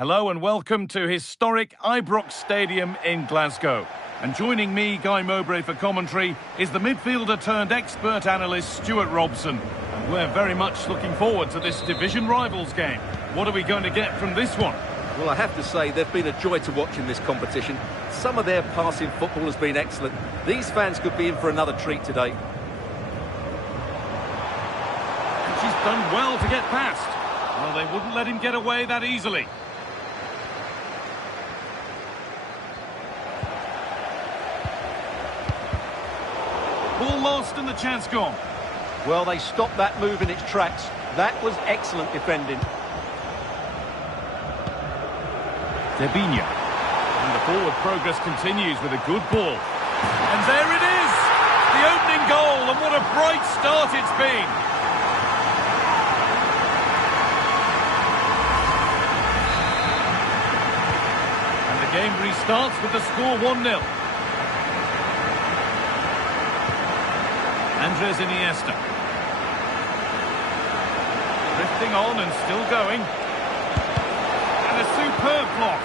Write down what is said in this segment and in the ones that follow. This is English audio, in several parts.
Hello and welcome to historic Ibrox Stadium in Glasgow. And joining me, Guy Mowbray, for commentary is the midfielder turned expert analyst Stuart Robson. And we're very much looking forward to this division rivals game. What are we going to get from this one? Well, I have to say, they've been a joy to watch in this competition. Some of their passing football has been excellent. These fans could be in for another treat today. And she's done well to get past. Well, they wouldn't let him get away that easily. Ball lost and the chance gone. Well, they stopped that move in its tracks. That was excellent defending. Debinya. And the forward progress continues with a good ball. And there it is! The opening goal, and what a bright start it's been! And the game restarts with the score 1-0. Andres Iniesta. Drifting on and still going. And a superb block.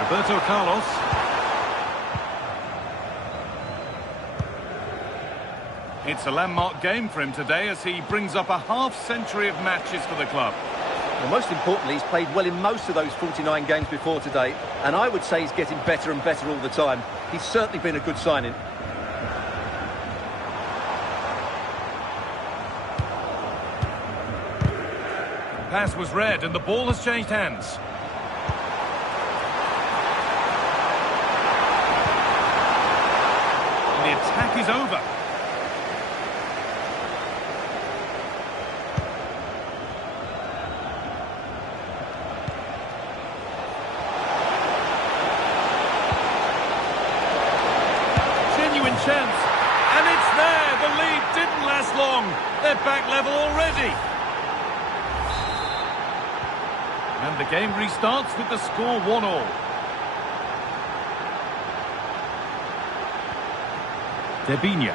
Roberto Carlos. It's a landmark game for him today as he brings up a half-century of matches for the club. Well, most importantly, he's played well in most of those 49 games before today, and I would say he's getting better and better all the time. He's certainly been a good signing. The pass was read and the ball has changed hands. And the attack is over. Chance, and it's there. The lead didn't last long. They're back level already. And the game restarts with the score 1-1. Debinya.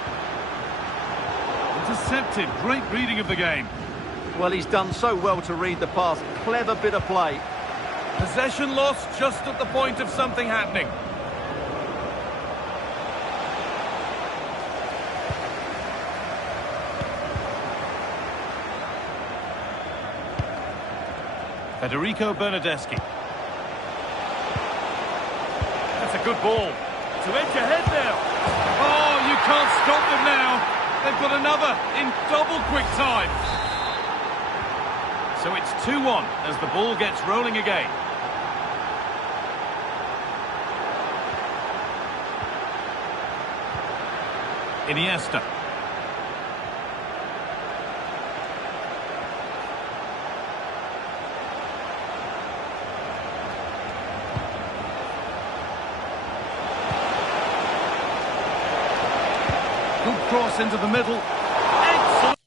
Intercepted. Great reading of the game. Well, he's done so well to read the pass. Clever bit of play. Possession lost just at the point of something happening. Federico Bernardeschi. That's a good ball. To edge ahead now. Oh, you can't stop them now. They've got another in double quick time. So it's 2-1 as the ball gets rolling again. Iniesta. Good cross into the middle. Excellent.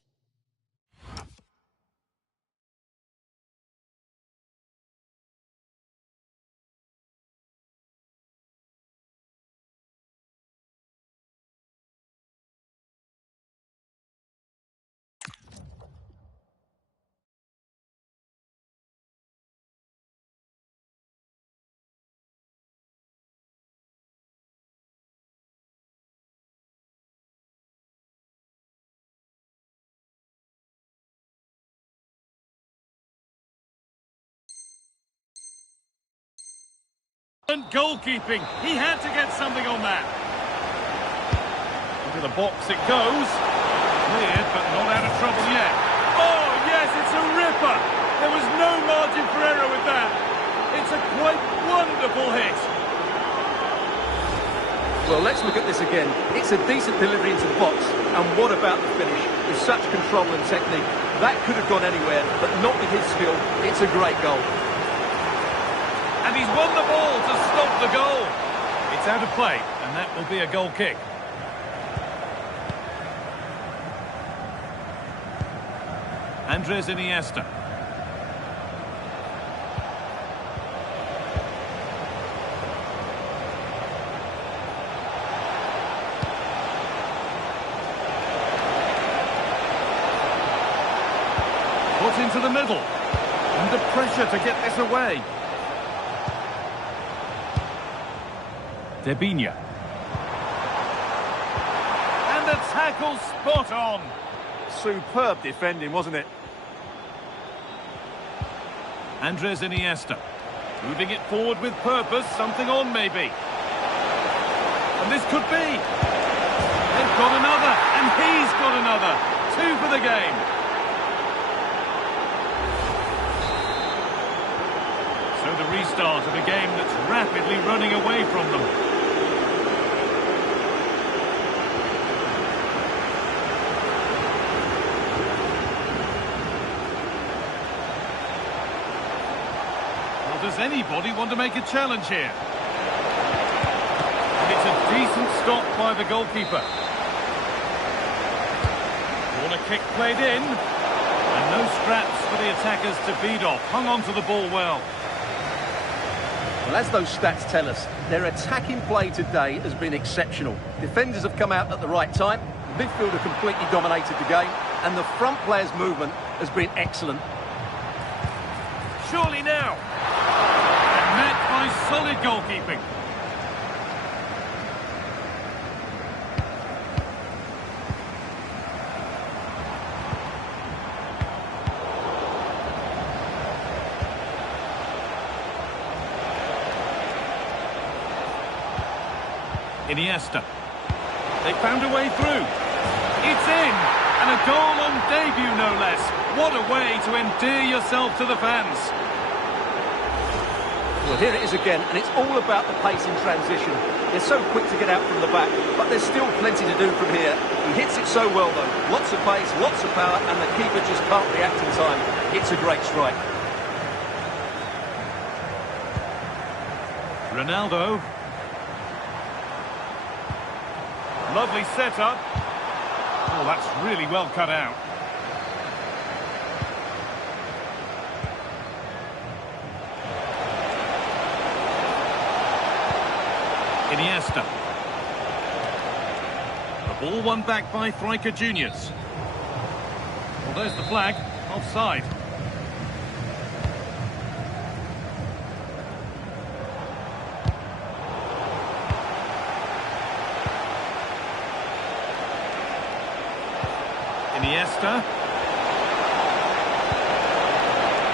Goalkeeping. He had to get something on that. Into the box it goes. Cleared, but not out of trouble yet. Oh, yes, it's a ripper. There was no margin for error with that. It's a quite wonderful hit. Well, let's look at this again. It's a decent delivery into the box. And what about the finish? With such control and technique. That could have gone anywhere, but not with his skill. It's a great goal. And he's won the ball to stop the goal. It's out of play, and that will be a goal kick. Andres Iniesta. out into the middle. Under pressure to get this away. Debinya. And the tackle spot on. Superb defending, wasn't it? Andres Iniesta. Moving it forward with purpose, something on maybe. And this could be. They've got another, and he's got another. 2 for the game. So the restart of a game that's rapidly running away from them. Well, does anybody want to make a challenge here? And it's a decent stop by the goalkeeper. Corner kick played in. And no scraps for the attackers to feed off. Hung on to the ball well. Well, as those stats tell us, their attacking play today has been exceptional. Defenders have come out at the right time, midfield have completely dominated the game, and the front players' movement has been excellent. Surely now. And met by solid goalkeeping. Iniesta. They found a way through. It's in! And a goal on debut, no less. What a way to endear yourself to the fans. Well, here it is again, and it's all about the pace in transition. They're so quick to get out from the back, but there's still plenty to do from here. He hits it so well, though. Lots of pace, lots of power, and the keeper just can't react in time. It's a great strike. Ronaldo. Lovely setup. Oh, that's really well cut out. Iniesta. The ball won back by Striker Juniors. Well, there's the flag. Offside. Iniesta.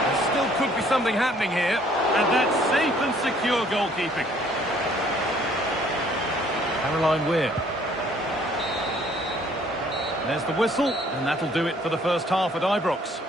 There still could be something happening here, and that's safe and secure goalkeeping. Caroline Weir. There's the whistle, and that'll do it for the first half at Ibrox.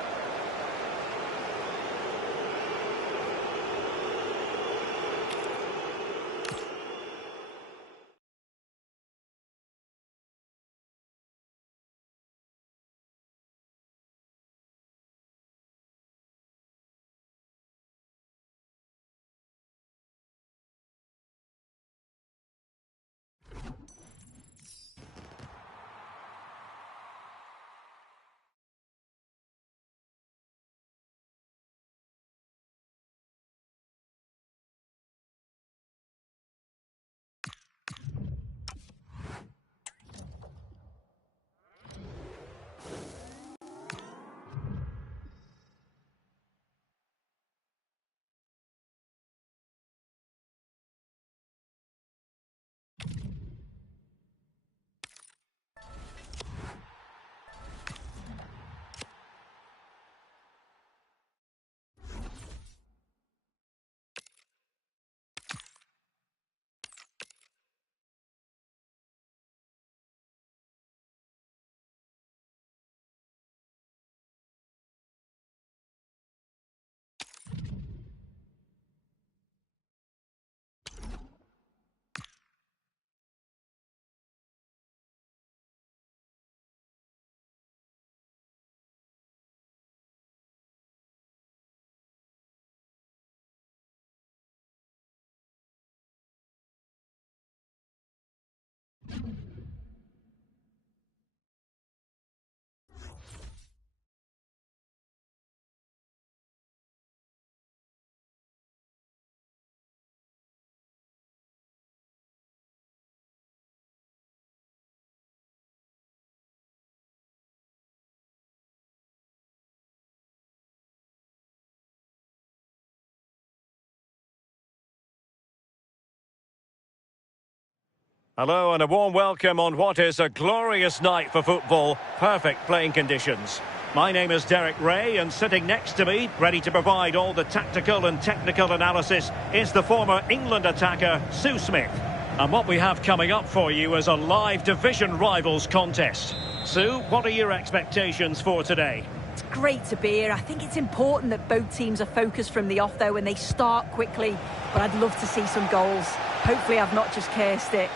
Hello and a warm welcome on what is a glorious night for football. Perfect playing conditions. My name is Derek Ray, and sitting next to me, ready to provide all the tactical and technical analysis, is the former England attacker, Sue Smith. And what we have coming up for you is a live division rivals contest. Sue, what are your expectations for today? It's great to be here. I think it's important that both teams are focused from the off, though, and they start quickly. But I'd love to see some goals. Hopefully I've not just cursed it.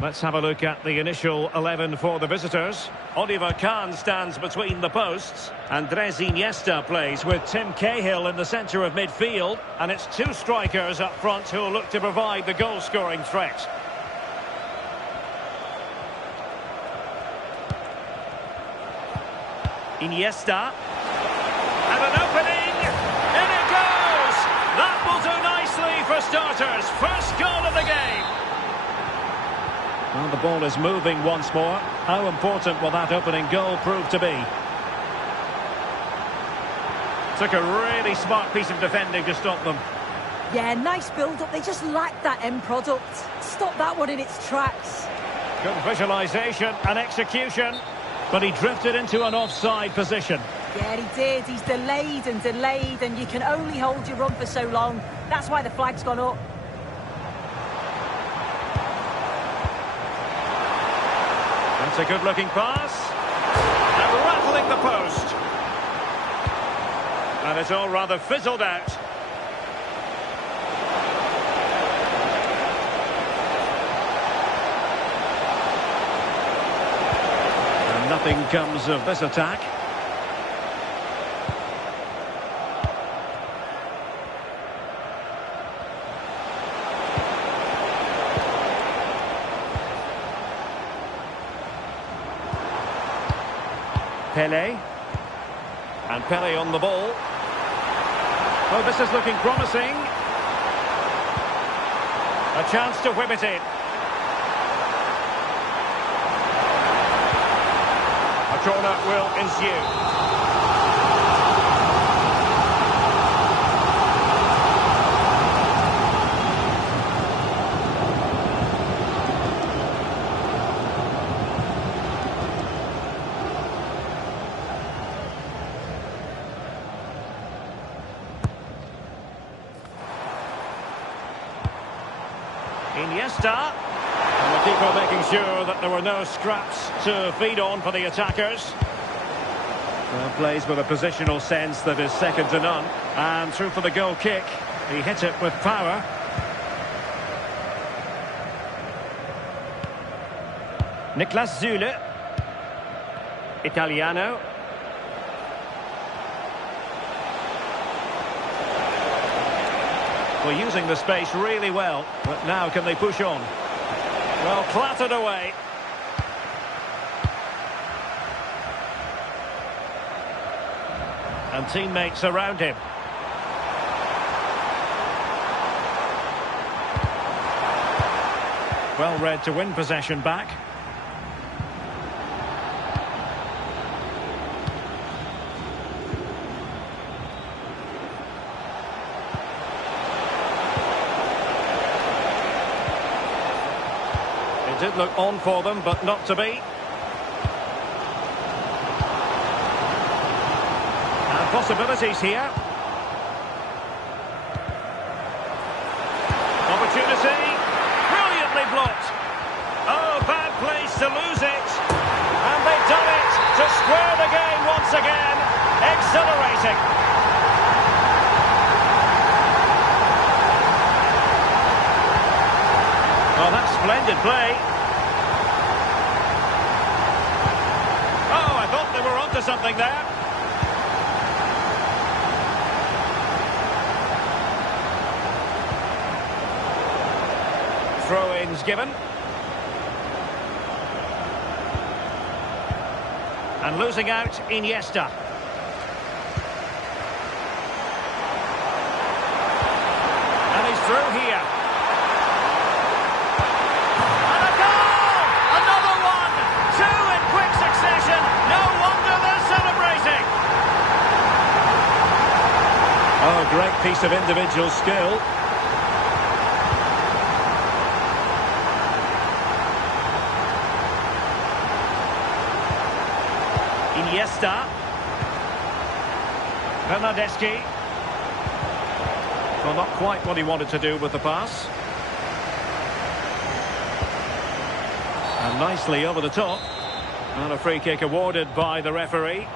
Let's have a look at the initial 11 for the visitors. Oliver Kahn stands between the posts. Andres Iniesta plays with Tim Cahill in the centre of midfield. And it's two strikers up front who will look to provide the goal-scoring threat. Iniesta. And an opening. In it goes! That will do nicely for starters. First goal of the game. Well, the ball is moving once more. How important will that opening goal prove to be? Took a really smart piece of defending to stop them. Yeah, nice build-up. They just lacked that end product. Stop that one in its tracks. Good visualisation and execution. But he drifted into an offside position. Yeah, he did. He's delayed, and you can only hold your run for so long. That's why the flag's gone up. That's a good-looking pass. And rattling the post. And it's all rather fizzled out. And nothing comes of this attack. Pele. And Pele on the ball. Oh, this is looking promising. A chance to whip it in. A corner will ensue. Iniesta. And the keeper making sure that there were no scraps to feed on for the attackers. Well, plays with a positional sense that is second to none. And through for the goal kick. He hit it with power. Niklas Süle. Italiano. Well, using the space really well, but now can they push on? Well, clattered away. And teammates around him. Well read to win possession back. Did look on for them, but not to be. And possibilities here. Opportunity. Brilliantly blocked. Oh, bad place to lose it. And they've done it to square the game once again. Exhilarating. Well, that's splendid play. Oh, I thought they were onto something there. Throw-ins given. And losing out, Iniesta. And he's through here. Oh, great piece of individual skill. Iniesta. Bernardeschi. Well, not quite what he wanted to do with the pass. And nicely over the top. And a free kick awarded by the referee. They've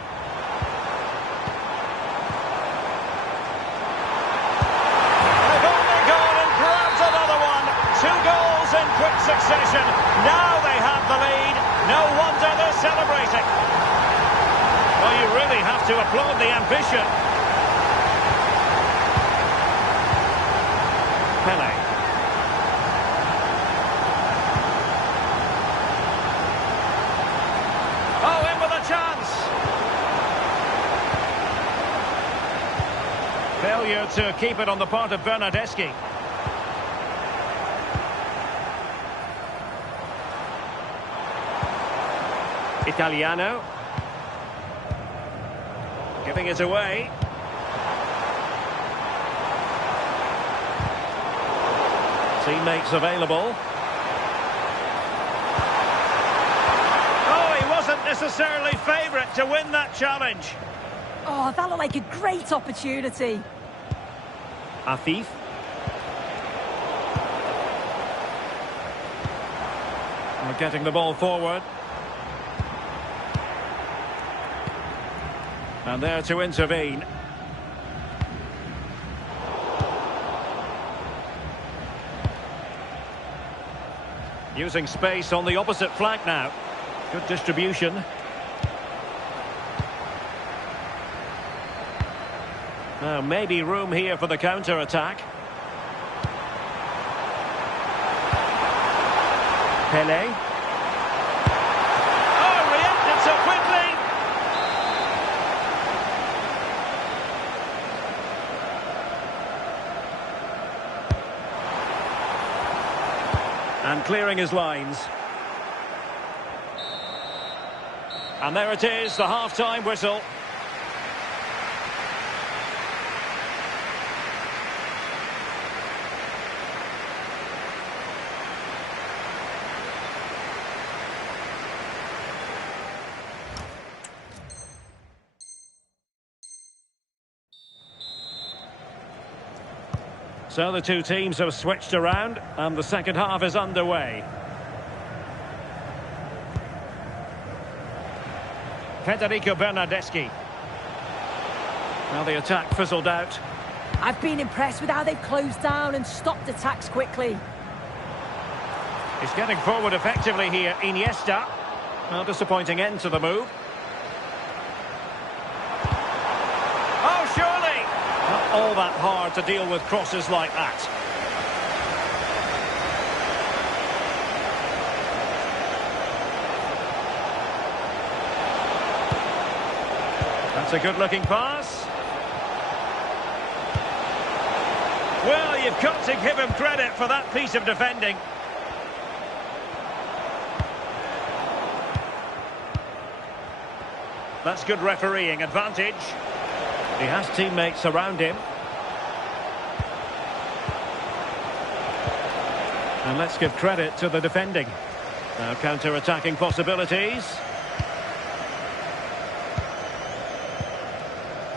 only gone and grabbed another one. 2 goals in quick succession. Now they have the lead. No wonder they're celebrating. Well, you really have to applaud the ambition. Pele. Oh, in with a chance. Failure to keep it on the part of Bernardeschi. Italiano. Giving it away. Teammates available. Oh, he wasn't necessarily favourite to win that challenge. Oh, that looked like a great opportunity. Afif. We're getting the ball forward. And there to intervene. Using space on the opposite flank now. Good distribution. Now maybe room here for the counter-attack. Pele. Oh, reacted so quickly! And clearing his lines. And there it is, the half-time whistle. So the two teams have switched around and the second half is underway. Federico Bernardeschi. Now the attack fizzled out. I've been impressed with how they've closed down and stopped attacks quickly. He's getting forward effectively here, Iniesta. Well, disappointing end to the move. Oh, surely! Not all that hard to deal with crosses like that. That's a good-looking pass. Well, you've got to give him credit for that piece of defending. That's good refereeing advantage. He has teammates around him. And let's give credit to the defending. Now counter-attacking possibilities.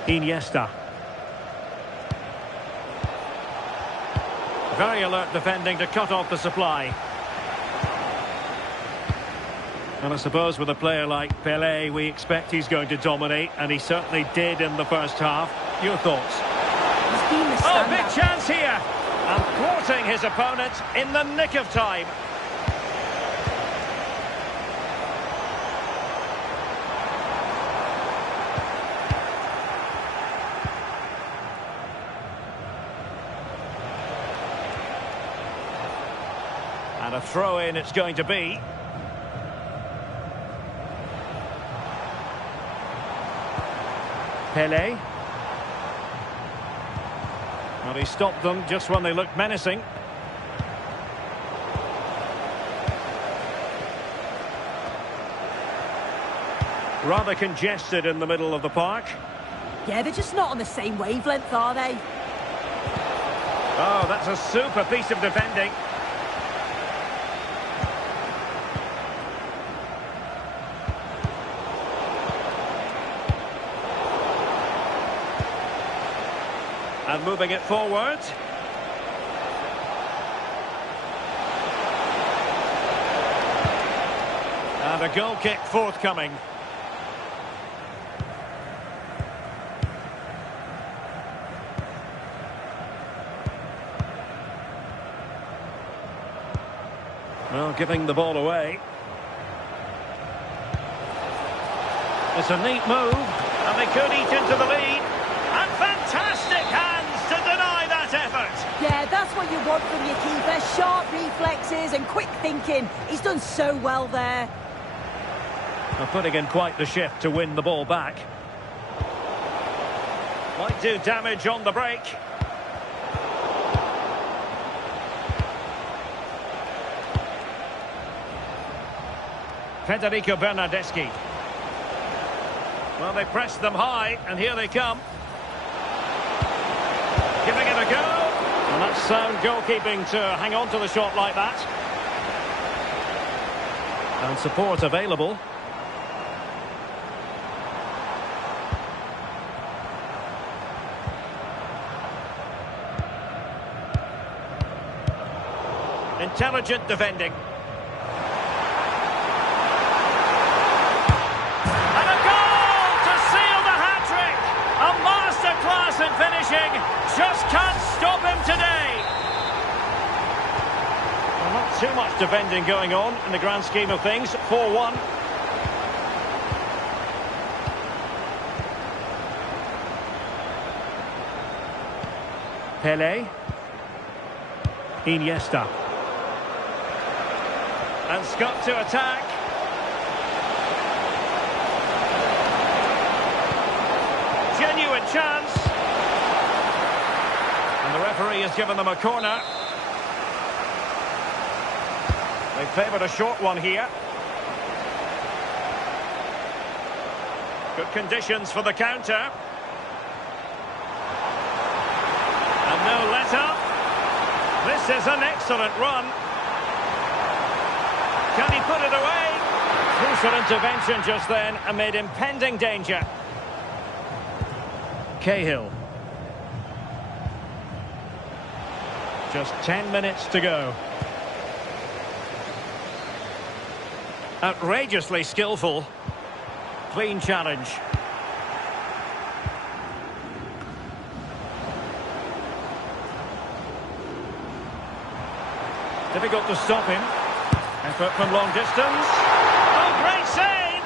Iniesta. Very alert defending to cut off the supply. And I suppose with a player like Pelé, we expect he's going to dominate, and he certainly did in the first half. Your thoughts? He's been the Oh, standout. big chance here! And thwarting his opponent in the nick of time. And a throw-in it's going to be. Pele. Well, he stopped them just when they looked menacing. Rather congested in the middle of the park. Yeah, they're just not on the same wavelength, are they? Oh, that's a super piece of defending. moving it forward. And a goal kick forthcoming. Well, giving the ball away. It's a neat move, and they could eat into the lead. And fantastic hands to deny that effort. Yeah, that's what you want from your keeper. Sharp reflexes and quick thinking. He's done so well there. They're putting in quite the shift to win the ball back. Might do damage on the break. Federico Bernardeschi. Well, they pressed them high, and here they come. Giving it a go. And that's sound goalkeeping to hang on to the shot like that. And support available. Intelligent defending. And a goal to seal the hat-trick! A masterclass in finishing. Just can't stop him today. Well, not too much defending going on in the grand scheme of things. 4-1. Pele. Iniesta. And Scott to attack. Genuine chance. And the referee has given them a corner. They favoured a short one here. Good conditions for the counter. And no let-up. This is an excellent run. Can he put it away? Crucial intervention just then amid impending danger. Cahill. Just 10 minutes to go. Outrageously skillful. Clean challenge. Difficult to stop him. Effort from long distance. Oh, great save!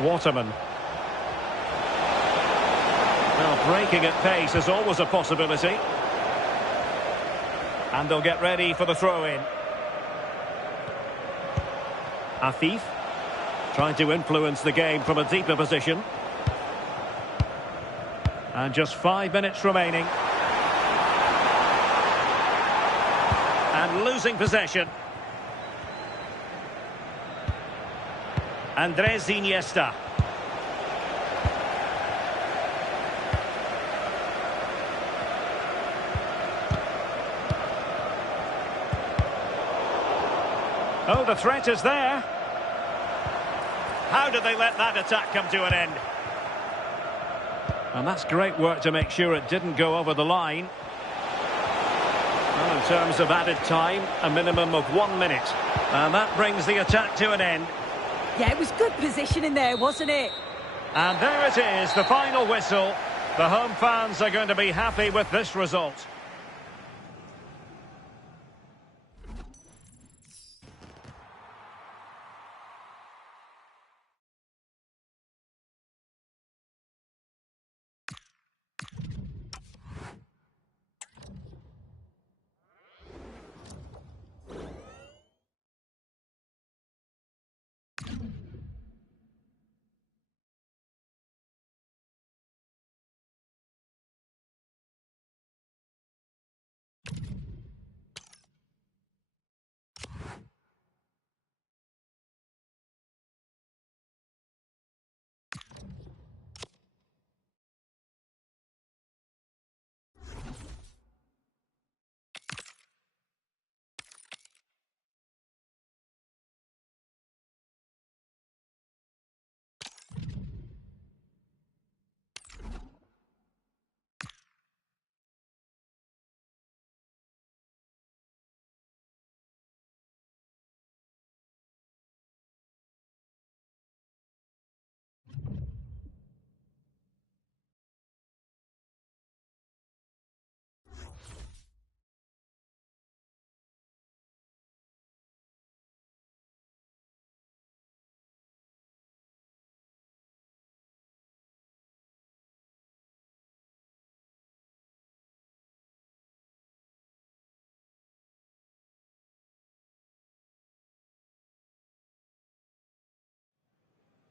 Waterman. Well, breaking at pace is always a possibility. And they'll get ready for the throw-in. Afif. Trying to influence the game from a deeper position. And just 5 minutes remaining. And losing possession. Andres Iniesta. Oh, the threat is there. How did they let that attack come to an end? And that's great work to make sure it didn't go over the line. Well, in terms of added time, a minimum of 1 minute. And that brings the attack to an end. Yeah, it was good positioning there, wasn't it? And there it is, the final whistle. The home fans are going to be happy with this result.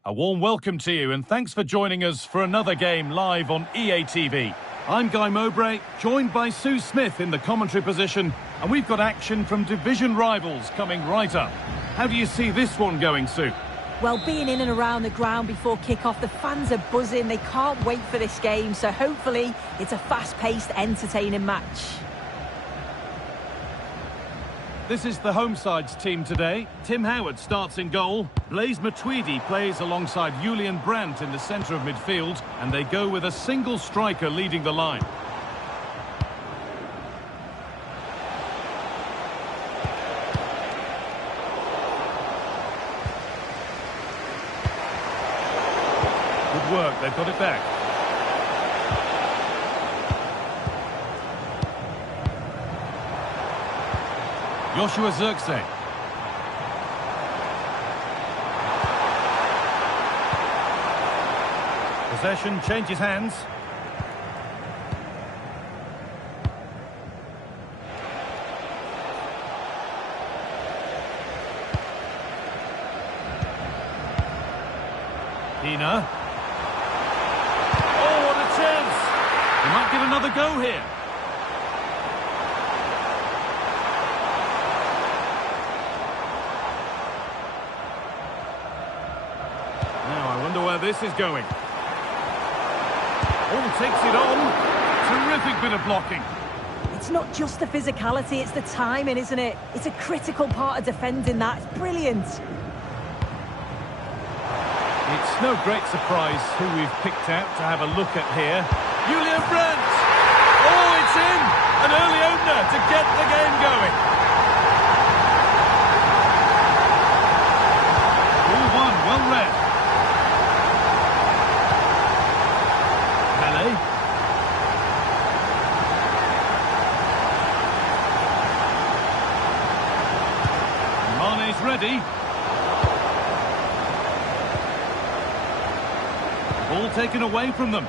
A warm welcome to you and thanks for joining us for another game live on EA TV. I'm Guy Mowbray, joined by Sue Smith in the commentary position, and we've got action from division rivals coming right up. How do you see this one going, Sue? Well, being in and around the ground before kick-off, the fans are buzzing. They can't wait for this game, so hopefully it's a fast-paced, entertaining match. This is the home side's team today. Tim Howard starts in goal. Blaise Matuidi plays alongside Julian Brandt in the centre of midfield, and they go with a single striker leading the line. Good work, they've got it back. Joshua Zirkzee. Possession changes hands. Hina. Oh, what a chance! He might get another go here. Where this is going. Oh, takes it on. Terrific bit of blocking. It's not just the physicality, it's the timing, isn't it? It's a critical part of defending that. It's brilliant. It's no great surprise who we've picked out to have a look at here. Julian Brandt! Oh, it's in! An early opener to get the game going. 4-1, well read. Mane's ready. Ball taken away from them.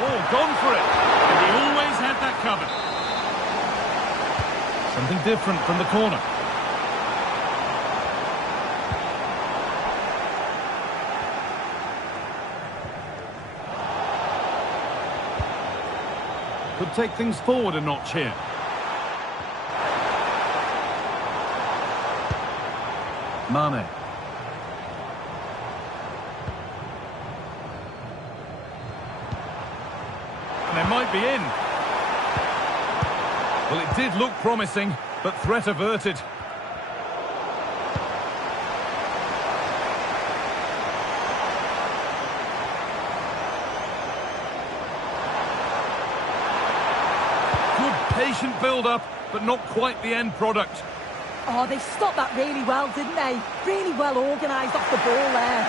Oh, gone for it. And he always had that covered. Something different from the corner. Could take things forward a notch here. Mane. And they might be in. Well, it did look promising, but threat averted. Patient build-up, but not quite the end product. Oh, they stopped that really well, didn't they? Really well organised off the ball there.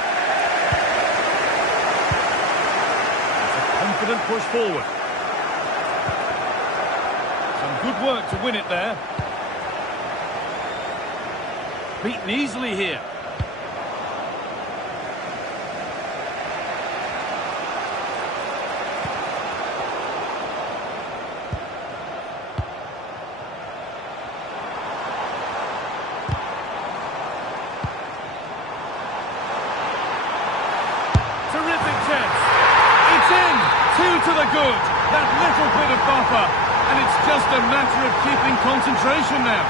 It's a confident push forward. Some good work to win it there. Beaten easily here. To the good, that little bit of buffer, and it's just a matter of keeping concentration now.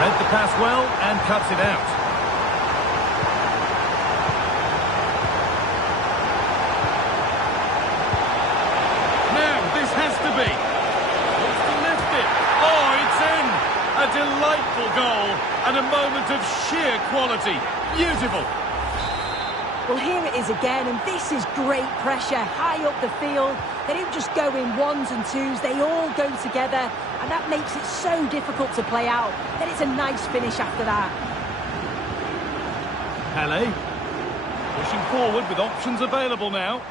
Read the pass well and cuts it out. Now this has to be. Wants to lift it. Oh, it's in. A delightful goal and a moment of sheer quality. Beautiful. Well, here it is again, and this is great pressure, high up the field. They don't just go in ones and twos, they all go together, and that makes it so difficult to play out. Then it's a nice finish after that. Pele, pushing forward with options available now.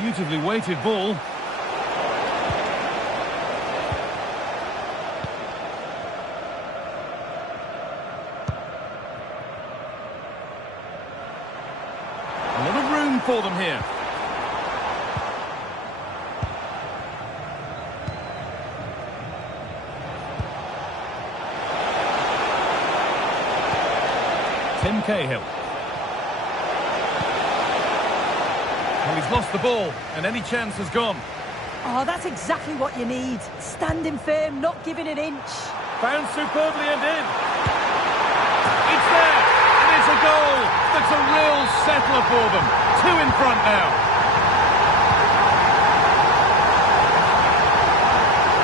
Beautifully weighted ball. for them here. Tim Cahill. Well, he's lost the ball, and any chance has gone. Oh, that's exactly what you need. Standing firm, not giving an inch. Found superbly and in. It's there, and it's a goal. That's a real settler for them. 2 in front now.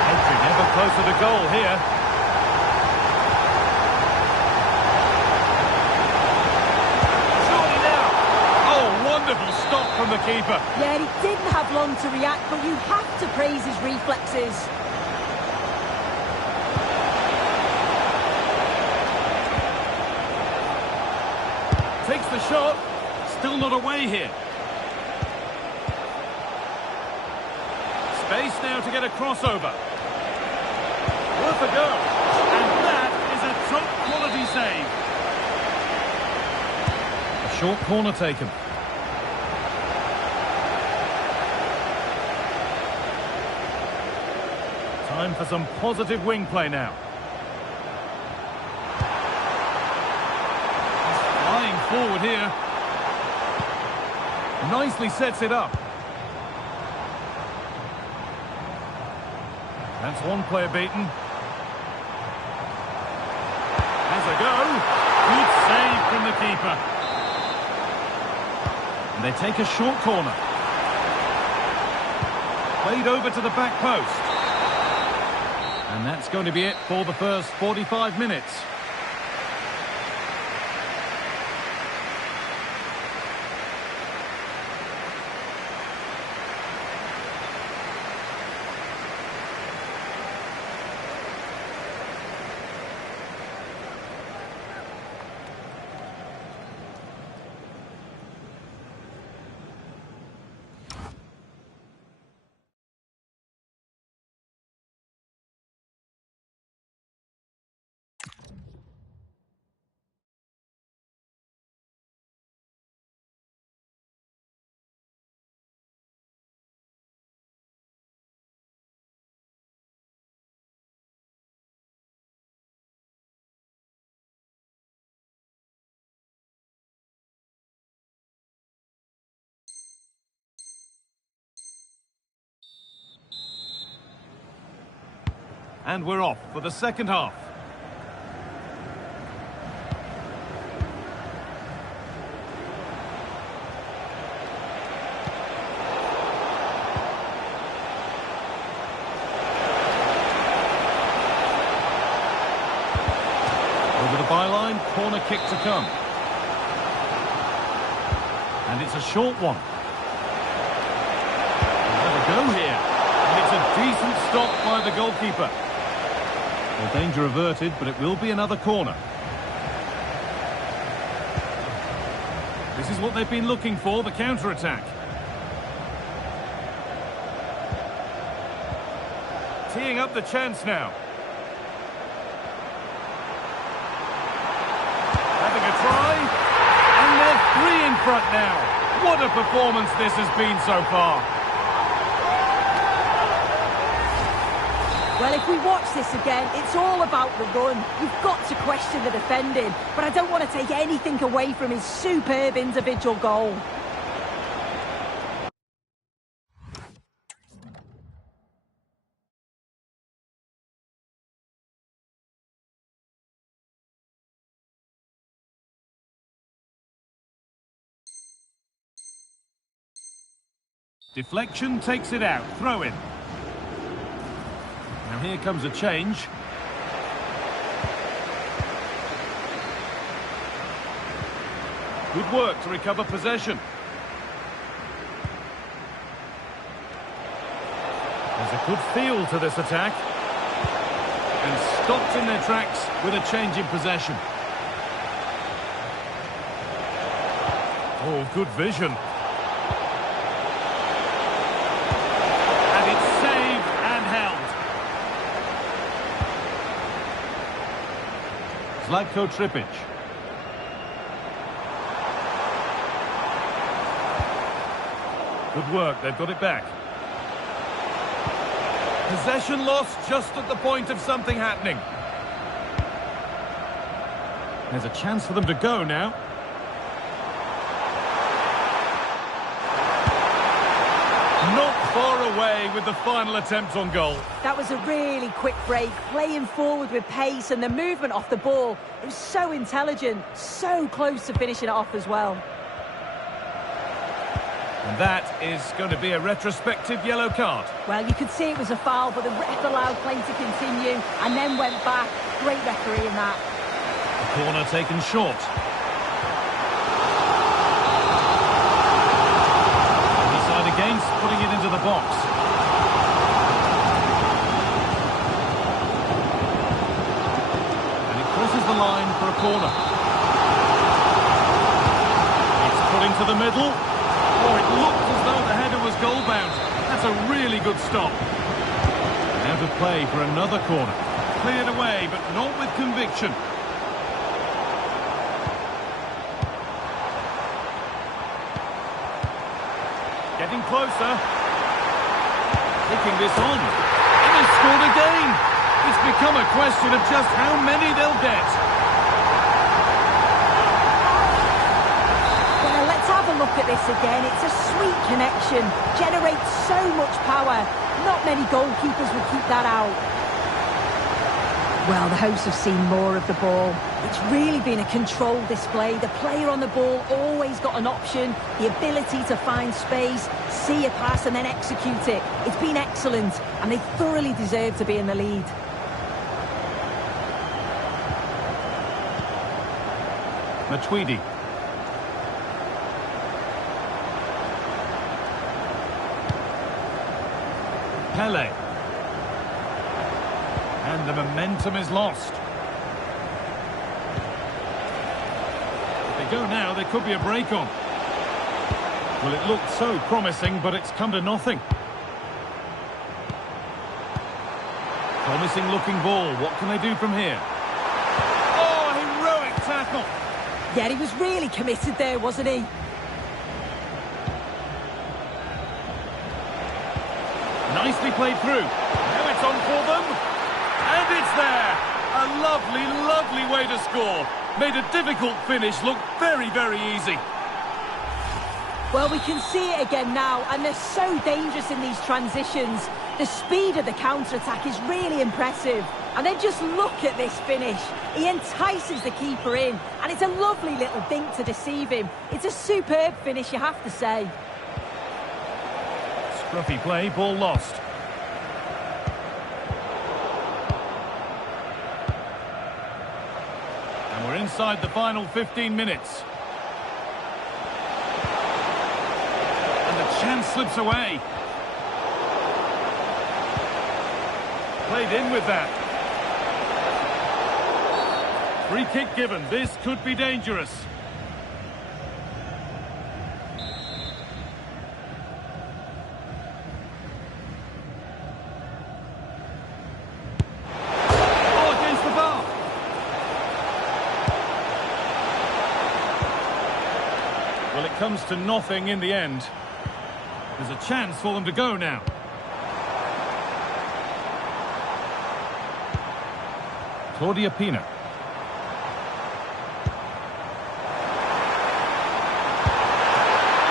Edging ever closer to goal here. Wonderful stop from the keeper. Yeah, he didn't have long to react, but you have to praise his reflexes. Takes the shot. Still not away here. Space now to get a crossover. Worth a go. And that is a top-quality save. A short corner taken. Time for some positive wing play now. He's flying forward here. Nicely sets it up. That's one player beaten. Has a go. Good save from the keeper. And they take a short corner. Played over to the back post. And that's going to be it for the first 45 minutes. And we're off for the second half. Over the byline, corner kick to come. And it's a short one. We'll have a go here. And it's a decent stop by the goalkeeper. Well, danger averted, but it will be another corner. This is what they've been looking for, the counter-attack. Teeing up the chance now. Having a try. And they're 3 in front now. What a performance this has been so far. Well, if we watch this again, it's all about the run. You've got to question the defending, but I don't want to take anything away from his superb individual goal. Deflection takes it out. Throw in. Now here comes a change. Good work to recover possession. There's a good feel to this attack. And stopped in their tracks with a change in possession. Oh, good vision. Zlatko Tripic. Good work, they've got it back. Possession lost just at the point of something happening. There's a chance for them to go now. Not far away with the final attempt on goal. That was a really quick break, playing forward with pace, and the movement off the ball. It was so intelligent, so close to finishing it off as well. And that is going to be a retrospective yellow card. Well, you could see it was a foul, but the ref allowed play to continue and then went back. Great referee in that. The corner taken short. Decide against putting it into the box. And it crosses the line for a corner. It's put into the middle. Oh, it looked as though the header was goal-bound. That's a really good stop. Out of play for another corner. Cleared away, but not with conviction. Getting closer. Taking this on. And they scored again. It's become a question of just how many they'll get. Have a look at this again. It's a sweet connection, generates so much power. Not many goalkeepers would keep that out. Well, the hosts have seen more of the ball. It's really been a controlled display. The player on the ball always got an option, the ability to find space, see a pass and then execute it. It's been excellent, and they thoroughly deserve to be in the lead. Matuidi. Pele. And the momentum is lost. If they go now, there could be a break on. Well, it looked so promising, but it's come to nothing. Promising looking ball. What can they do from here? Oh, heroic tackle. Yeah, he was really committed there, wasn't he? Nicely played through. Now it's on for them. And it's there. A lovely, lovely way to score. Made a difficult finish look very, very easy. Well, we can see it again now, and they're so dangerous in these transitions. The speed of the counter-attack is really impressive. And then just look at this finish. He entices the keeper in, and it's a lovely little dink to deceive him. It's a superb finish, you have to say. Scruffy play, ball lost. And we're inside the final 15 minutes. And the chance slips away. Played in with that. Free kick given. This could be dangerous. Well, it comes to nothing in the end. There's a chance for them to go now. Claudia Pina.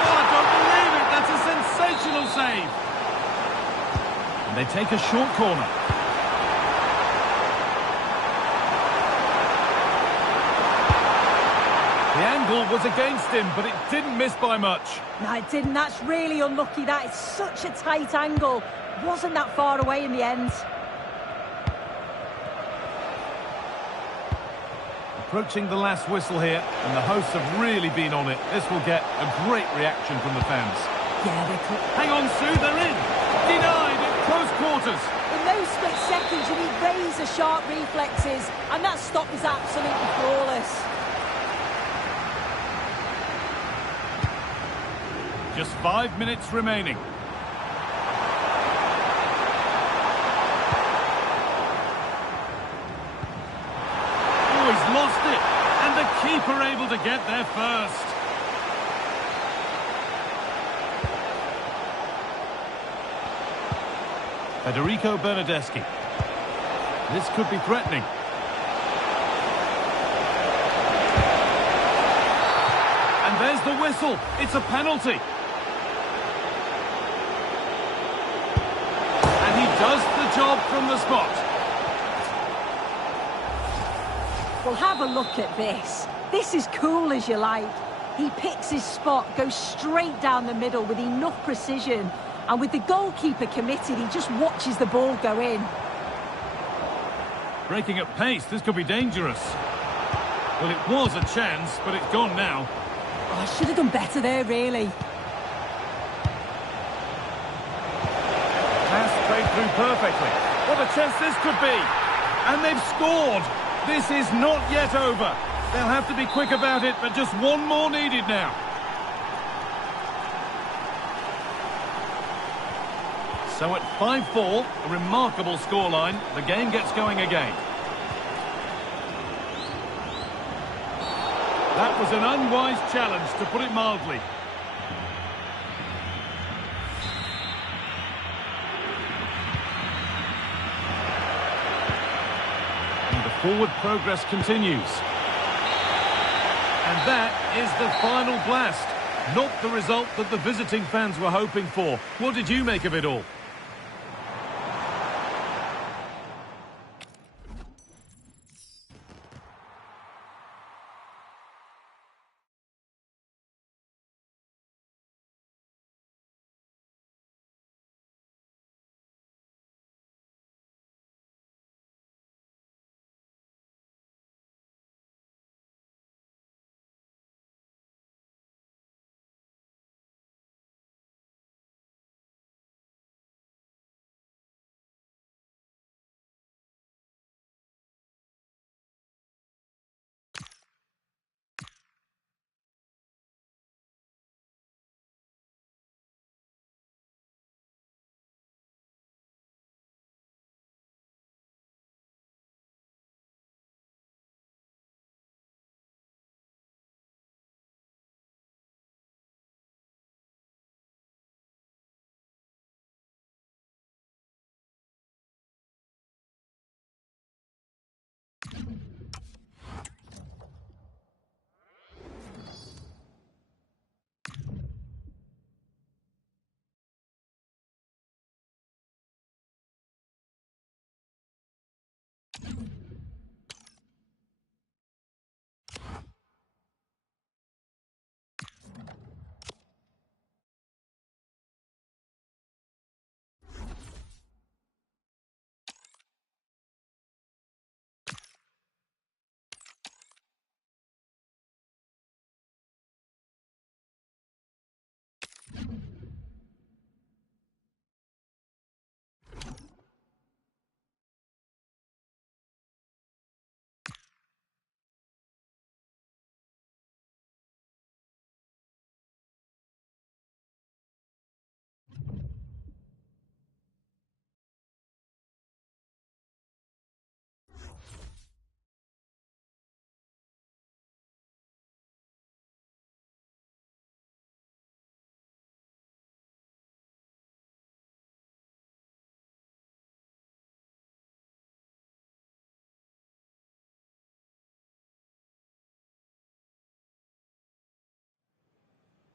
Oh, I don't believe it! That's a sensational save! And they take a short corner. The angle was against him, but it didn't miss by much. No, it didn't. That's really unlucky. That is such a tight angle. Wasn't that far away in the end. Approaching the last whistle here, and the hosts have really been on it. This will get a great reaction from the fans. Yeah, they could. Hang on, Sue, they're in. Denied at close quarters. In those split seconds, you need razor-sharp reflexes, and that stop is absolutely flawless. Just 5 minutes remaining. Oh, he's lost it. And the keeper able to get there first. Federico Bernardeschi. This could be threatening. And there's the whistle. It's a penalty. And he does the job from the spot. Well, have a look at this. This is cool as you like. He picks his spot, goes straight down the middle with enough precision. And with the goalkeeper committed, he just watches the ball go in. Breaking at pace, this could be dangerous. Well, it was a chance, but it's gone now. Oh, I should have done better there, really. Pass played through perfectly. What a chance this could be. And they've scored. This is not yet over. They'll have to be quick about it, but just one more needed now. So at 5-4, a remarkable scoreline. The game gets going again. That was an unwise challenge, to put it mildly. And the forward progress continues. And that is the final blast. Not the result that the visiting fans were hoping for. What did you make of it all?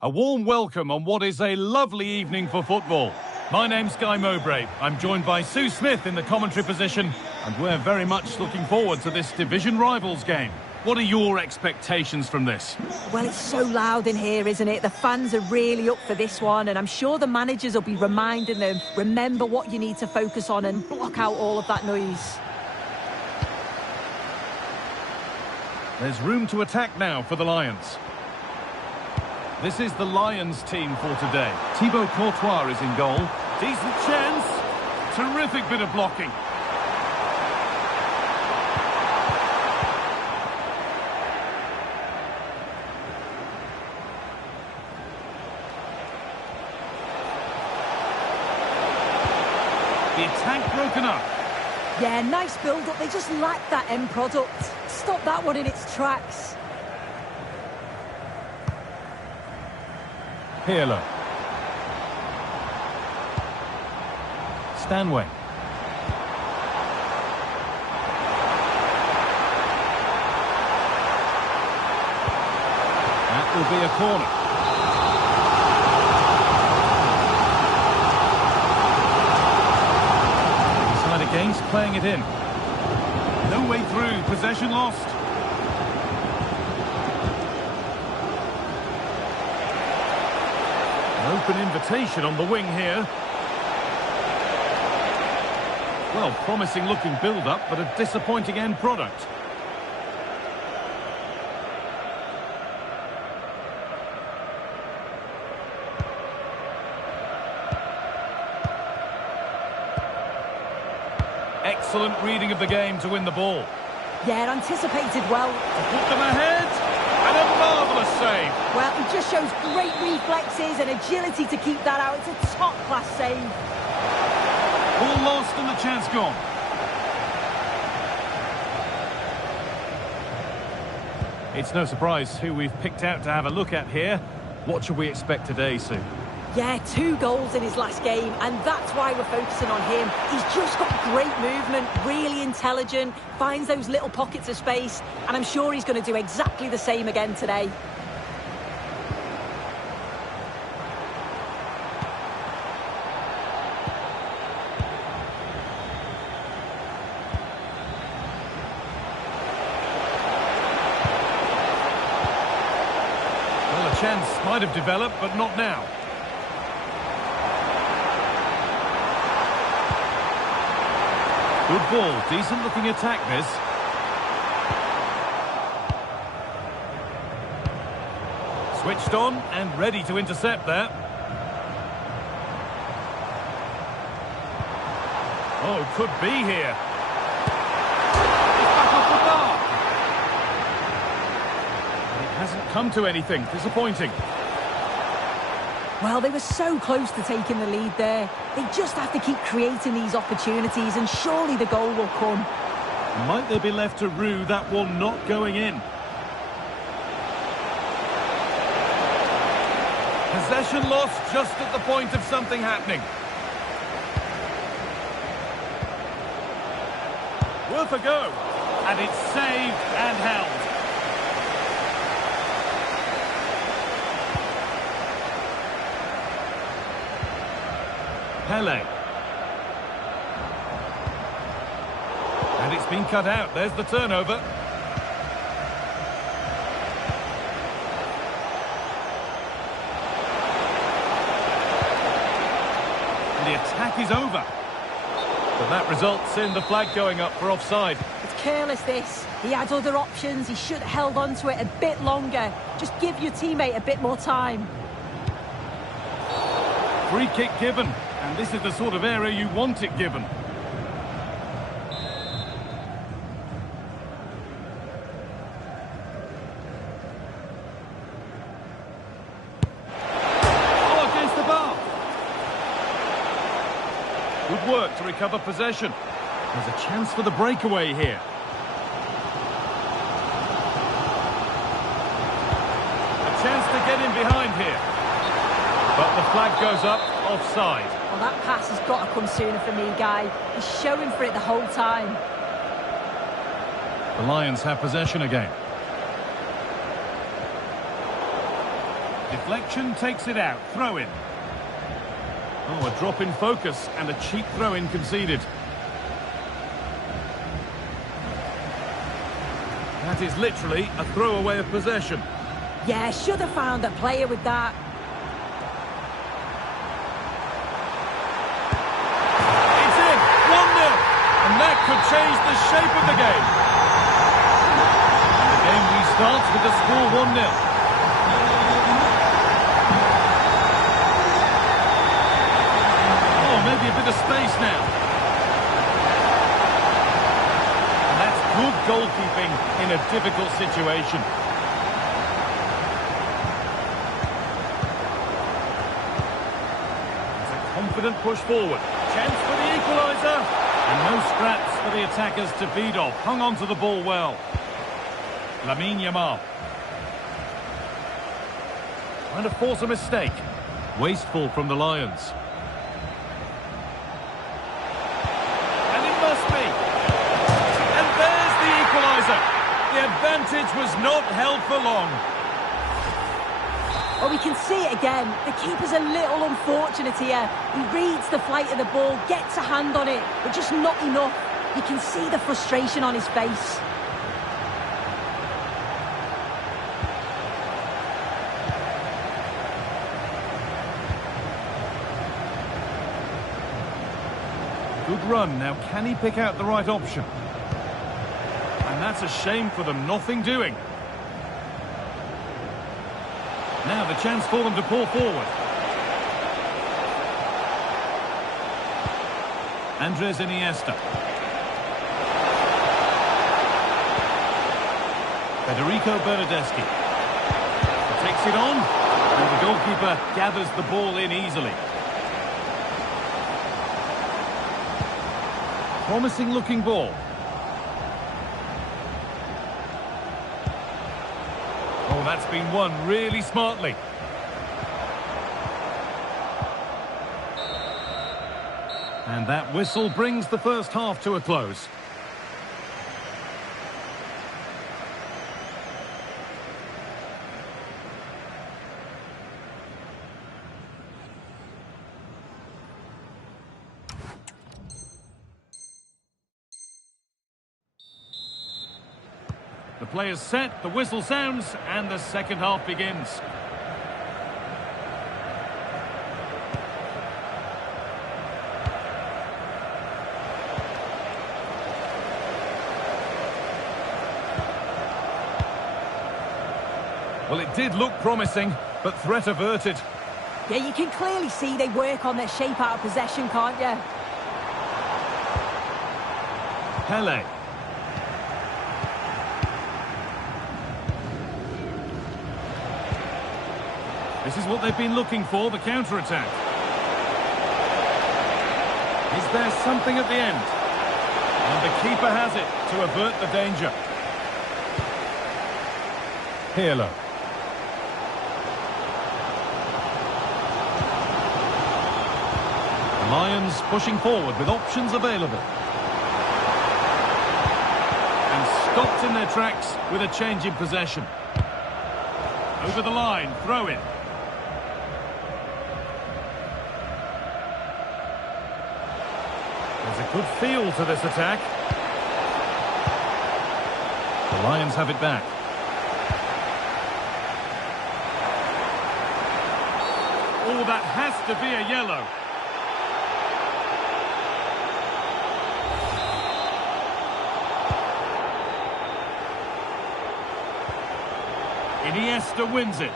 A warm welcome on what is a lovely evening for football. My name's Guy Mowbray. I'm joined by Sue Smith in the commentary position, and we're very much looking forward to this division rivals game. What are your expectations from this? Well, it's so loud in here, isn't it? The fans are really up for this one, and I'm sure the managers will be reminding them, remember what you need to focus on and block out all of that noise. There's room to attack now for the Lions. This is the Lions team for today. Thibaut Courtois is in goal. Decent chance. Terrific bit of blocking. The attack broken up. Yeah, nice build-up. They just lack that end product. Stop that one in its tracks. Pirlo. Stanway. will be a corner. Decide against playing it in. No way through, possession lost. An open invitation on the wing here. Well, promising looking build-up, but a disappointing end product. Excellent reading of the game to win the ball. Yeah, anticipated well. Put them ahead, and a marvellous save. Well, he just shows great reflexes and agility to keep that out. It's a top-class save. Ball lost and the chance gone. It's no surprise who we've picked out to have a look at here. What should we expect today, Sue? Yeah, 2 goals in his last game, and that's why we're focusing on him. He's just got great movement, really intelligent, finds those little pockets of space, and I'm sure he's going to do exactly the same again today. Well, a chance might have developed, but not now. Good ball, decent looking attack this. Switched on and ready to intercept that. Oh, could be here. It's back off the bar. It hasn't come to anything, disappointing. Well, they were so close to taking the lead there. They just have to keep creating these opportunities, and surely the goal will come. Might they be left to rue that one not going in? Possession lost just at the point of something happening. Worth a go. And it's saved and held. Pele. And it's been cut out. There's the turnover. And the attack is over. But that results in the flag going up for offside. It's careless, this. He had other options. He should have held on to it a bit longer. Just give your teammate a bit more time. Free kick given. And this is the sort of area you want it given. Oh, against the bar. Good work to recover possession. There's a chance for the breakaway here. A chance to get in behind here. But the flag goes up, offside. Well, that pass has got to come sooner for me, Guy. He's showing for it the whole time. The Lions have possession again. Deflection takes it out. Throw in. Oh, a drop in focus and a cheap throw in conceded. That is literally a throwaway of possession. Yeah, should have found a player with that. And that could change the shape of the game. And the game restarts with the score 1-0. Oh, maybe a bit of space now. And that's good goalkeeping in a difficult situation. It's a confident push forward. Chance for the equaliser. And no scraps for the attackers to feed off. Hung on to the ball well. Lamine Yamal. Trying to force a mistake. Wasteful from the Lions. And it must be. And there's the equaliser. The advantage was not held for long. Well, we can see it again. The keeper's a little unfortunate here. He reads the flight of the ball, gets a hand on it, but just not enough. You can see the frustration on his face. Good run. Now, can he pick out the right option? And that's a shame for them. Nothing doing. Now the chance for them to pull forward. Andres Iniesta. Federico Bernardeschi. Takes it on. And the goalkeeper gathers the ball in easily. Promising looking ball. Oh, that's been won really smartly. And that whistle brings the first half to a close. The player's set, the whistle sounds, and the second half begins. Well, it did look promising, but threat averted. Yeah, you can clearly see they work on their shape out of possession, can't you? Pele. This is what they've been looking for, the counter-attack. Is there something at the end? And the keeper has it to avert the danger. Pirlo. The Lions pushing forward with options available. And stopped in their tracks with a change in possession. Over the line, throw in. There's a good feel to this attack. The Lions have it back. Oh, that has to be a yellow. Iniesta wins it.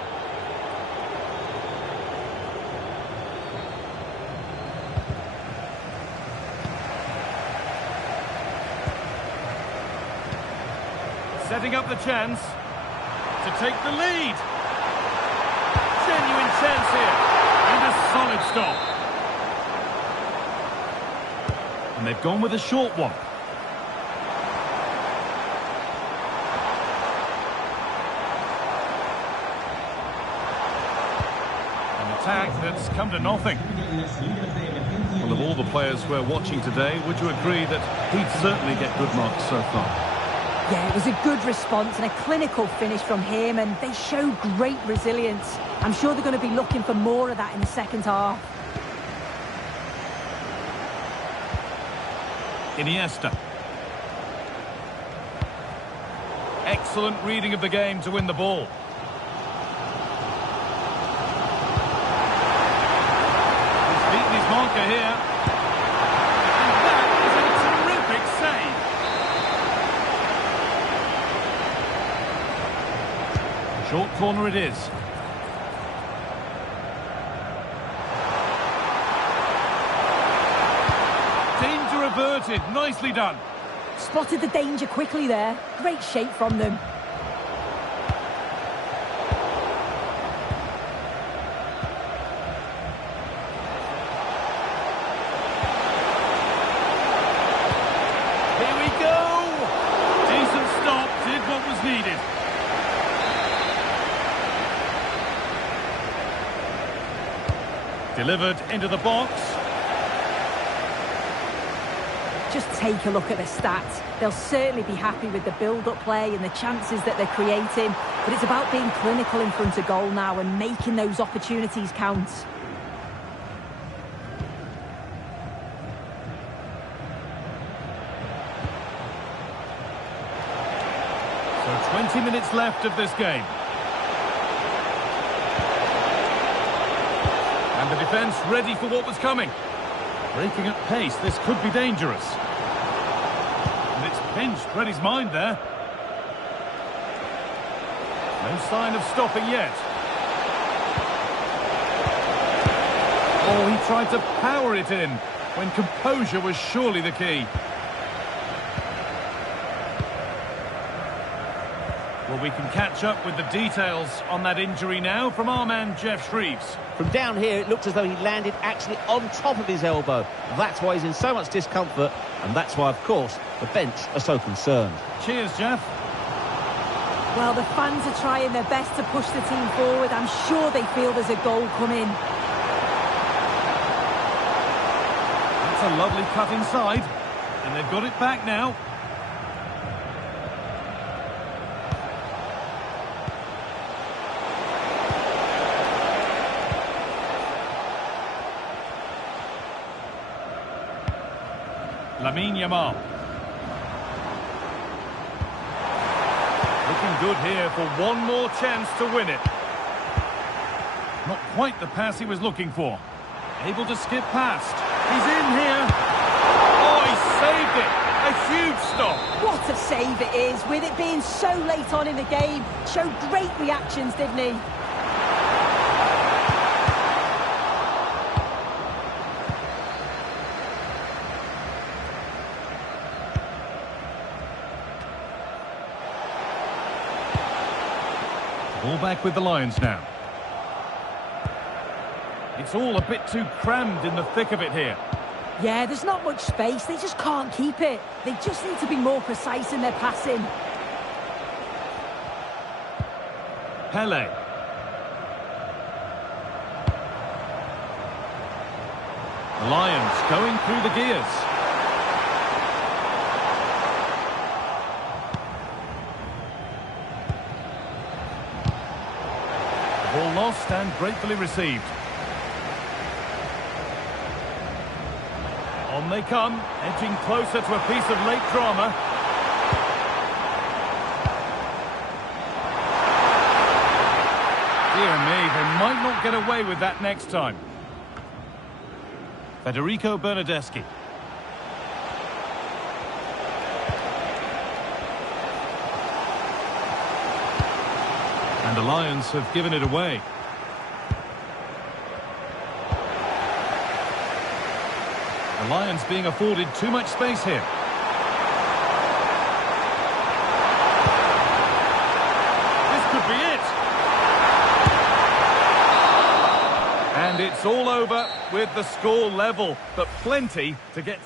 Setting up the chance to take the lead. Genuine chance here. And a solid stop. And they've gone with a short one. An attack that's come to nothing. Well, of all the players we're watching today, would you agree that he'd certainly get good marks so far? Yeah, it was a good response and a clinical finish from him, and they show great resilience. I'm sure they're going to be looking for more of that in the second half. Iniesta. Excellent reading of the game to win the ball. He's beaten his marker here. And that is a terrific save. Short corner it is. Danger averted. Nicely done. Spotted the danger quickly there. Great shape from them. Here we go. Decent stop. Did what was needed. Delivered into the box. Just take a look at the stats. They'll certainly be happy with the build-up play and the chances that they're creating. But it's about being clinical in front of goal now and making those opportunities count. So 20 minutes left of this game. And the defence ready for what was coming. Breaking at pace, this could be dangerous. And it's pinched Freddie's mind there. No sign of stopping yet. Oh, he tried to power it in when composure was surely the key. Well, we can catch up with the details on that injury now from our man Jeff Shreves. From down here, it looked as though he landed actually on top of his elbow. That's why he's in so much discomfort, and that's why, of course, the bench are so concerned. Cheers, Jeff. Well, the fans are trying their best to push the team forward. I'm sure they feel there's a goal coming. That's a lovely cut inside, and they've got it back now. Lamine Yamal. Looking good here for one more chance to win it. Not quite the pass he was looking for. Able to skip past. He's in here. Oh, he saved it. A huge stop. What a save it is, with it being so late on in the game. Showed great reactions, didn't he? Ball back with the Lions now. It's all a bit too crammed in the thick of it here. Yeah, there's not much space. They just can't keep it. They just need to be more precise in their passing. Pele. The Lions going through the gears. Ball lost and gratefully received. On they come, edging closer to a piece of late drama. Dear me, they might not get away with that next time. Federico Bernardeschi. And the Lions have given it away. The Lions being afforded too much space here. This could be it. And it's all over with the score level, but plenty to get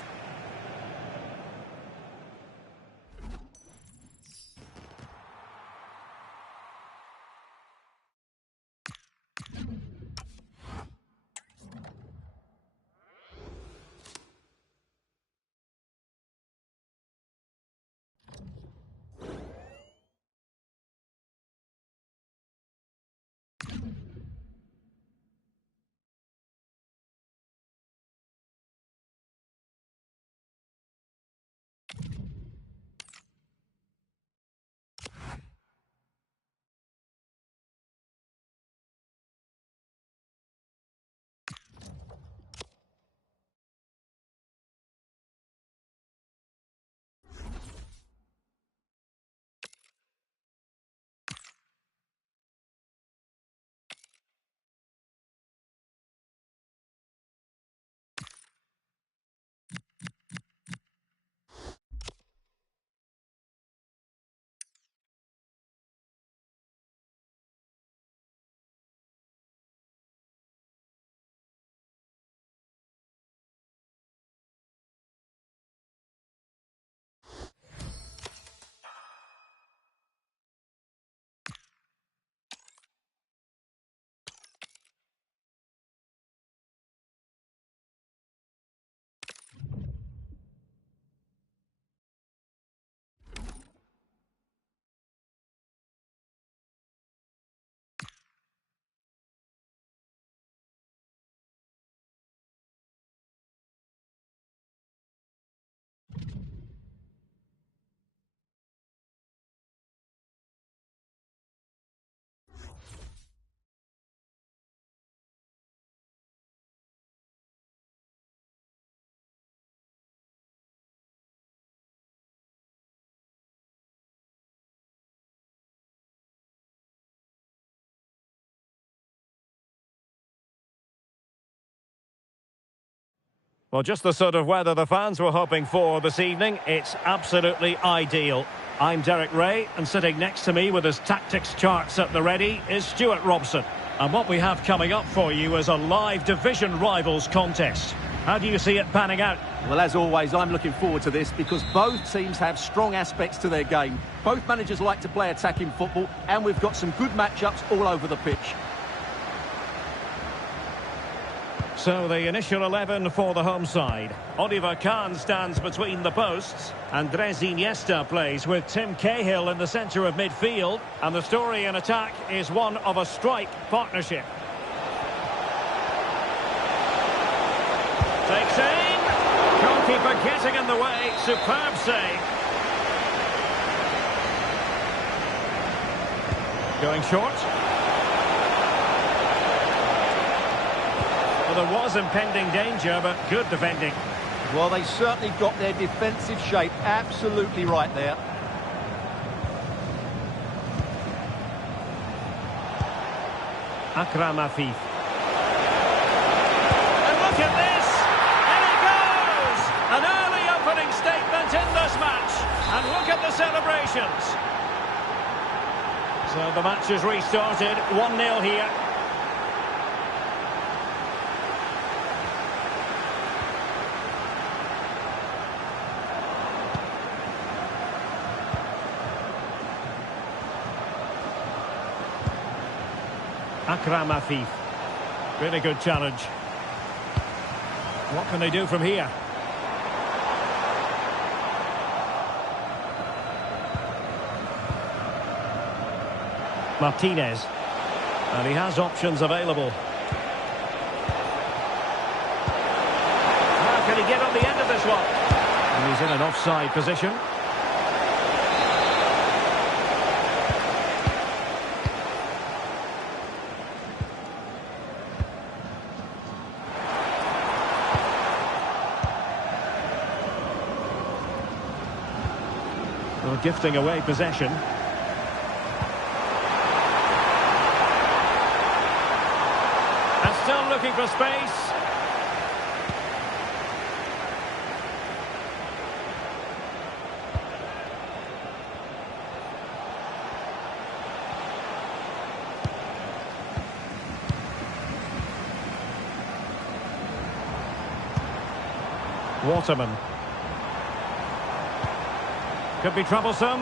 Well, just the sort of weather the fans were hoping for this evening. It's absolutely ideal. I'm Derek Ray, and sitting next to me with his tactics charts at the ready is Stuart Robson. And what we have coming up for you is a live division rivals contest. How do you see it panning out? Well, as always, I'm looking forward to this because both teams have strong aspects to their game. Both managers like to play attacking football, and we've got some good matchups all over the pitch. So the initial 11 for the home side. Oliver Kahn stands between the posts. Andres Iniesta plays with Tim Cahill in the centre of midfield. And the story in attack is one of a strike partnership. Takes aim. Goalkeeper getting in the way. Superb save. Going short. Well, there was impending danger, but good defending. Well, they certainly got their defensive shape absolutely right there. Akram Afif. And look at this! And it goes! An early opening statement in this match. And look at the celebrations. So the match is restarted. 1-0 here. Akram Afif. Really good challenge. What can they do from here? Martinez. And he has options available. How can he get on the end of this one? And he's in an offside position. Well, gifting away possession. And still looking for space. Waterman. Could be troublesome.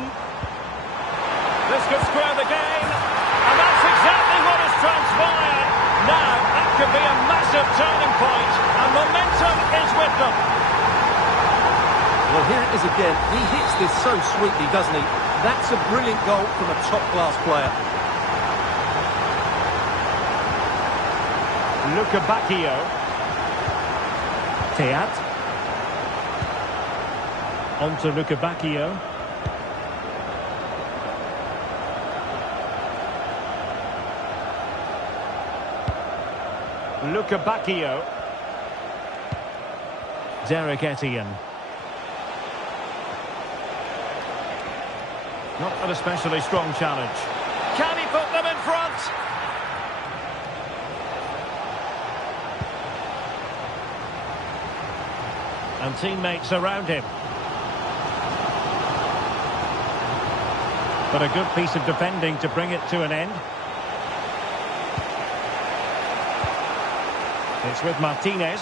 This could square the game. And that's exactly what has transpired. Now, that could be a massive turning point. And momentum is with them. Well, here it is again. He hits this so sweetly, doesn't he? That's a brilliant goal from a top-class player. Luca Bacchio. Teat. On to Luca Bacchio. Luca Bacchio. Derek Etienne. Not an especially strong challenge. Can he put them in front? And teammates around him. But a good piece of defending to bring it to an end. It's with Martinez.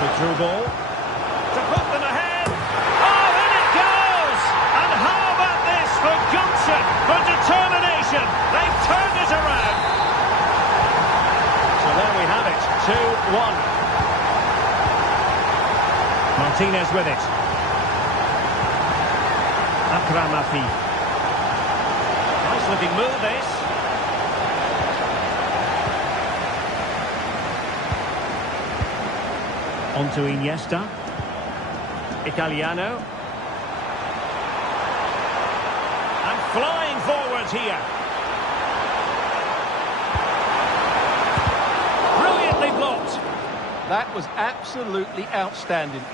The through ball. To put them ahead. Oh, in it goes! And how about this for gumption, for determination? They've turned it around. So there we have it, 2-1. Martinez with it. Akram Afif. Nice looking move this. On to Iniesta. Italiano. And flying forwards here. Brilliantly blocked. That was absolutely outstanding.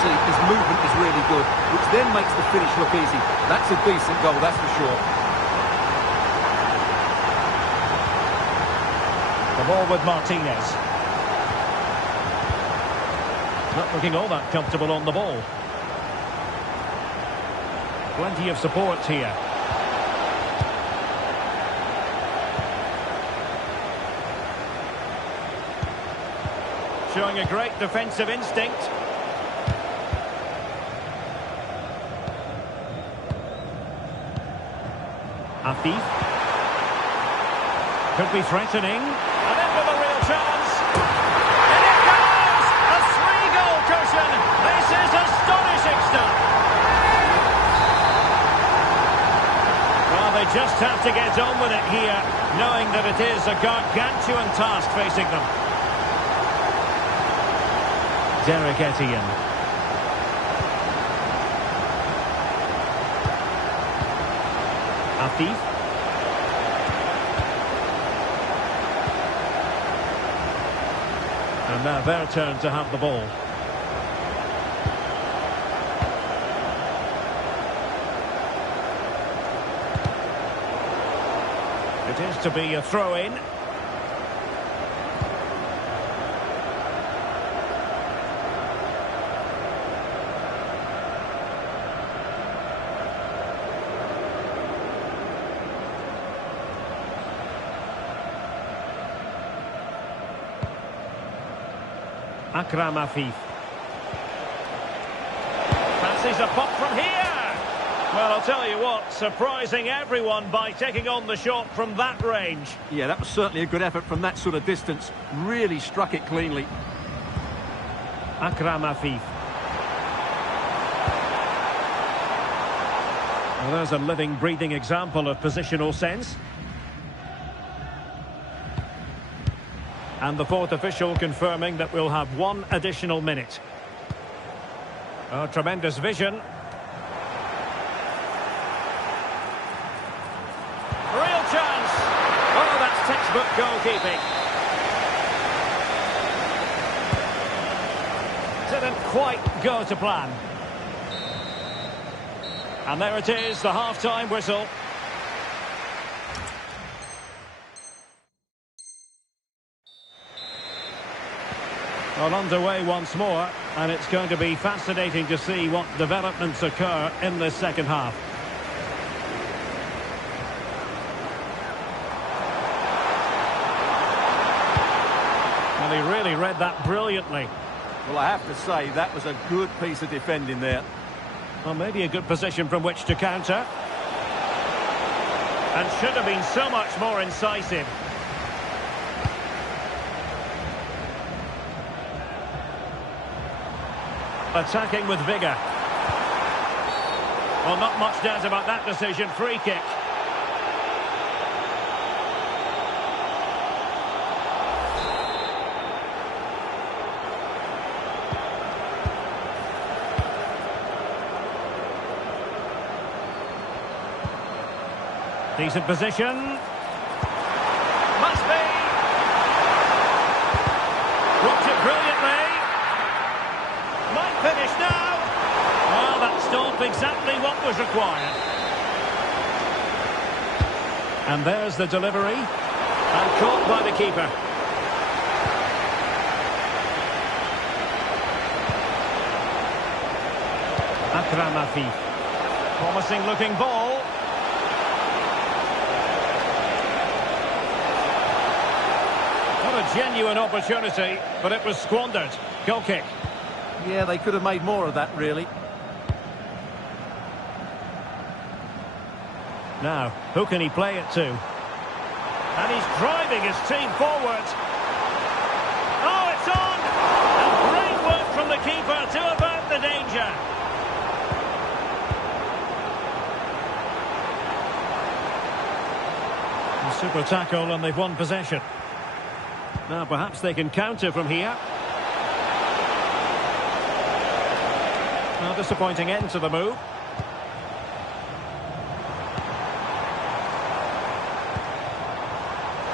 see, his movement is really good, which then makes the finish look easy. That's a decent goal, that's for sure. The ball with Martinez. Not looking all that comfortable on the ball. Plenty of support here. Showing a great defensive instinct. Afif. Could be threatening. And in with a real chance. And it goes! A 3-goal cushion. This is astonishing stuff. Well, they just have to get on with it here, knowing that it is a gargantuan task facing them. Derek Etienne. Afif. And now their turn to have the ball. It is to be a throw-in. Akram Afif. Fancies a pop from here. Well, I'll tell you what, surprising everyone by taking on the shot from that range. Yeah, that was certainly a good effort from that sort of distance. Really struck it cleanly. Akram Afif. Well, there's a living, breathing example of positional sense. And the fourth official confirming that we'll have one additional minute. Oh, tremendous vision. Real chance. Oh, that's textbook goalkeeping. Didn't quite go to plan. And there it is, the half-time whistle. Well, underway once more, and it's going to be fascinating to see what developments occur in this second half. Well, he really read that brilliantly. Well, I have to say, that was a good piece of defending there. Well, maybe a good position from which to counter. And should have been so much more incisive. Attacking with vigour. Well, not much doubt about that decision. Free kick. Decent position. Must be. Blocked it brilliantly. Might finish now. Well, that stopped exactly what was required. And there's the delivery. And caught by the keeper. Akram Afif. Promising looking ball. What a genuine opportunity, but it was squandered. Goal kick. Yeah, they could have made more of that, really. Now, who can he play it to? And he's driving his team forward. Oh, it's on! And great work from the keeper to avert the danger. A super tackle, and they've won possession. Now, perhaps they can counter from here. A disappointing end to the move.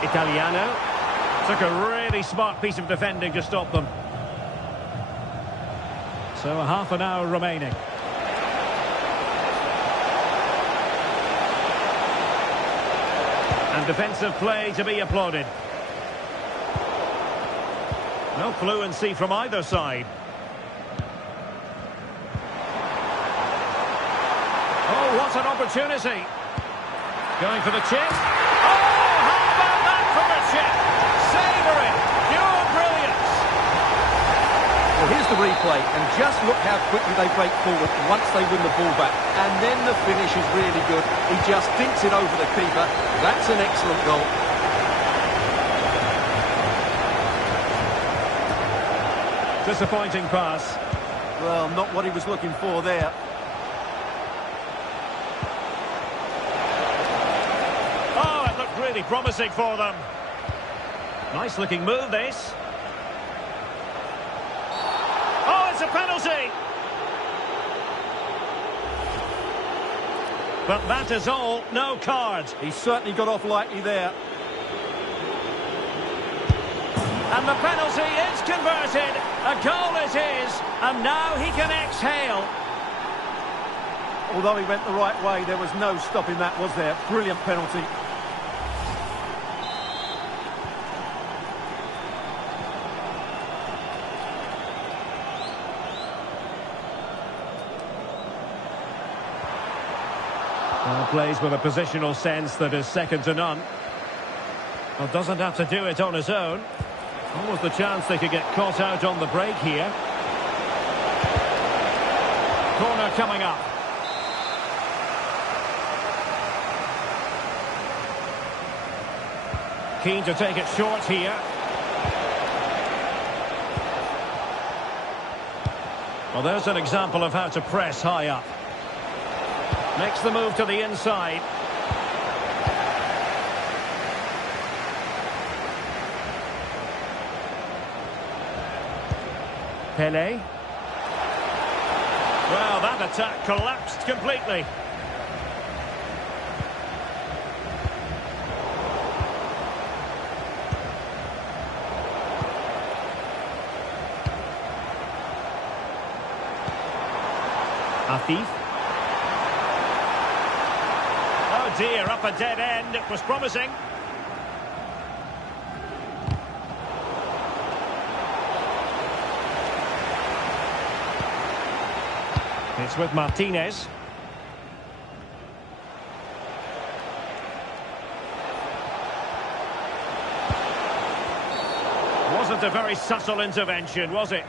Italiano took a really smart piece of defending to stop them. So a half an hour remaining. And defensive play to be applauded. No fluency from either side. Oh, what an opportunity. Going for the chip. Oh, how about that from a chip? Savouring. Pure brilliance. Well, here's the replay, and just look how quickly they break forward once they win the ball back. And then the finish is really good. He just dinks it over the keeper. That's an excellent goal. Disappointing pass. Well, not what he was looking for there. Oh, it looked really promising for them. Nice looking move, this. Oh, it's a penalty! But that is all, no card. He certainly got off lightly there. And the penalty is converted. A goal it is. And now he can exhale. Although he went the right way, there was no stopping that, was there? Brilliant penalty. Well, plays with a positional sense that is second to none. Well, doesn't have to do it on his own. Almost the chance they could get caught out on the break here. Corner coming up. Keen to take it short here. Well, there's an example of how to press high up. Makes the move to the inside. Pele. Well, that attack collapsed completely. Afif. Oh dear, up a dead end. It was promising. It's with Martinez. Wasn't a very subtle intervention, was it?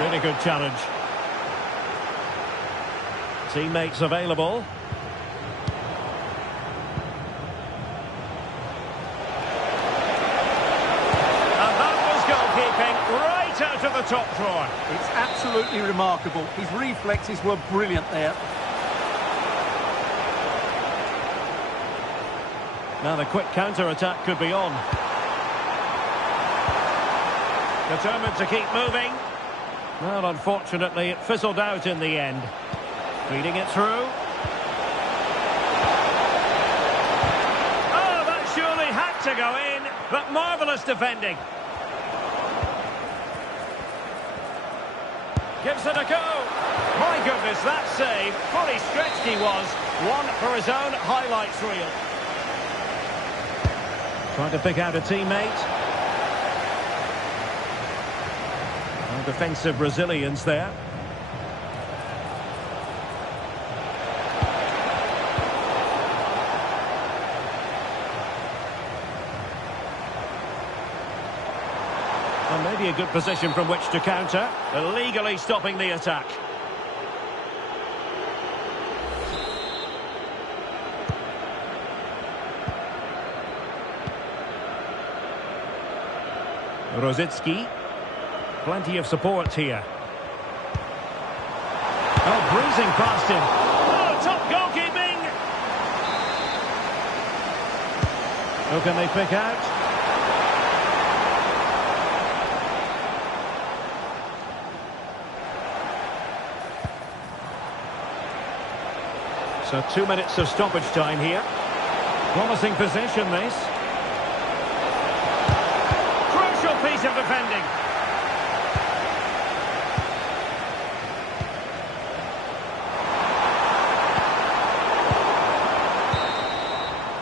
Really good challenge. Teammates available. And that was goalkeeping right out of the top drawer. It's absolutely remarkable. His reflexes were brilliant there. Now the quick counter-attack could be on. Determined to keep moving. Well, unfortunately, it fizzled out in the end. Feeding it through. Oh, that surely had to go in, but marvellous defending. Gives it a go. My goodness, that save. Fully stretched he was. One for his own highlights reel. Trying to pick out a teammate. No defensive resilience there. Maybe a good position from which to counter, illegally stopping the attack. Rosicki. Plenty of support here. Oh, breezing past him. Oh, top goalkeeping! Who can they pick out? So 2 minutes of stoppage time here. Promising possession, this. Crucial piece of defending.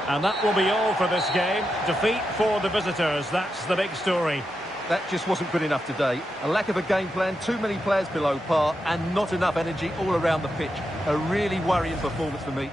And that will be all for this game. Defeat for the visitors, that's the big story. That just wasn't good enough today. A lack of a game plan, too many players below par, and not enough energy all around the pitch. A really worrying performance for me.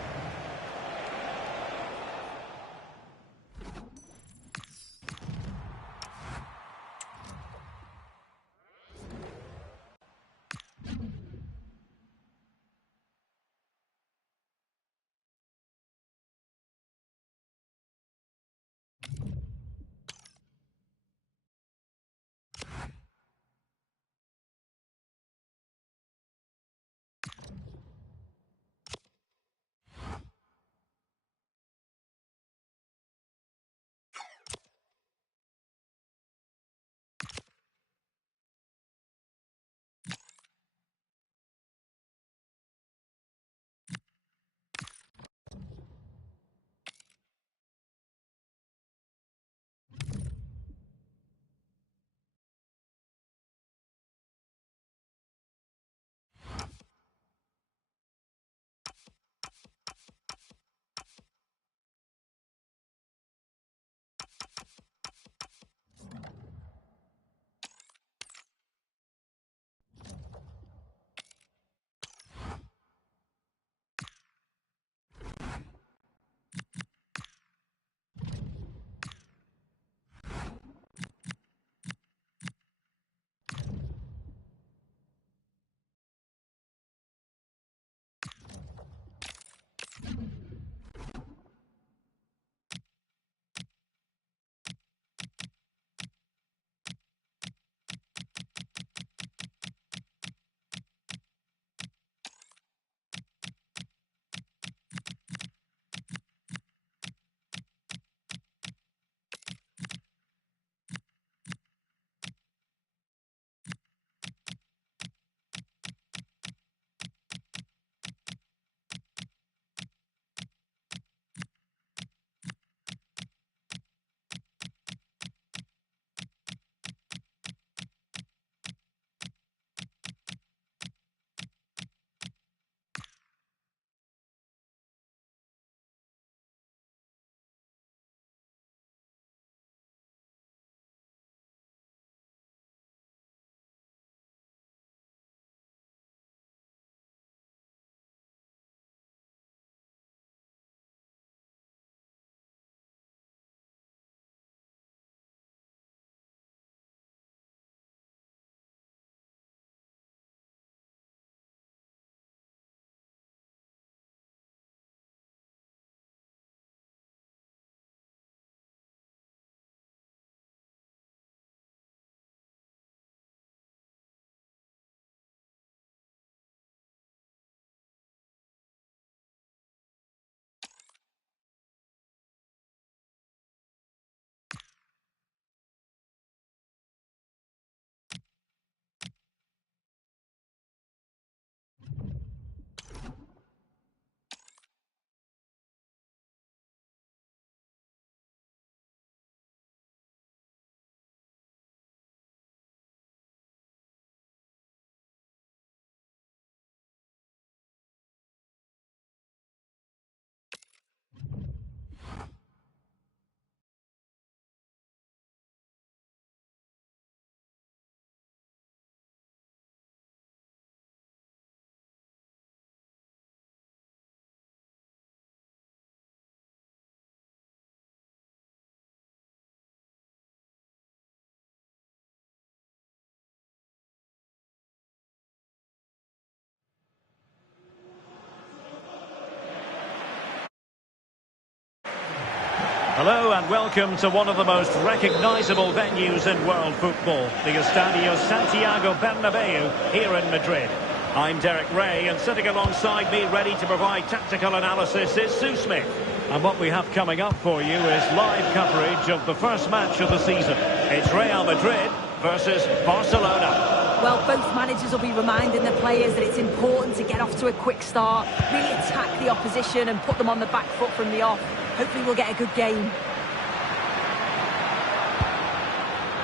Hello and welcome to one of the most recognisable venues in world football, the Estadio Santiago Bernabeu here in Madrid. I'm Derek Ray, and sitting alongside me ready to provide tactical analysis is Sue Smith. And what we have coming up for you is live coverage of the first match of the season. It's Real Madrid versus Barcelona. Well, both managers will be reminding the players that it's important to get off to a quick start, really attack the opposition and put them on the back foot from the off. Hopefully we'll get a good game.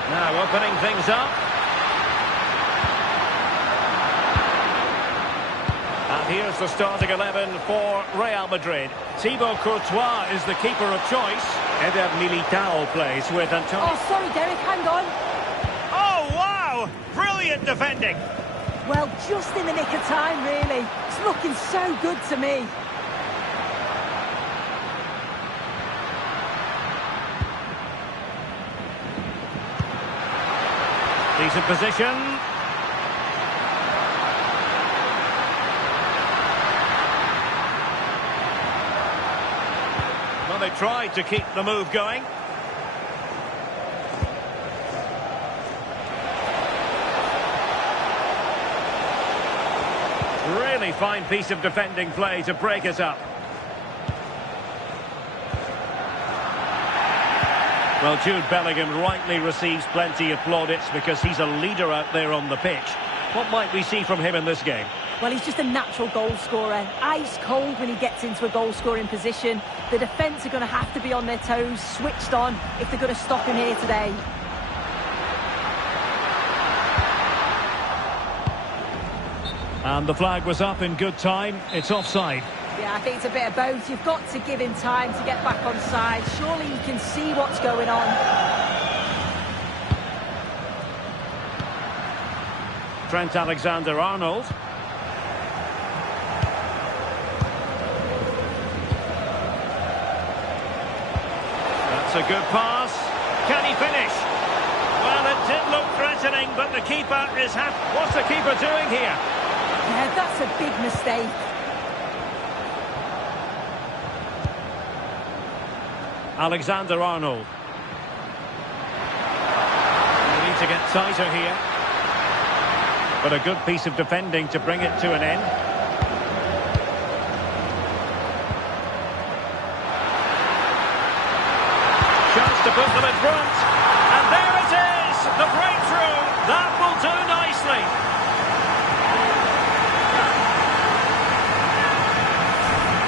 Now opening things up. And here's the starting 11 for Real Madrid. Thibaut Courtois is the keeper of choice. Eder Militao plays with Antonio. Oh, sorry, Derek, hang on. Oh, wow! Brilliant defending. Well, just in the nick of time, really. It's looking so good to me. Decent position. Well, they tried to keep the move going. Really fine piece of defending play to break us up. Well, Jude Bellingham rightly receives plenty of plaudits because he's a leader out there on the pitch. What might we see from him in this game? Well, he's just a natural goal scorer. Ice cold when he gets into a goal-scoring position. The defence are going to have to be on their toes, switched on, if they're going to stop him here today. And the flag was up in good time. It's offside. Yeah, I think it's a bit of both. You've got to give him time to get back on side. Surely he can see what's going on. Trent Alexander-Arnold. That's a good pass. Can he finish? Well, it did look threatening, but the keeper is happy. What's the keeper doing here? Yeah, that's a big mistake. Alexander-Arnold. We need to get tighter here. But a good piece of defending to bring it to an end. Chance to put them in front. And there it is! The breakthrough! That will do nicely.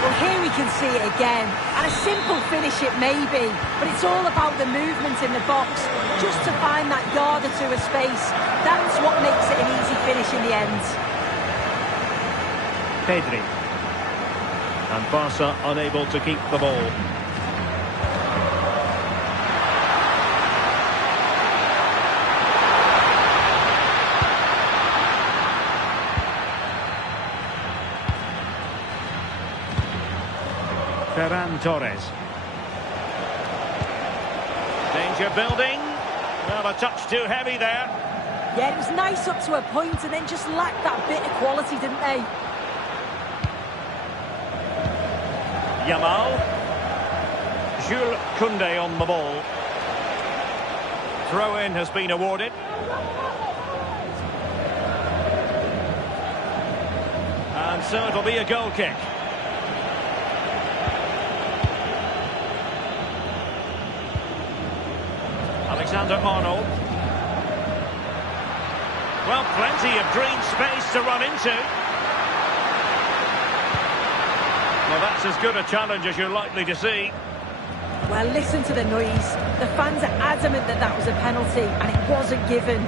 Well, here we can see it again. And a simple finish it may be, but it's all about the movement in the box. Just to find that yard or two of space. That's what makes it an easy finish in the end. Pedri. And Barca unable to keep the ball. Ferran Torres. Danger building. Well, a touch too heavy there. Yeah, it was nice up to a point and then just lacked that bit of quality, didn't they? Yamal. Jules Koundé on the ball. Throw-in has been awarded. And so it'll be a goal kick. Alexander-Arnold. Well, plenty of green space to run into. Well, that's as good a challenge as you're likely to see. Well, listen to the noise. The fans are adamant that that was a penalty, and it wasn't given.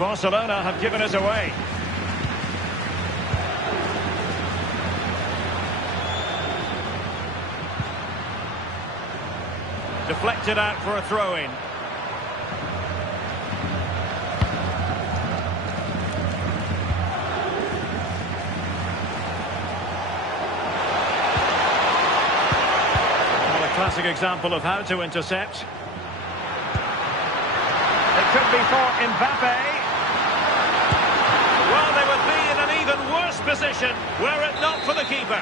Barcelona have given us away. Deflected out for a throw-in. Well, a classic example of how to intercept. It could be for Mbappe. Well, they would be in an even worse position were it not for the keeper.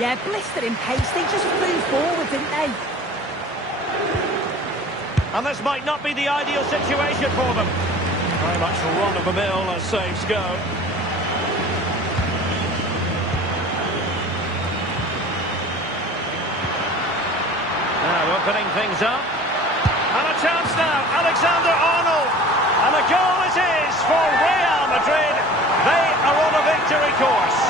Yeah, blistered in pace. They just flew forward, didn't they? And this might not be the ideal situation for them. Very much run-of-the-mill as saves go. opening things up. And a chance now, Alexander-Arnold. And a goal it is for Real Madrid. They are on a victory course.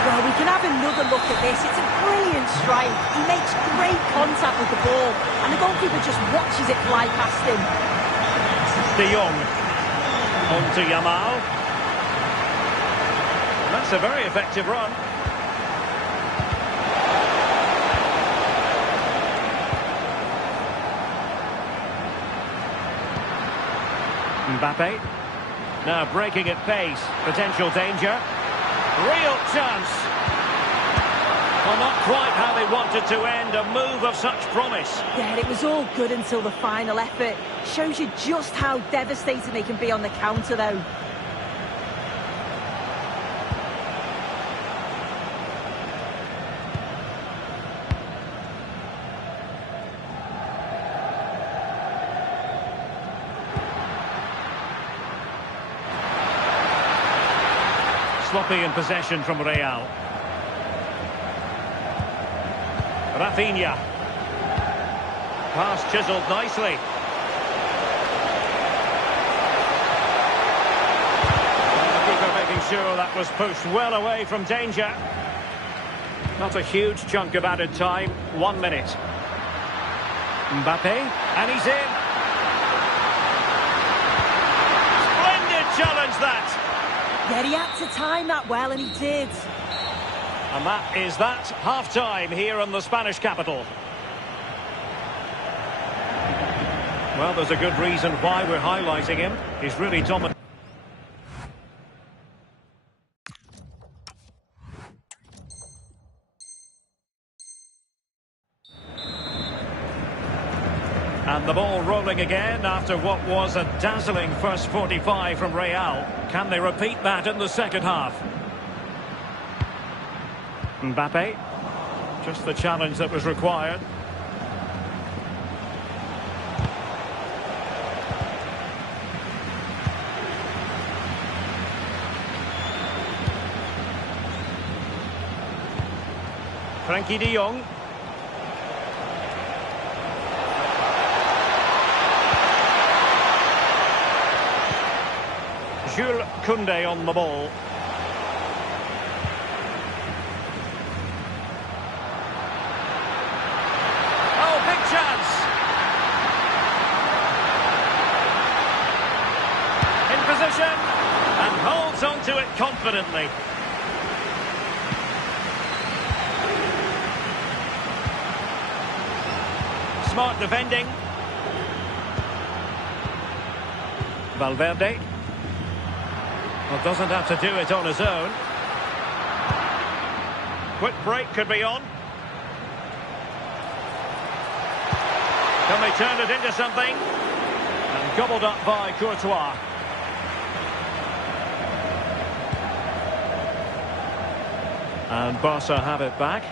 Well, we can have another look at this. It's a brilliant strike. He makes great contact with the ball, and the goalkeeper just watches it fly past him. De Jong. On to Yamal. And that's a very effective run. Mbappe. Now breaking at pace. Potential danger. Real chance. Well, not quite how they wanted to end a move of such promise. Yeah, it was all good until the final effort. Shows you just how devastating they can be on the counter, though. Sloppy in possession from Real. Rafinha. Pass chiselled nicely. And the keeper making sure that was pushed well away from danger. Not a huge chunk of added time. 1 minute. Mbappe. And he's in. Splendid challenge that. Yeah, he had to time that well, and he did. And that is that, half-time here in the Spanish capital. Well, there's a good reason why we're highlighting him. He's really dominant. And the ball rolling again after what was a dazzling first 45 from Real. Can they repeat that in the second half? Mbappe. Just the challenge that was required. Frankie de Jong. Jules Koundé on the ball. Oh, big chance. In position and holds on to it confidently. Smart defending. Valverde. Well, doesn't have to do it on his own. Quick break could be on. Can they turn it into something? And gobbled up by Courtois. And Barca have it back.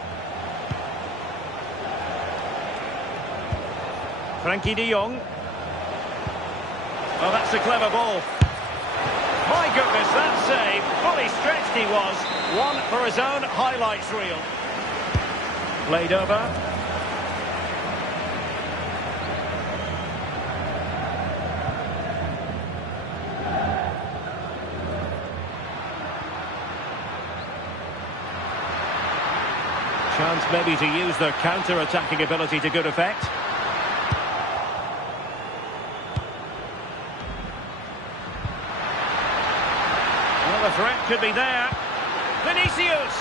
Frankie de Jong. Oh, that's a clever ball. My goodness, that save. Fully stretched he was. One for his own highlights reel. Played over. Chance maybe to use their counter-attacking ability to good effect. The threat could be there. Vinicius!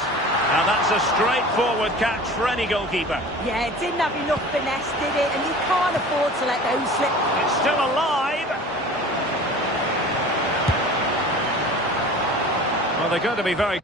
And that's a straightforward catch for any goalkeeper. Yeah, it didn't have enough finesse, did it? And you can't afford to let those slip. It's still alive. Well, they're going to be very...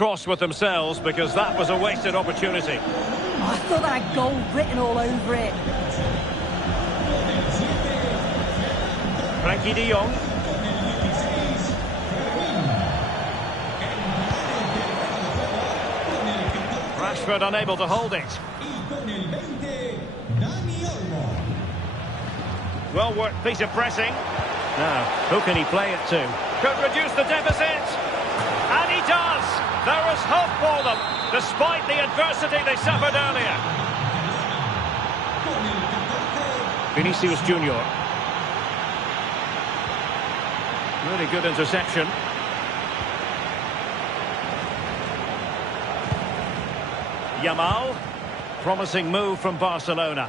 cross with themselves because that was a wasted opportunity. Oh, I thought that had goal written all over it. Frankie de Jong. Rashford unable to hold it. Well worked piece of pressing. Now, who can he play it to? Could reduce the deficit. And he does. There is hope for them, despite the adversity they suffered earlier. Vinicius Junior. Really good interception. Yamal. Promising move from Barcelona.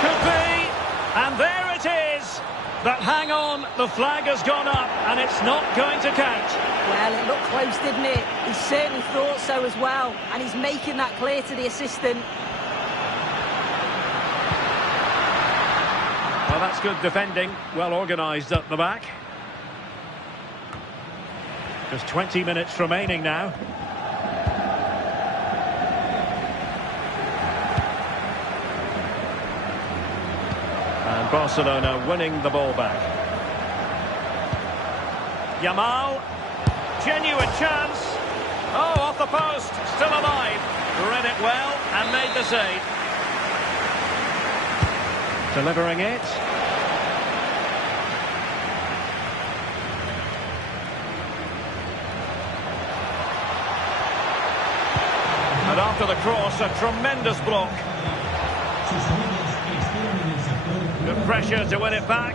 Could be. And there it is. But hang on, the flag has gone up and it's not going to count. Well, it looked close, didn't it? He certainly thought so as well. And he's making that clear to the assistant. Well, that's good defending. Well organised at the back. Just 20 minutes remaining now. And Barcelona winning the ball back. Yamal. Genuine chance. Oh, off the post. Still alive. Read it well and made the save. Delivering it. And after the cross, a tremendous block. Good pressure to win it back.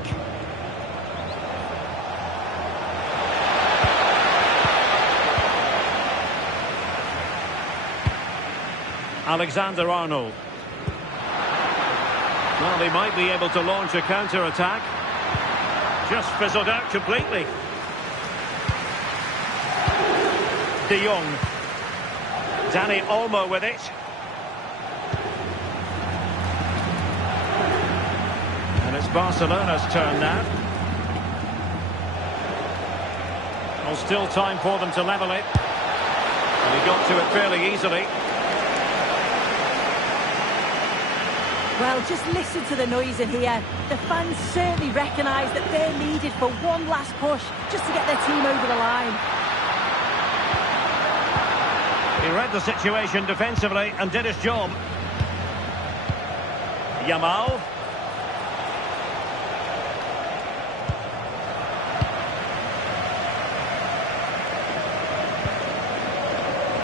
Alexander-Arnold. Well, they might be able to launch a counter-attack. Just fizzled out completely. De Jong. Dani Olmo with it. And it's Barcelona's turn now. Well, still time for them to level it. And he got to it fairly easily. Well, just listen to the noise in here. The fans certainly recognise that they're needed for one last push just to get their team over the line. He read the situation defensively and did his job. Yamal.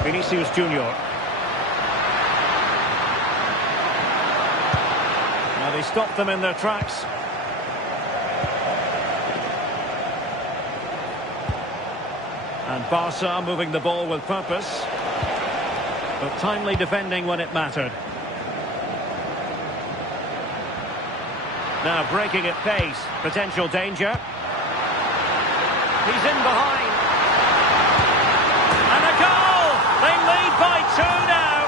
Vinicius Junior. Now they stopped them in their tracks. And Barca moving the ball with purpose. But timely defending when it mattered. Now breaking at pace. Potential danger. He's in behind. And a goal! They lead by 2 now.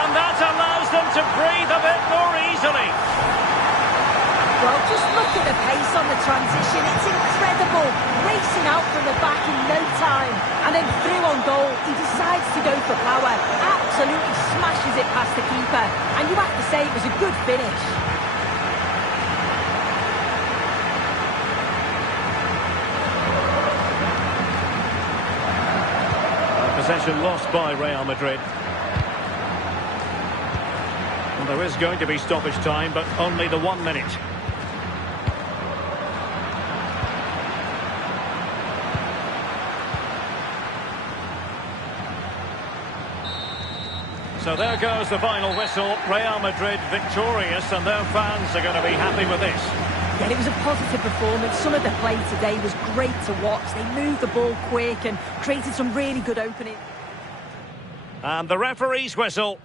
And that allows them to breathe a bit more easily. Well, just look at the pace on the transition. It's incredible. Racing out from the back in no time. And then through on goal, he decides to go for power. Absolutely smashes it past the keeper. And you have to say it was a good finish. Possession lost by Real Madrid. Well, there is going to be stoppage time, but only the 1 minute. So there goes the final whistle. Real Madrid victorious, and their fans are going to be happy with this. Yeah, it was a positive performance. Some of the play today was great to watch. They moved the ball quick and created some really good openings. And the referee's whistle.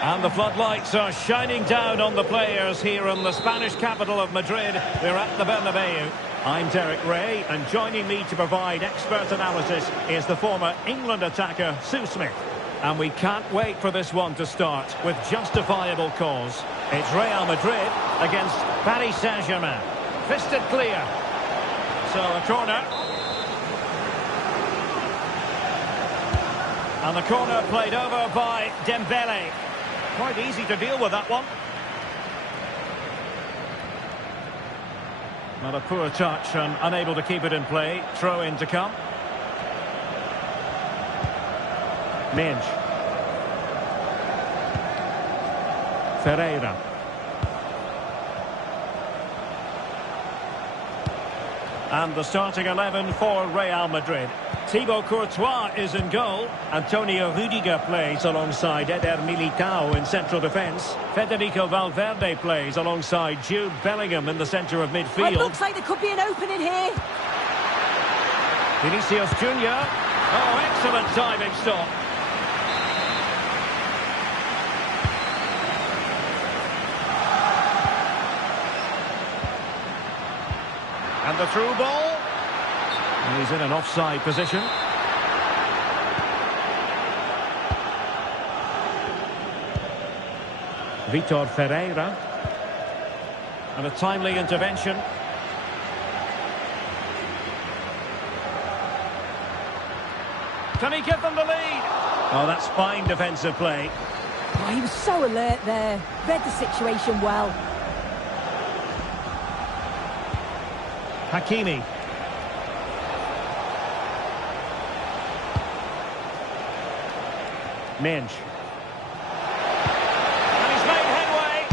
And the floodlights are shining down on the players here in the Spanish capital of Madrid. We're at the Bernabeu. I'm Derek Ray, and joining me to provide expert analysis is the former England attacker, Sue Smith. And we can't wait for this one to start with justifiable cause. It's Real Madrid against Paris Saint-Germain. Fisted clear. So a corner. And the corner played over by Dembele. Quite easy to deal with that one. Not a poor touch and unable to keep it in play. Throw in to come. Minge. Ferreira. And the starting 11 for Real Madrid. Thibaut Courtois is in goal. Antonio Rudiger plays alongside Eder Militao in central defence. Federico Valverde plays alongside Jude Bellingham in the centre of midfield. It looks like there could be an opening here. Vinicius Junior. Oh, excellent timing stop. And the through ball. And he's in an offside position. Vitor Ferreira. And a timely intervention. Can he give them the lead? Oh, that's fine defensive play. Oh, he was so alert there. Read the situation well. Hakimi. Minge. And he's made headway.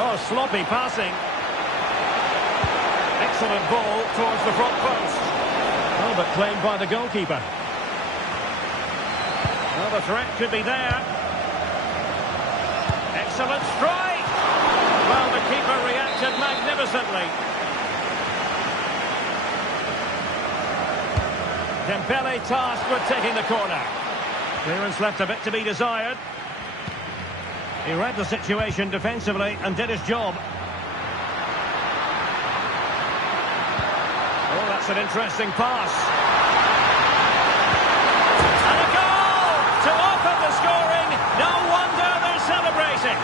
Oh, sloppy passing. Excellent ball towards the front post. Oh, but claimed by the goalkeeper. Well, the threat could be there. Excellent strike. Well, the keeper reacted magnificently. Dembele tasked with taking the corner. Clearance left a bit to be desired. He read the situation defensively and did his job. Oh, that's an interesting pass. And a goal to open the scoring. No wonder they're celebrating.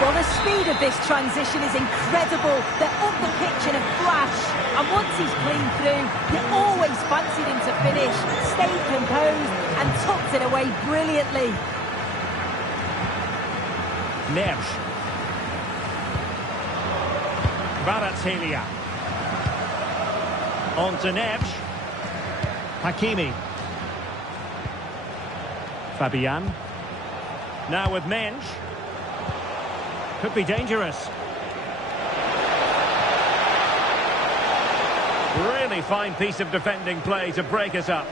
Well, the speed of this transition is incredible. They're up the pitch in a flash. And once he's clean through, you always fancied him to finish. Stayed composed and tucked it away brilliantly. Neves. Kvaratskhelia. On to Neves. Hakimi. Fabian. Now with Minge. Could be dangerous. Really fine piece of defending play to break us up.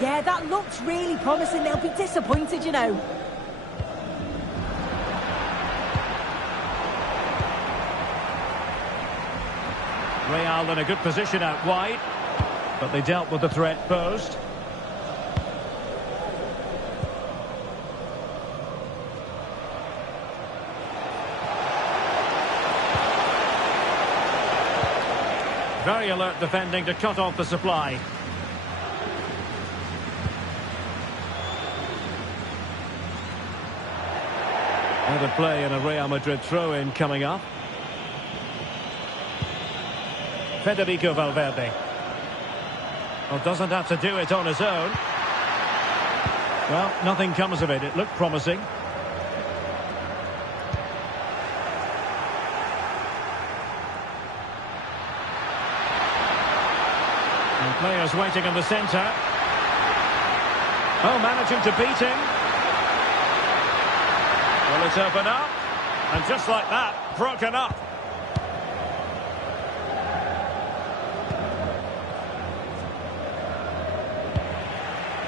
Yeah, that looks really promising. They'll be disappointed, you know. Real in a good position out wide, but they dealt with the threat posed. Very alert defending to cut off the supply. Another play and a Real Madrid throw-in coming up. Federico Valverde. Well, doesn't have to do it on his own. Well, nothing comes of it. It looked promising. Players waiting in the centre. Oh, managing to beat him. Will it open up? And just like that, broken up.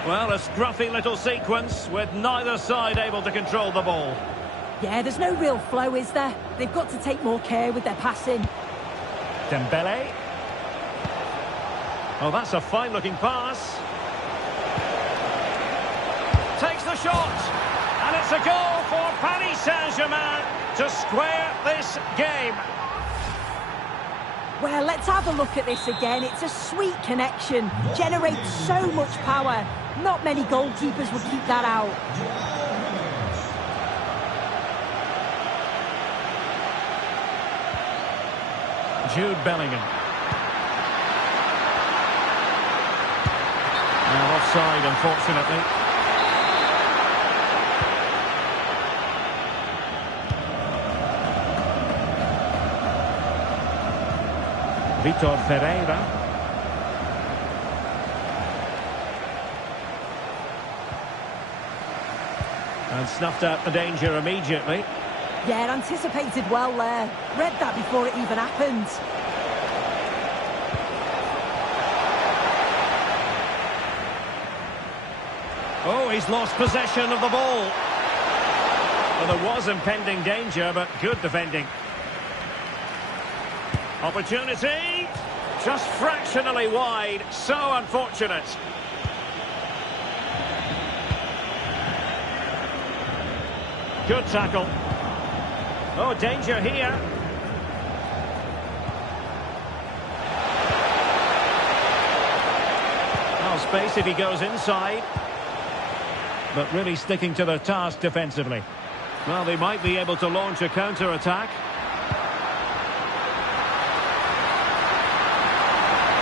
Well, a scruffy little sequence with neither side able to control the ball. Yeah, there's no real flow, is there? They've got to take more care with their passing. Dembele. Oh, that's a fine-looking pass. Takes the shot. And it's a goal for Paris Saint-Germain to square this game. Well, let's have a look at this again. It's a sweet connection. Generates so much power. Not many goalkeepers would keep that out. Jude Bellingham. Now offside, unfortunately. Vitor Ferreira. And snuffed out the danger immediately. Yeah, anticipated well there. Read that before it even happened. Oh, he's lost possession of the ball. Well, there was impending danger, but good defending. Opportunity. Just fractionally wide. So unfortunate. Good tackle. Oh, danger here. Oh, space if he goes inside. But really sticking to their task defensively. Well, they might be able to launch a counter-attack.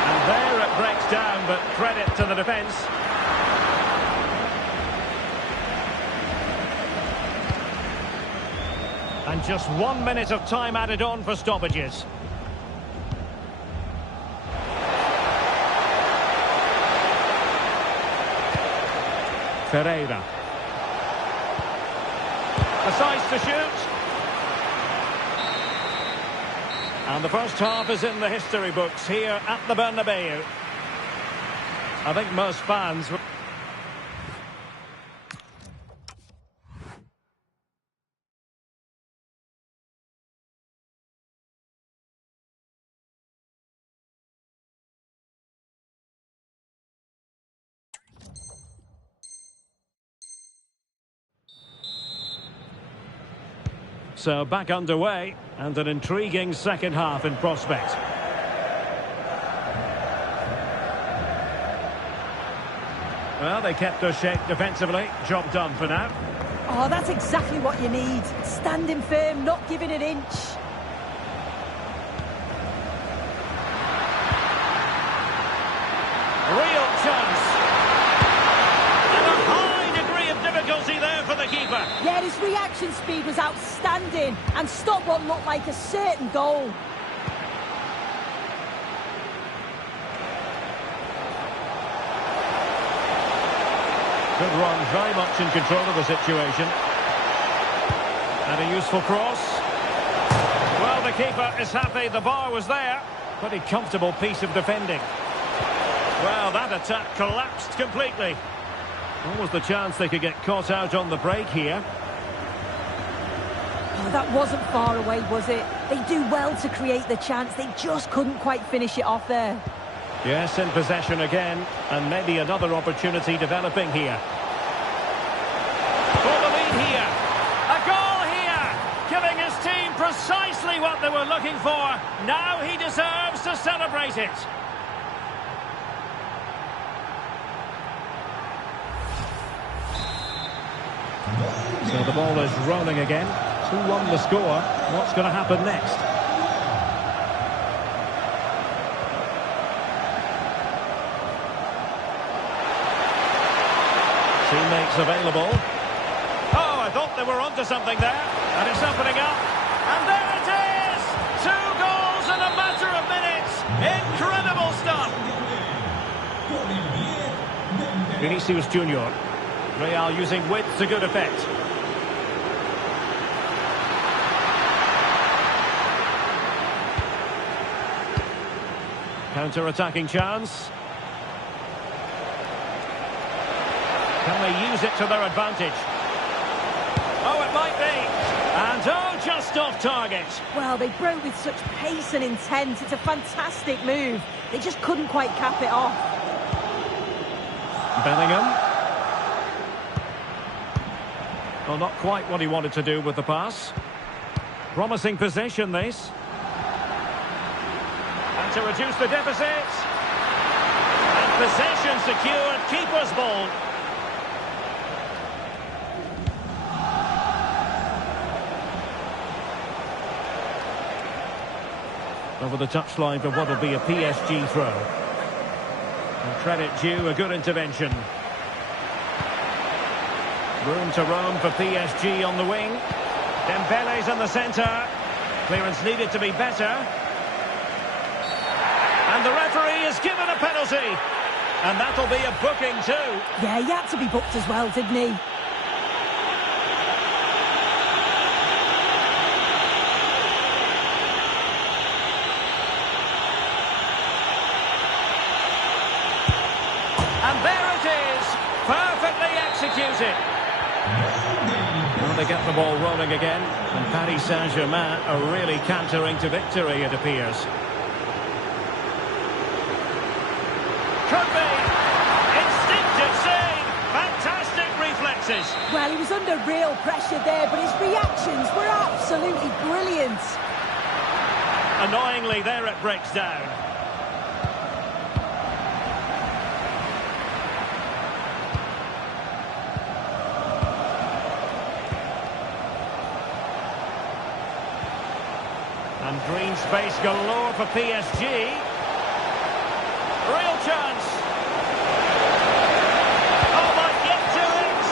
And there it breaks down, but credit to the defence. And just 1 minute of time added on for stoppages. Ferreira. Decides to shoot. And the first half is in the history books here at the Bernabeu. I think most fans... So back underway, and an intriguing second half in prospect. Well, they kept their shape defensively. Job done for now. Oh, that's exactly what you need. Standing firm, not giving an inch. Real chance. And a high degree of difficulty there for the keeper. Yeah, his reaction speed was outstanding and stopped what looked like a certain goal. Good run, very much in control of the situation. And a useful cross. Well, the keeper is happy the bar was there. Pretty comfortable piece of defending. Well, that attack collapsed completely. What was the chance they could get caught out on the break here? Oh, that wasn't far away, was it? They do well to create the chance. They just couldn't quite finish it off there. Yes, in possession again, and maybe another opportunity developing here. For the lead here. A goal here, giving his team precisely what they were looking for. Now he deserves to celebrate it. So the ball is rolling again. 2-1 the score. What's going to happen next? Teammates available. Oh, I thought they were onto something there. And it's opening up. And there it is! 2 goals in a matter of minutes. Incredible stuff. Vinicius Junior. Real using width to good effect. Counter-attacking chance. Can they use it to their advantage? Oh, it might be. And oh, just off target. Well, they broke with such pace and intent. It's a fantastic move. They just couldn't quite cap it off. Bellingham. Well, not quite what he wanted to do with the pass. Promising possession, this. And to reduce the deficit. And possession secured. Keeper's ball. Over the touchline for what will be a PSG throw. And credit due, a good intervention. Room to roam for PSG on the wing. Dembele's in the centre. Clearance needed to be better. And the referee has given a penalty. And that'll be a booking too. Yeah, he had to be booked as well, didn't he? And there it is, perfectly executed. Well, they get the ball rolling again, and Paris Saint-Germain are really cantering to victory, it appears. Could be. Instinctive save. Fantastic reflexes. Well, he was under real pressure there, but his reactions were absolutely brilliant. Annoyingly, there it breaks down. And green space galore for PSG. Real chance. Oh, might get to it.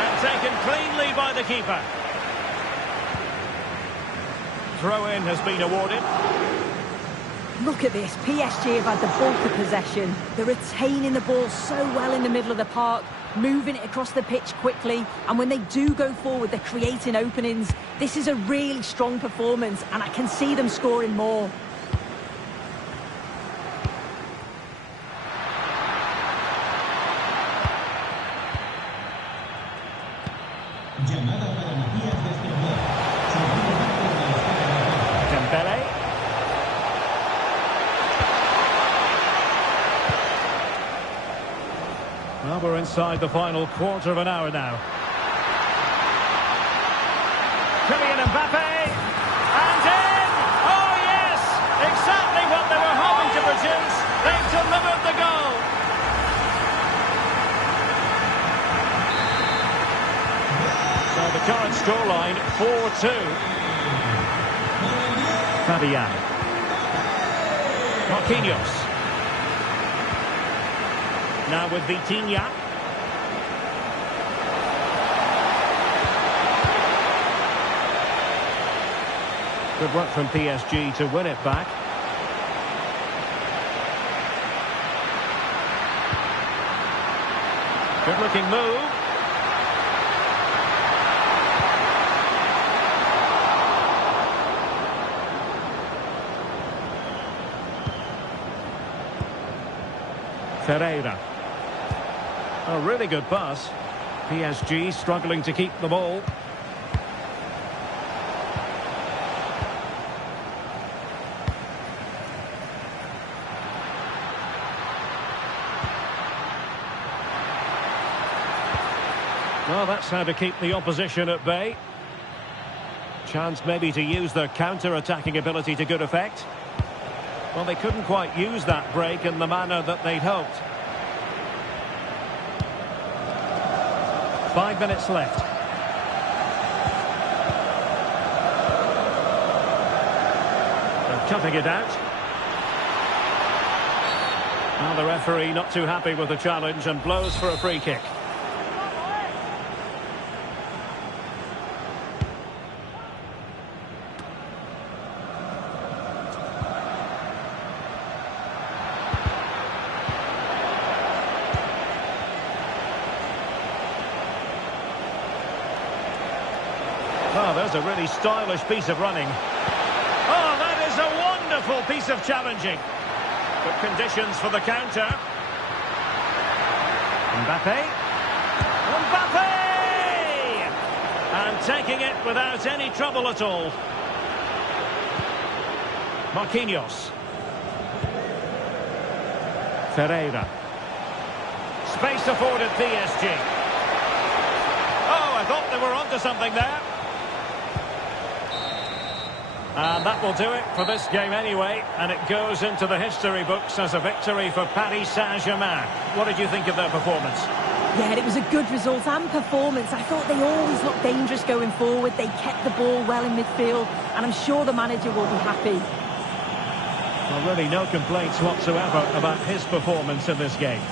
And taken cleanly by the keeper. Throw-in has been awarded. Look at this. PSG have had the bulk of possession. They're retaining the ball so well in the middle of the park, moving it across the pitch quickly, and when they do go forward, they're creating openings. This is a really strong performance, and I can see them scoring more. Dembele. Well, we're inside the final quarter of an hour now. Kylian Mbappe, and in! Oh yes! Exactly what they were hoping to produce. They've delivered the goal. So the current scoreline, 4-2. Fabian. Marquinhos. Now with Vitinha. Good work from PSG to win it back. Good looking move. Ferreira. A really good pass. PSG struggling to keep the ball. Well, that's how to keep the opposition at bay. Chance maybe to use their counter-attacking ability to good effect. Well, they couldn't quite use that break in the manner that they'd hoped. 5 minutes left. They're cutting it out. Now the referee not too happy with the challenge and blows for a free kick. was a really stylish piece of running. Oh, that is a wonderful piece of challenging. Good conditions for the counter. Mbappe. Mbappe! And taking it without any trouble at all. Marquinhos. Ferreira. Space afforded PSG. Oh, I thought they were onto something there. And that will do it for this game anyway. And it goes into the history books as a victory for Paris Saint-Germain. What did you think of their performance? Yeah, it was a good result and performance. I thought they always looked dangerous going forward. They kept the ball well in midfield. And I'm sure the manager will be happy. Well, really no complaints whatsoever about his performance in this game.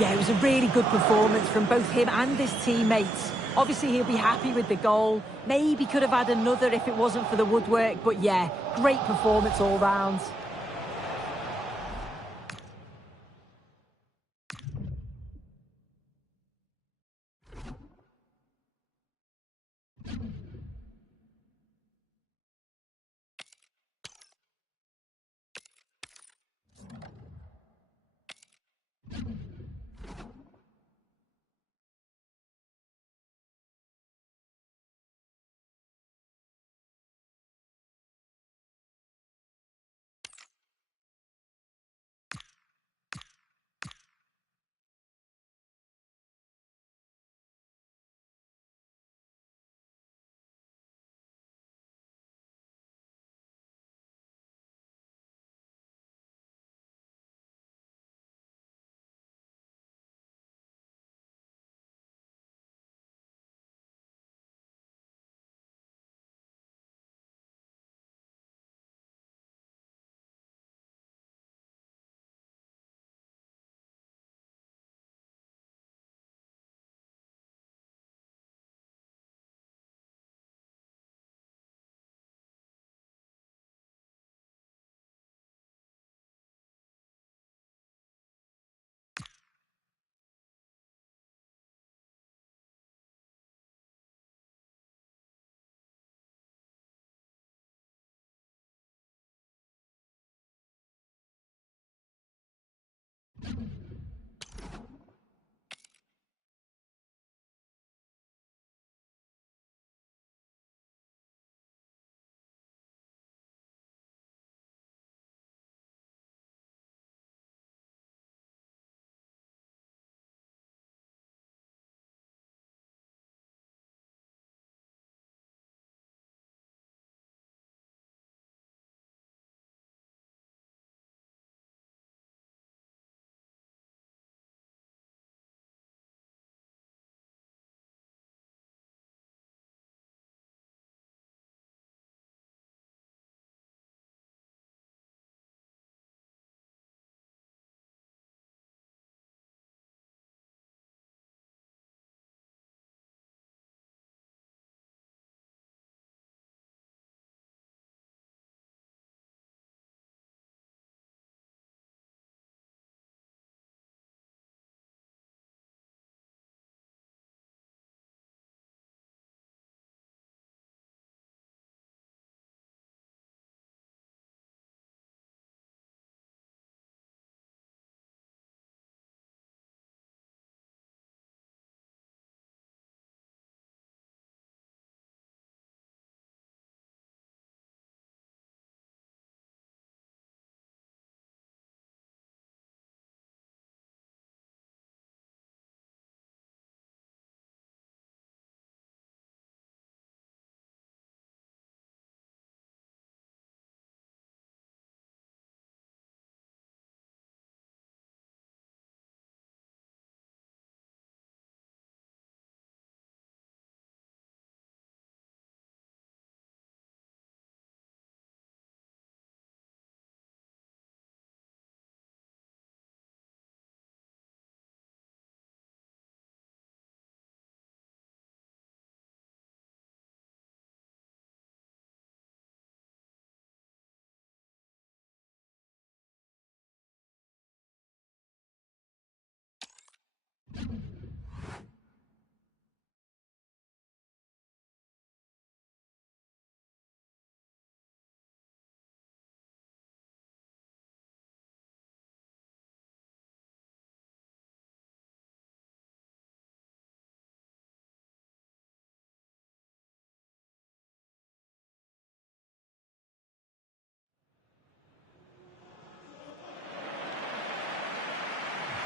Yeah, it was a really good performance from both him and his teammates. Obviously, he'll be happy with the goal. Maybe could have had another if it wasn't for the woodwork. But yeah, great performance all round.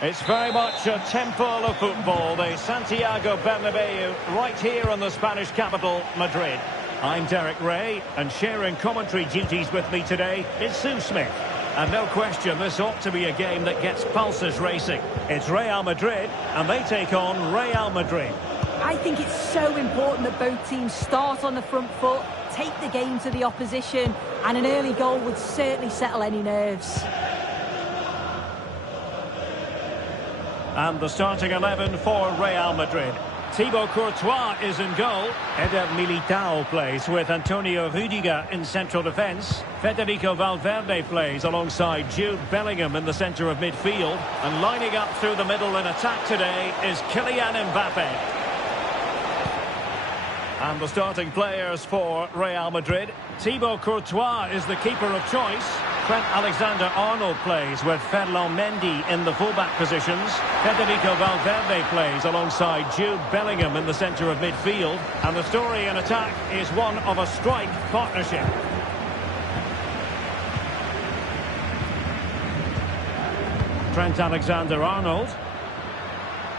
It's very much a temple of football, the Santiago Bernabeu, right here in the Spanish capital, Madrid. I'm Derek Ray, and sharing commentary duties with me today is Sue Smith. And no question, this ought to be a game that gets pulses racing. It's Real Madrid, and they take on Real Madrid. I think it's so important that both teams start on the front foot, take the game to the opposition, and an early goal would certainly settle any nerves. And the starting 11 for Real Madrid. Thibaut Courtois is in goal. Eder Militao plays with Antonio Rüdiger in central defence. Federico Valverde plays alongside Jude Bellingham in the centre of midfield. And lining up through the middle in attack today is Kylian Mbappe. And the starting players for Real Madrid. Thibaut Courtois is the keeper of choice. Trent Alexander-Arnold plays with Ferland Mendy in the fullback positions. Federico Valverde plays alongside Jude Bellingham in the centre of midfield. And the story in attack is one of a strike partnership. Trent Alexander-Arnold.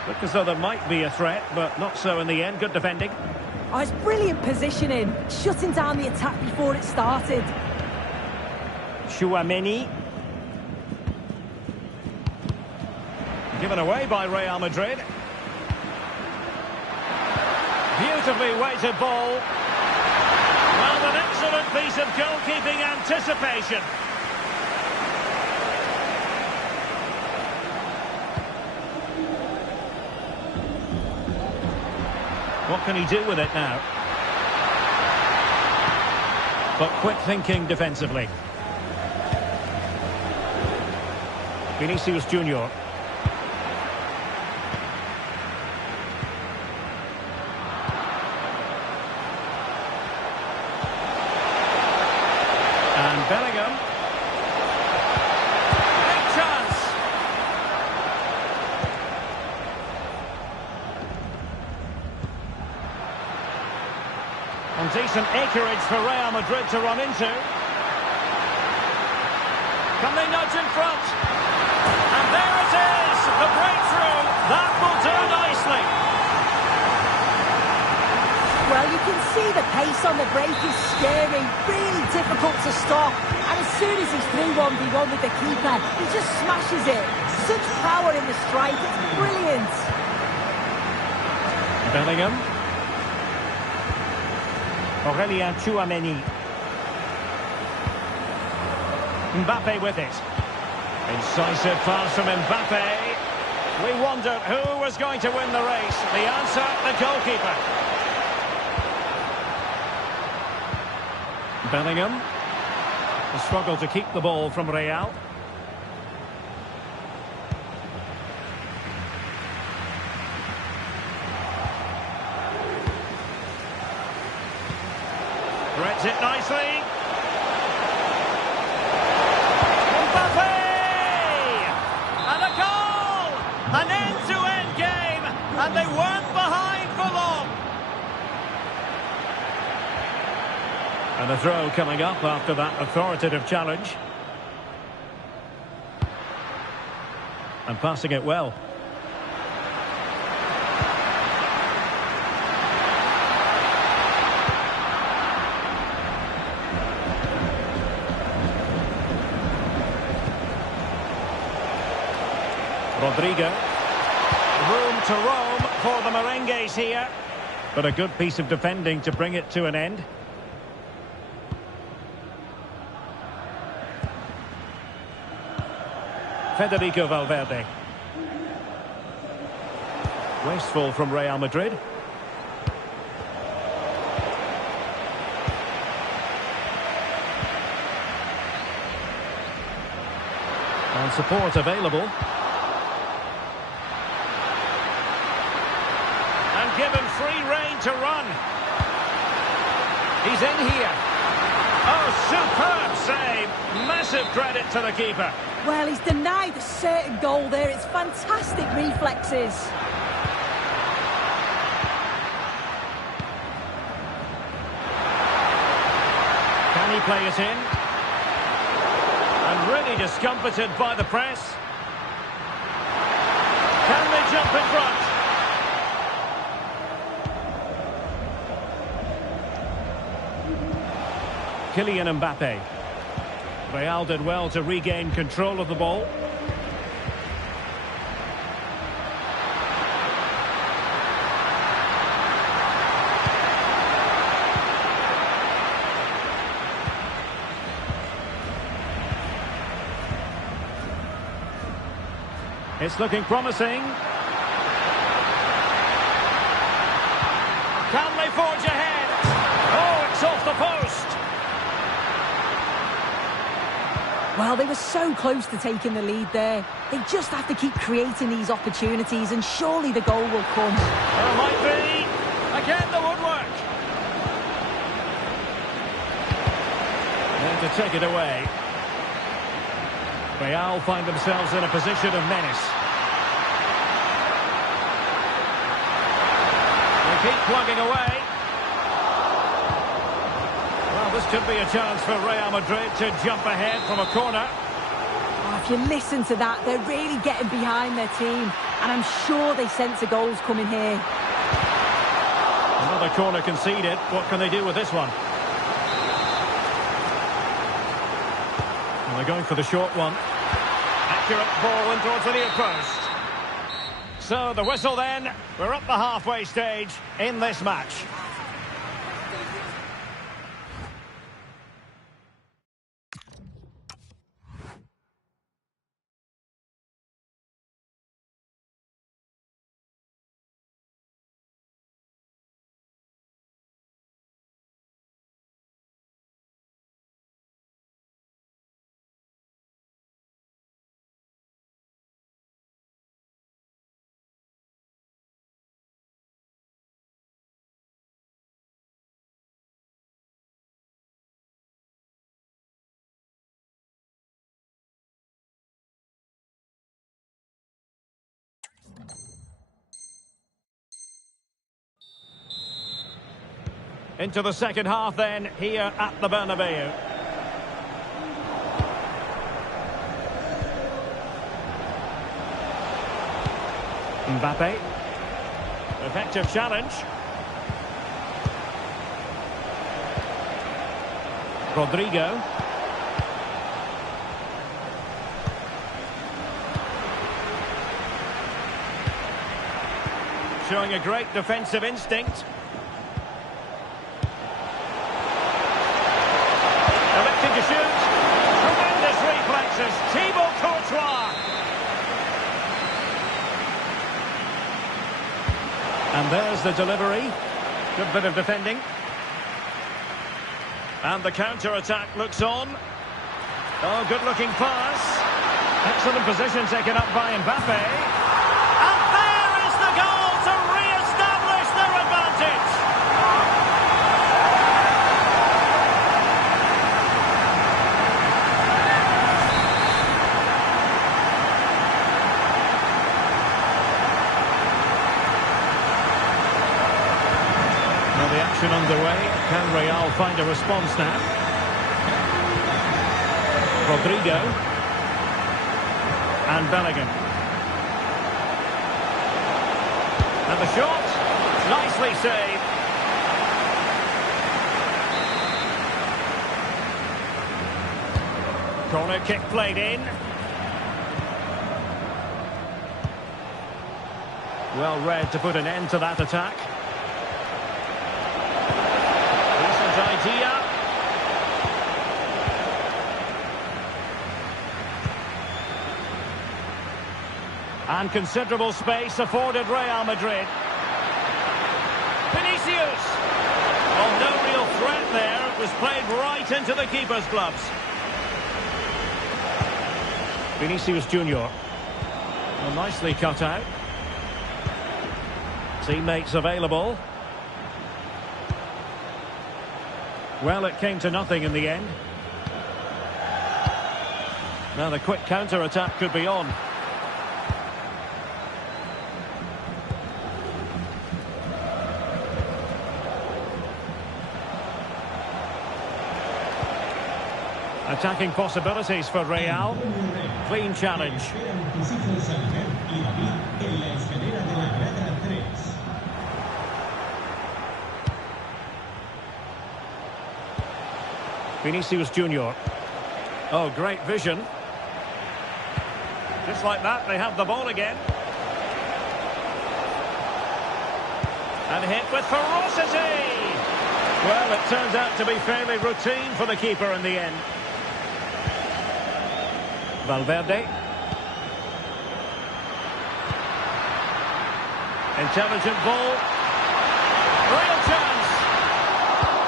Look as though there might be a threat, but not so in the end. Good defending. Oh, it's brilliant positioning, shutting down the attack before it started. Tchouaméni. Given away by Real Madrid. Beautifully weighted ball. And an excellent piece of goalkeeping anticipation. What can he do with it now? But quick thinking defensively. Vinicius Junior. And Bellingham. Big chance. And decent acreage for Real Madrid to run into. Can they nudge in front? And there it is, the breakthrough. That will do nicely. Well, you can see the pace on the break is scary, really difficult to stop. And as soon as he's through 1v1 with the keeper, he just smashes it. Such power in the strike, it's brilliant. Bellingham. Aurélien Tchouaméni. Mbappe with it. Incisive pass from Mbappe. We wondered who was going to win the race. The answer, the goalkeeper. Bellingham. The struggle to keep the ball from Real. Threads it nicely. Mbappe! And a goal! An end-to-end game, and they weren't behind for long. And a throw coming up after that authoritative challenge. And passing it well. Rodrigo. Room to roam for the Merengues here. But a good piece of defending to bring it to an end. Federico Valverde. Wasteful from Real Madrid. And support available. And given free rein to run. He's in here. Oh, superb save. Massive credit to the keeper. Well, he's denied a certain goal there. It's fantastic reflexes. Can he play it in? And really discomfited by the press. jump in front. Kylian Mbappe. Real did well to regain control of the ball. It's looking promising. Can they forge ahead? Oh, it's off the post. Well, they were so close to taking the lead there. They just have to keep creating these opportunities and surely the goal will come. There might be. Again, the woodwork. And to take it away. Real find themselves in a position of menace. They keep plugging away. Well, this could be a chance for Real Madrid to jump ahead from a corner. Oh, if you listen to that, they're really getting behind their team. And I'm sure they sense a goal's coming here. Another corner conceded. What can they do with this one? Well, they're going for the short one. Accurate ball in towards the near post. So the whistle then. We're up the halfway stage in this match. Into the second half then, here at the Bernabeu. Mbappe. Effective challenge. Rodrigo. Showing a great defensive instinct. Electing to shoot. Tremendous reflexes. Thibaut Courtois. And there's the delivery. Good bit of defending. And the counter-attack looks on. Oh, good-looking pass. Excellent position taken up by Mbappe. And there is the goal to re-establish their advantage. Well, the action underway. Can Real find a response now? Rodrigo. And Bellingham. And the shot. Nicely saved. Corner kick played in. Well read to put an end to that attack. Decent idea. And considerable space afforded Real Madrid. Vinicius! Well, no real threat there. It was played right into the keeper's gloves. Vinicius Junior. Well, nicely cut out. Teammates available. Well, it came to nothing in the end. Now the quick counter-attack could be on. Attacking possibilities for Real. Clean challenge. Vinicius Junior. Oh, great vision. Just like that, they have the ball again. And hit with ferocity. Well, it turns out to be fairly routine for the keeper in the end. Valverde. Intelligent ball. Real chance.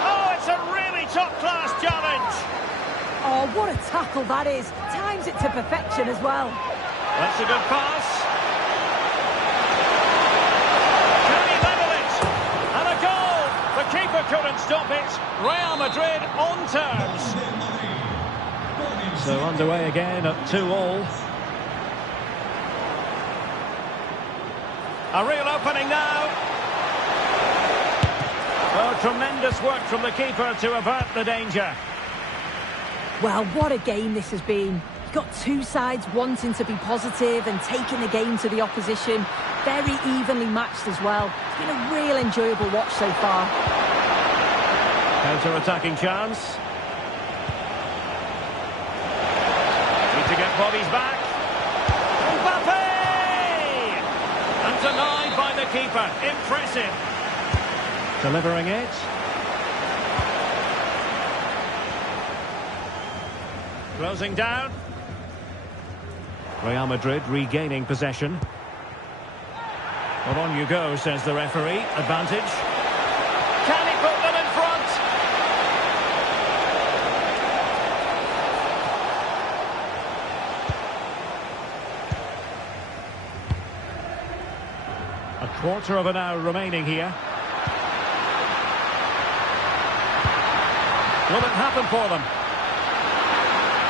Oh, it's a really top-class challenge. Oh, what a tackle that is. Times it to perfection as well. That's a good pass. Can he level it? And a goal. The keeper couldn't stop it. Real Madrid on terms. So underway again at 2-2. A real opening now. Oh, tremendous work from the keeper to avert the danger. Well, what a game this has been. You've got two sides wanting to be positive and taking the game to the opposition. Very evenly matched as well. It's been a real enjoyable watch so far. Counter-attacking chance. Need to get bodies back. Mbappe! And denied by the keeper. Impressive. Delivering it. Closing down. Real Madrid regaining possession. Well, on you go, says the referee. Advantage. Can he put them in front? A quarter of an hour remaining here. Will it happen for them?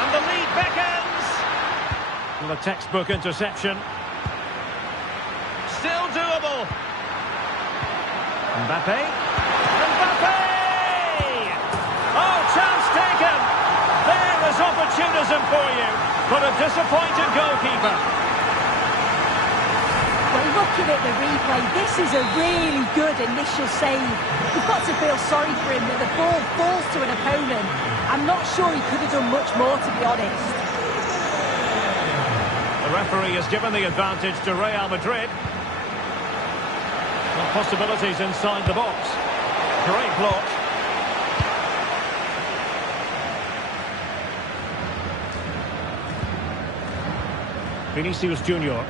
And the lead beckons. Well, a textbook interception. Still doable. Mbappe. Mbappe! Oh, chance taken. There is opportunism for you. But a disappointed goalkeeper. Well, looking at the replay, this is a really good initial save. You've got to feel sorry for him that the ball falls to an opponent. I'm not sure he could have done much more, to be honest. The referee has given the advantage to Real Madrid. Well, possibilities inside the box. Great block. Vinicius Junior.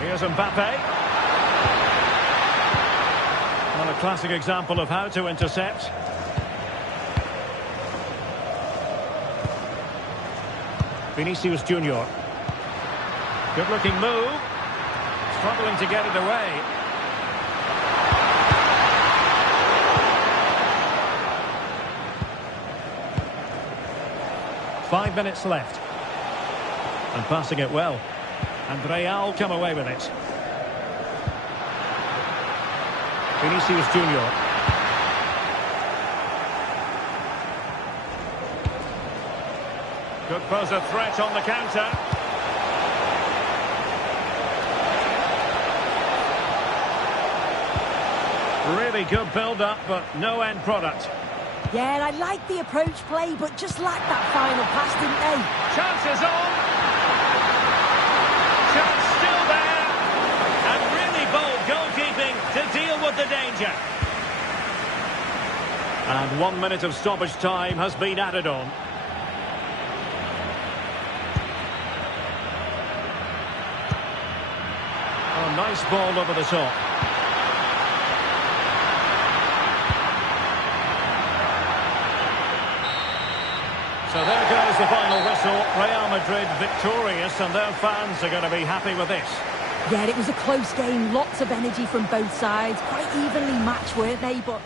Here's Mbappe. Well, a classic example of how to intercept. Vinicius Junior. Good-looking move. Struggling to get it away. Five minutes left. And passing it well. And Real come away with it. Vinicius Junior. Could pose a threat on the counter. Really good build-up, but no end product. Yeah, I like the approach play, but just lacked that final pass, didn't they? Chances on. Chance still there. And really bold goalkeeping to deal with the danger. And 1 minute of stoppage time has been added on. Oh, nice ball over the top. So there goes the final whistle. Real Madrid victorious, and their fans are going to be happy with this. Yeah, it was a close game. Lots of energy from both sides. Quite evenly matched, weren't they? But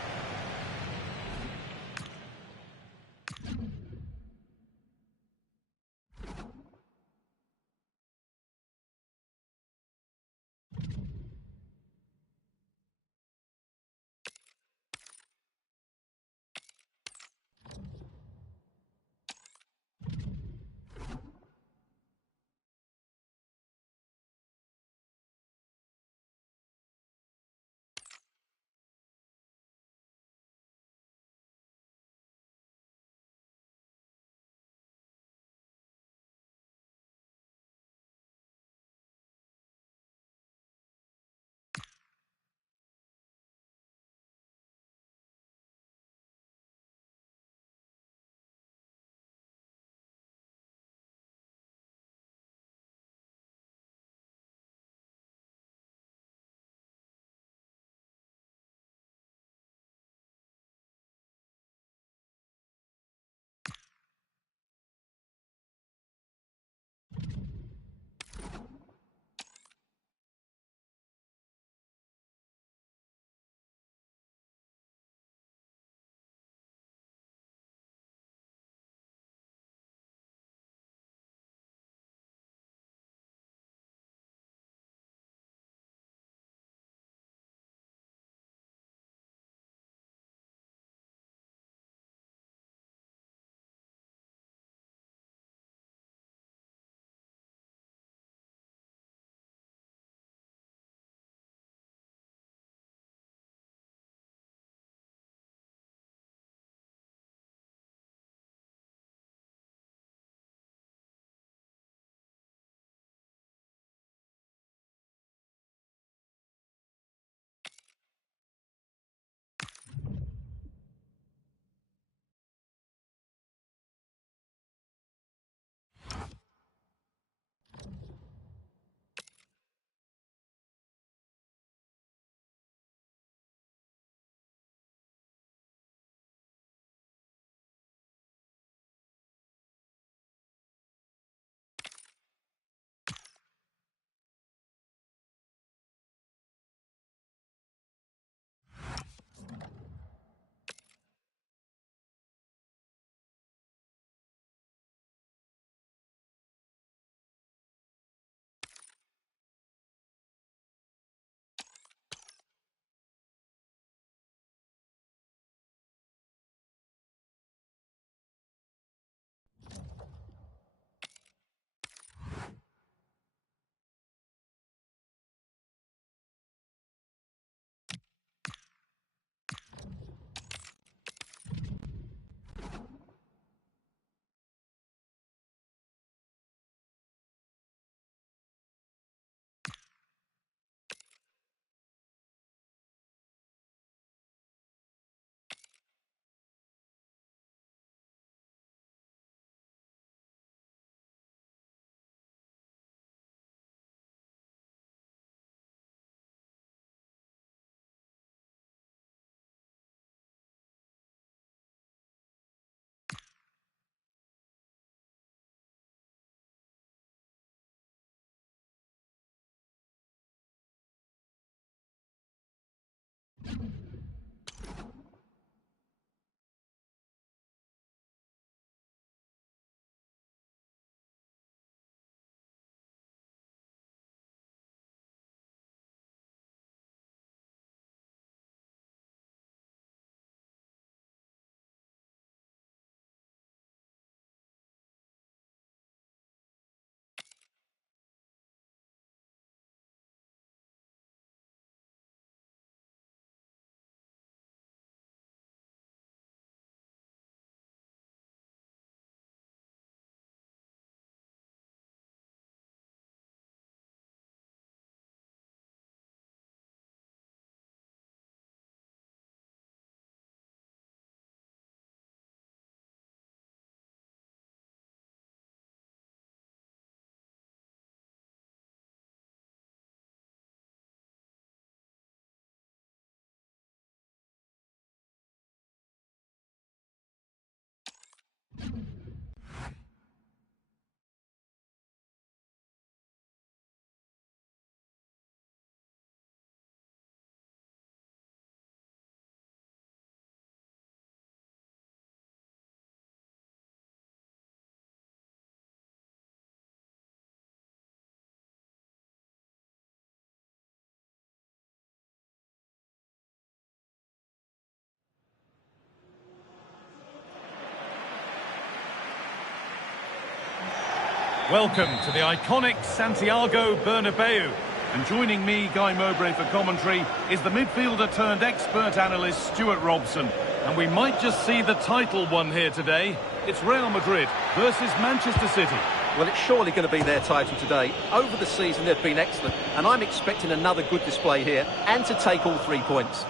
Welcome to the iconic Santiago Bernabeu. And joining me, Guy Mowbray, for commentary is the midfielder turned expert analyst Stuart Robson. And we might just see the title won here today. It's Real Madrid versus Manchester City. Well, it's surely going to be their title today. Over the season, they've been excellent, and I'm expecting another good display here, and to take all 3 points.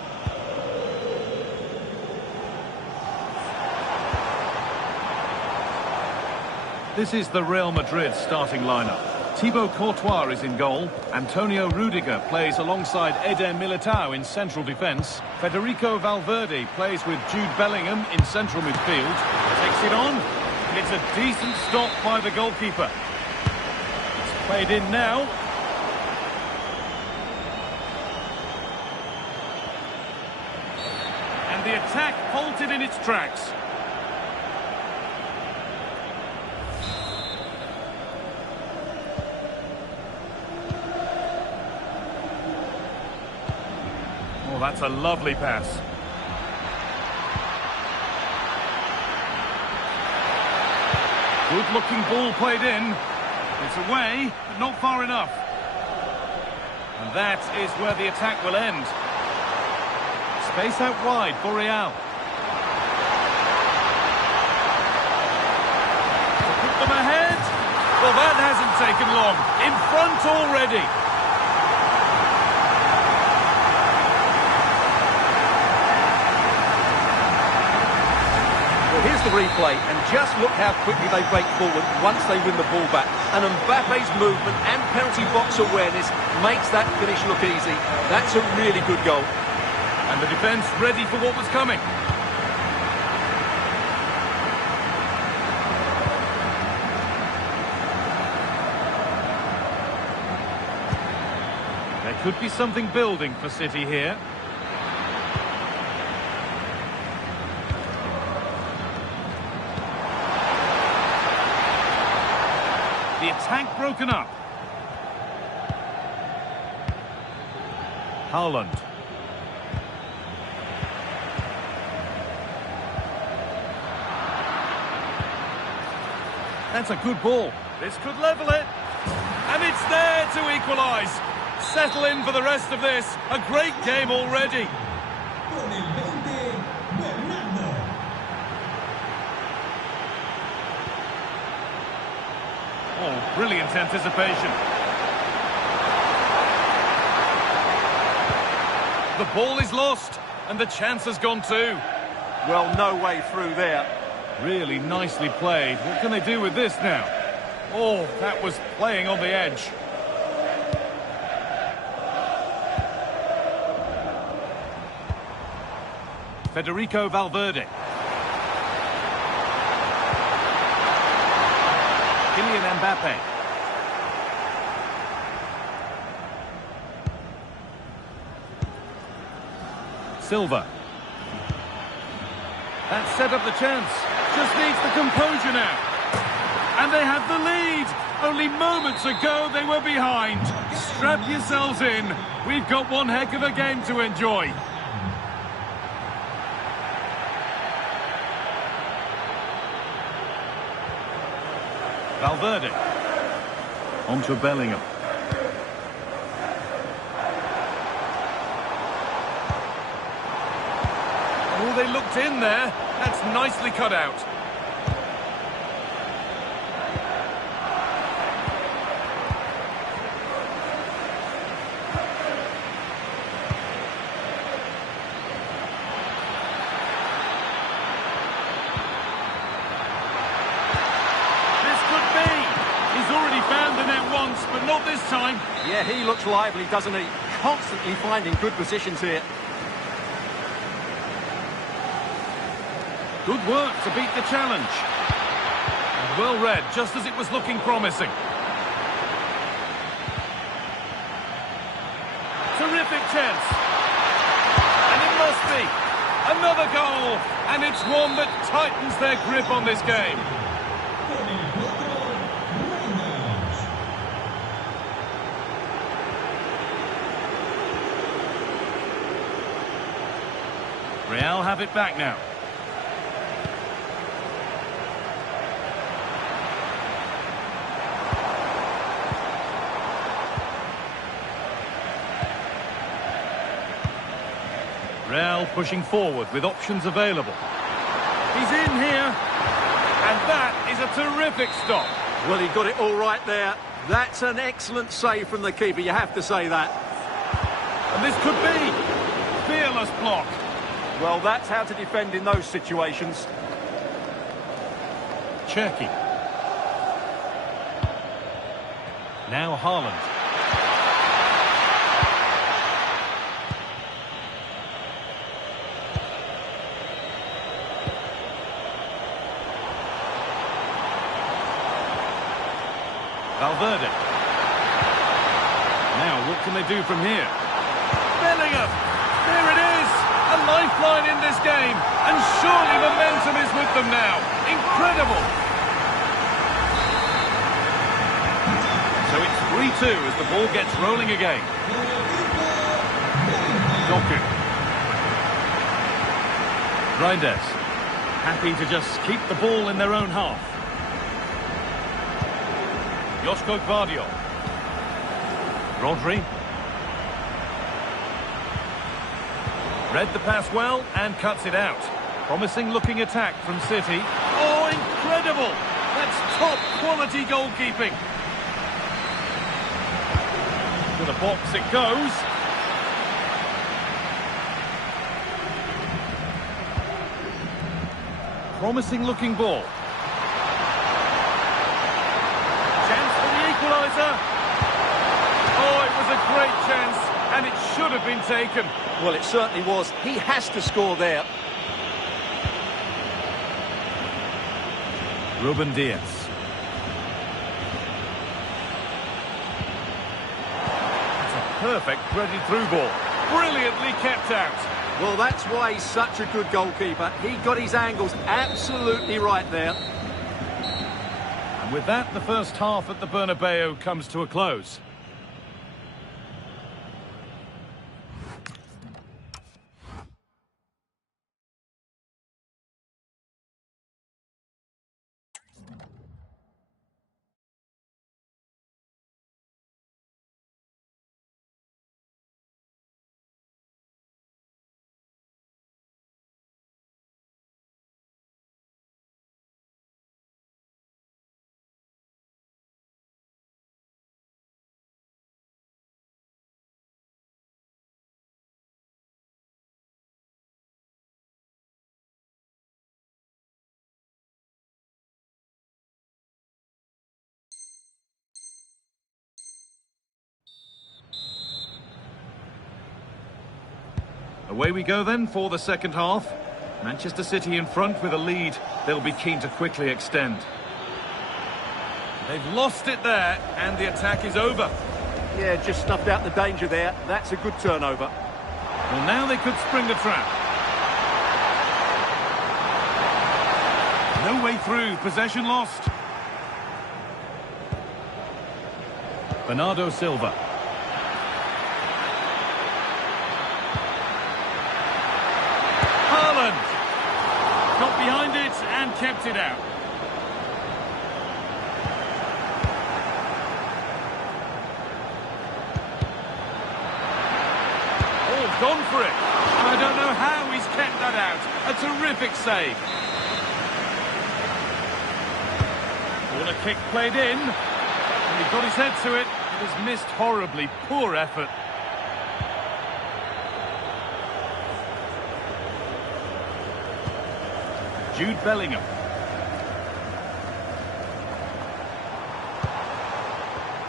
This is the Real Madrid starting lineup. Thibaut Courtois is in goal. Antonio Rudiger plays alongside Eder Militao in central defence. Federico Valverde plays with Jude Bellingham in central midfield. Takes it on. It's a decent stop by the goalkeeper. It's played in now. And the attack halted in its tracks. Oh, that's a lovely pass. Good-looking ball played in. It's away, but not far enough. And that is where the attack will end. Space out wide for Real. To put them ahead. Well, that hasn't taken long. In front already. Here's the replay, and just look how quickly they break forward once they win the ball back. And Mbappe's movement and penalty box awareness makes that finish look easy. That's a really good goal. And the defence ready for what was coming. There could be something building for City here. The attack broken up. Haaland. That's a good ball. This could level it. And it's there to equalise. Settle in for the rest of this. A great game already. Oh, brilliant anticipation. The ball is lost, and the chance has gone too. Well, no way through there. Really nicely played. What can they do with this now? Oh, that was playing on the edge. Federico Valverde. Kylian Mbappe. Silva. That set up the chance. Just needs the composure now. And they have the lead. Only moments ago they were behind. Strap yourselves in. We've got one heck of a game to enjoy. Valverde. On to Bellingham. Oh, they looked in there. That's nicely cut out. But not this time. Yeah, he looks lively, doesn't he? Constantly finding good positions here. Good work to beat the challenge. Well read, just as it was looking promising. Terrific chance. And it must be. Another goal. And it's one that tightens their grip on this game. Real have it back now. Real pushing forward with options available. He's in here. And that is a terrific stop. Well, he got it all right there. That's an excellent save from the keeper, you have to say that. And this could be fearless block. Well, that's how to defend in those situations. Cherky. Now Haaland. Valverde. Now, what can they do from here? Bellingham! There it is! A lifeline in this game, and surely momentum is with them now. Incredible! So it's 3-2 as the ball gets rolling again. Doku. Reinders. Happy to just keep the ball in their own half. Josko Gvardiol. Rodri. Read the pass well and cuts it out. Promising looking attack from City. Oh, incredible! That's top quality goalkeeping. To the box it goes. Promising looking ball. Chance for the equaliser. Oh, it was a great chance, and it should have been taken. Well, it certainly was. He has to score there. Ruben Diaz. That's a perfect threaded through ball. Brilliantly kept out. Well, that's why he's such a good goalkeeper. He got his angles absolutely right there. And with that, the first half at the Bernabeu comes to a close. Away we go then for the second half. Manchester City in front with a lead. They'll be keen to quickly extend. They've lost it there, and the attack is over. Yeah, just snuffed out the danger there. That's a good turnover. Well, now they could spring the trap. No way through. Possession lost. Bernardo Silva. Haaland. Got behind it and kept it out. Oh, gone for it. And I don't know how he's kept that out. A terrific save. Corner kick played in. And he got his head to it. It was missed horribly. Poor effort. Jude Bellingham.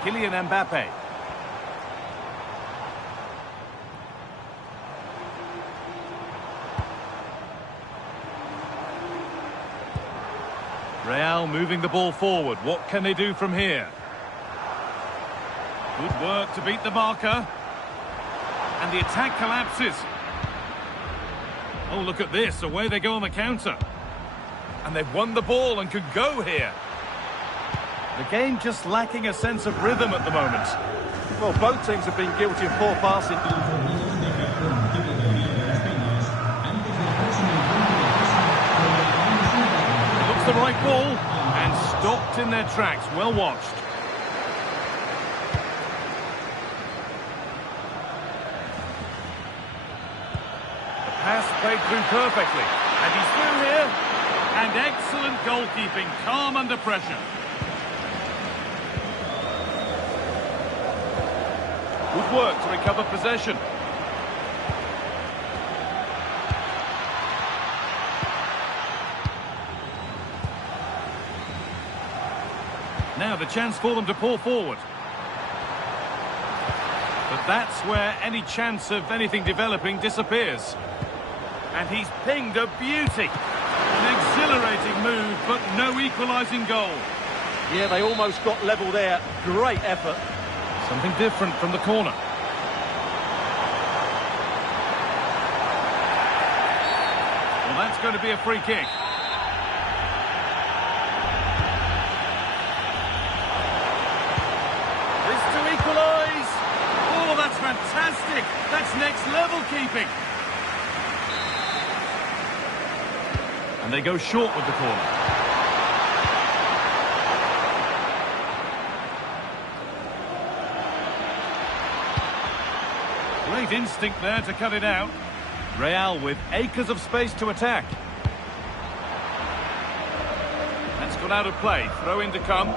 Kylian Mbappe. Real moving the ball forward. What can they do from here? Good work to beat the marker. And the attack collapses. Oh, look at this. Away they go on the counter. And they've won the ball and could go here. The game just lacking a sense of rhythm at the moment. Well, both teams have been guilty of poor passing. Looks the right ball and stopped in their tracks. Well watched. The pass played through perfectly. And he's through here. And excellent goalkeeping. Calm under pressure. Good work to recover possession. Now the chance for them to pour forward. But that's where any chance of anything developing disappears. And he's pinged a beauty. An exhilarating move, but no equalising goal. Yeah, they almost got level there. Great effort. Something different from the corner. Well, that's going to be a free kick. This to equalise. Oh, that's fantastic. That's next level keeping. And they go short with the corner. Great instinct there to cut it out. Real with acres of space to attack. That's gone out of play. Throw in to come.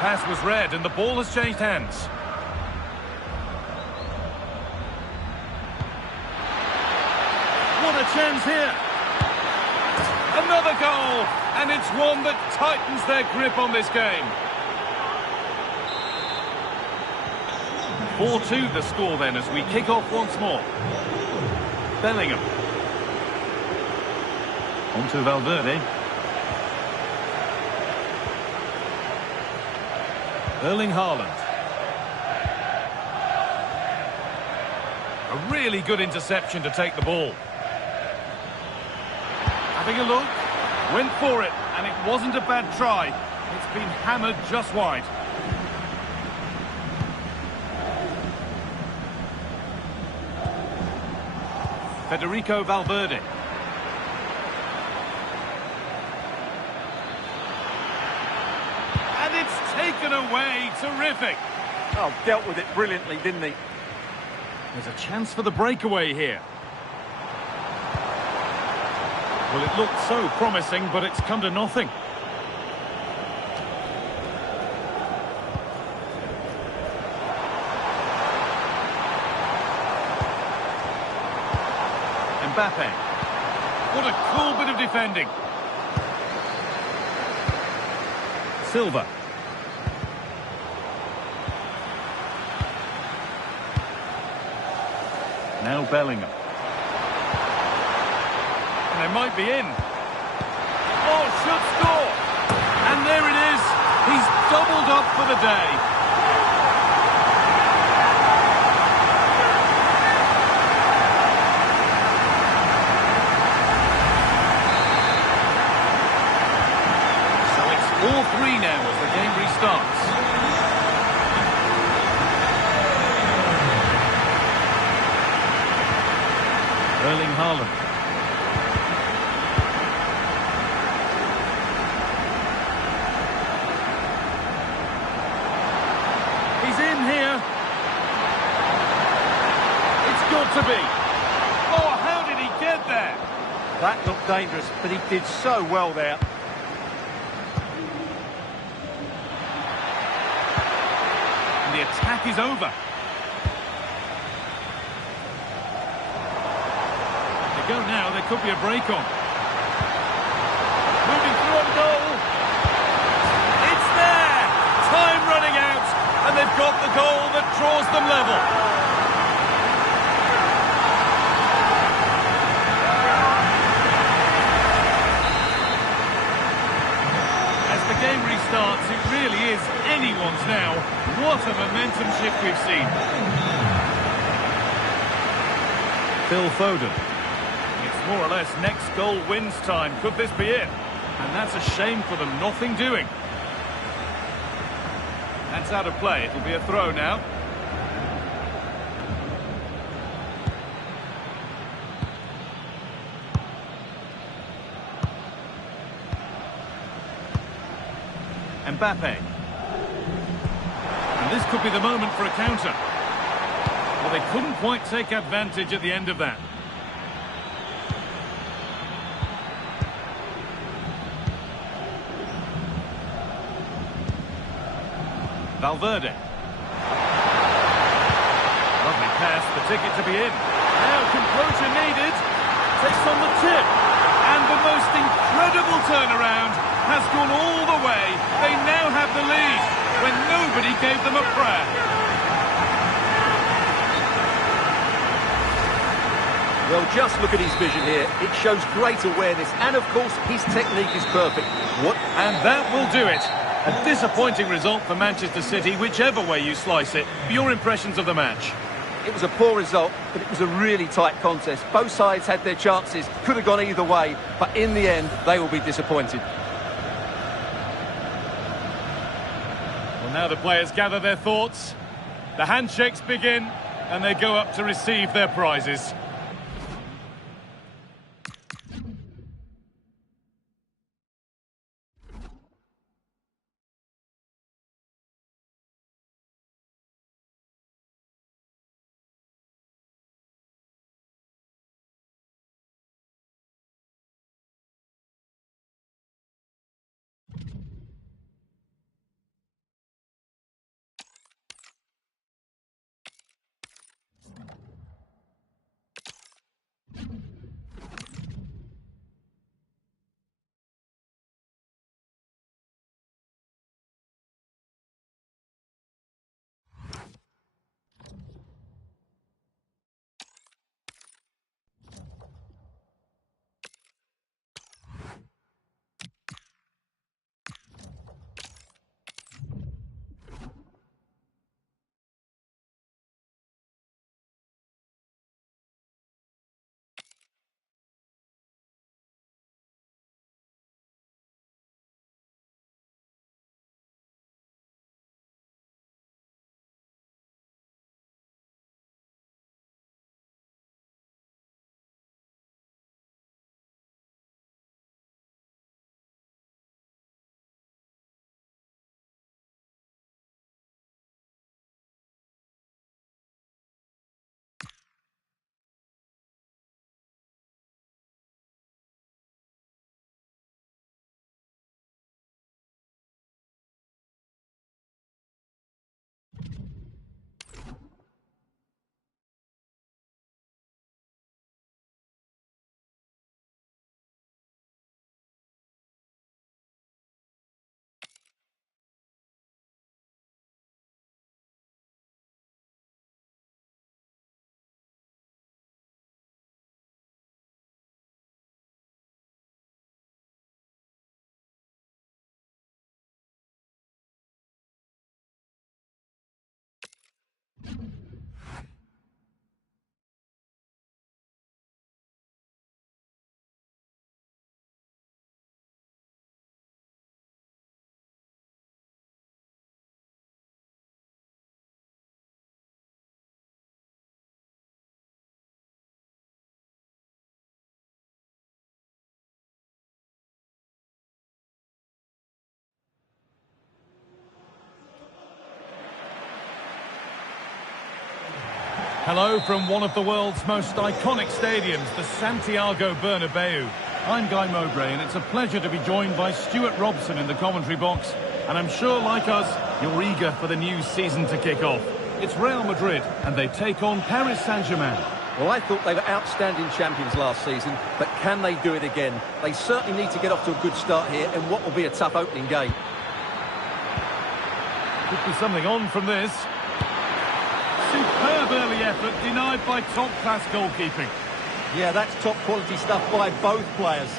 Pass was read and the ball has changed hands. What a chance here. Another goal. And it's one that tightens their grip on this game. 4-2 the score then as we kick off once more. Bellingham. On to Valverde. Erling Haaland. A really good interception to take the ball. Having a look. Went for it, and it wasn't a bad try. It's been hammered just wide. Federico Valverde. And it's taken away. Terrific. Oh, dealt with it brilliantly, didn't he? There's a chance for the breakaway here. Well, it looked so promising, but it's come to nothing. Mbappe. What a cool bit of defending. Silva. Now Bellingham. And they might be in. Oh, should score. And there it is. He's doubled up for the day. So it's 4-3 now as the game restarts. Erling Haaland. He's in here. It's got to be. Oh, how did he get there? That looked dangerous, but he did so well there. And the attack is over. Go now, there could be a break on. Moving through on goal. It's there! Time running out, and they've got the goal that draws them level. it really is anyone's now. What a momentum shift we've seen. Phil Foden. It's more or less next goal wins time. Could this be it? And that's a shame for them, nothing doing. That's out of play. It'll be a throw now. Mbappe. And this could be the moment for a counter. Well, they couldn't quite take advantage at the end of that. Valverde. Lovely pass, the ticket to be in. Now composure needed. Takes on the tip. And the most incredible turnaround has gone all the way. They now have the lead when nobody gave them a prayer. Well, just look at his vision here. It shows great awareness, and of course, his technique is perfect. And that will do it. A disappointing result for Manchester City, whichever way you slice it. Your impressions of the match? It was a poor result, but it was a really tight contest. Both sides had their chances, could have gone either way, but in the end, they will be disappointed. Well, now the players gather their thoughts. The handshakes begin, and they go up to receive their prizes. Hello from one of the world's most iconic stadiums, the Santiago Bernabeu. I'm Guy Mowbray, and it's a pleasure to be joined by Stuart Robson in the commentary box. And I'm sure, like us, you're eager for the new season to kick off. It's Real Madrid, and they take on Paris Saint-Germain. Well, I thought they were outstanding champions last season, but can they do it again? They certainly need to get off to a good start here in what will be a tough opening game. Could be something on from this. Superb early effort, denied by top-class goalkeeping. Yeah, that's top-quality stuff by both players.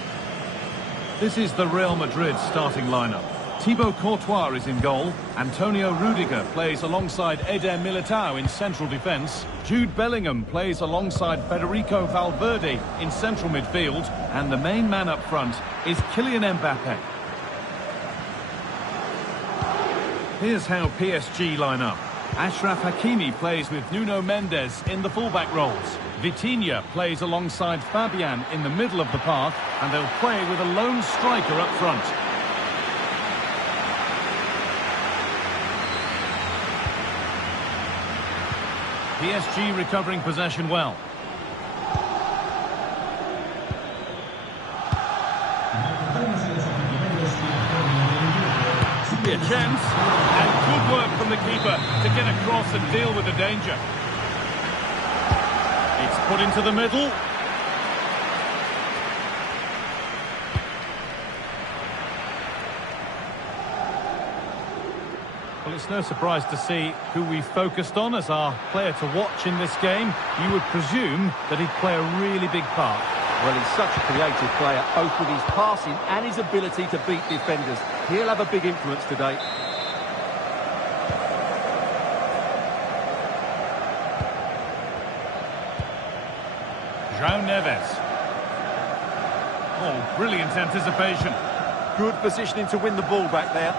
This is the Real Madrid starting lineup. Thibaut Courtois is in goal. Antonio Rudiger plays alongside Eder Militao in central defence. Jude Bellingham plays alongside Federico Valverde in central midfield. And the main man up front is Kylian Mbappe. Here's how PSG line up. Achraf Hakimi plays with Nuno Mendes in the fullback roles. Vitinha plays alongside Fabian in the middle of the path, and they'll play with a lone striker up front. PSG recovering possession well. Could be a chance, and good work from the keeper to get across and deal with the danger. It's put into the middle. Well, it's no surprise to see who we focused on as our player to watch in this game. You would presume that he'd play a really big part. Well, he's such a creative player, both with his passing and his ability to beat defenders. He'll have a big influence today. João Neves. Oh, brilliant anticipation. Good positioning to win the ball back there.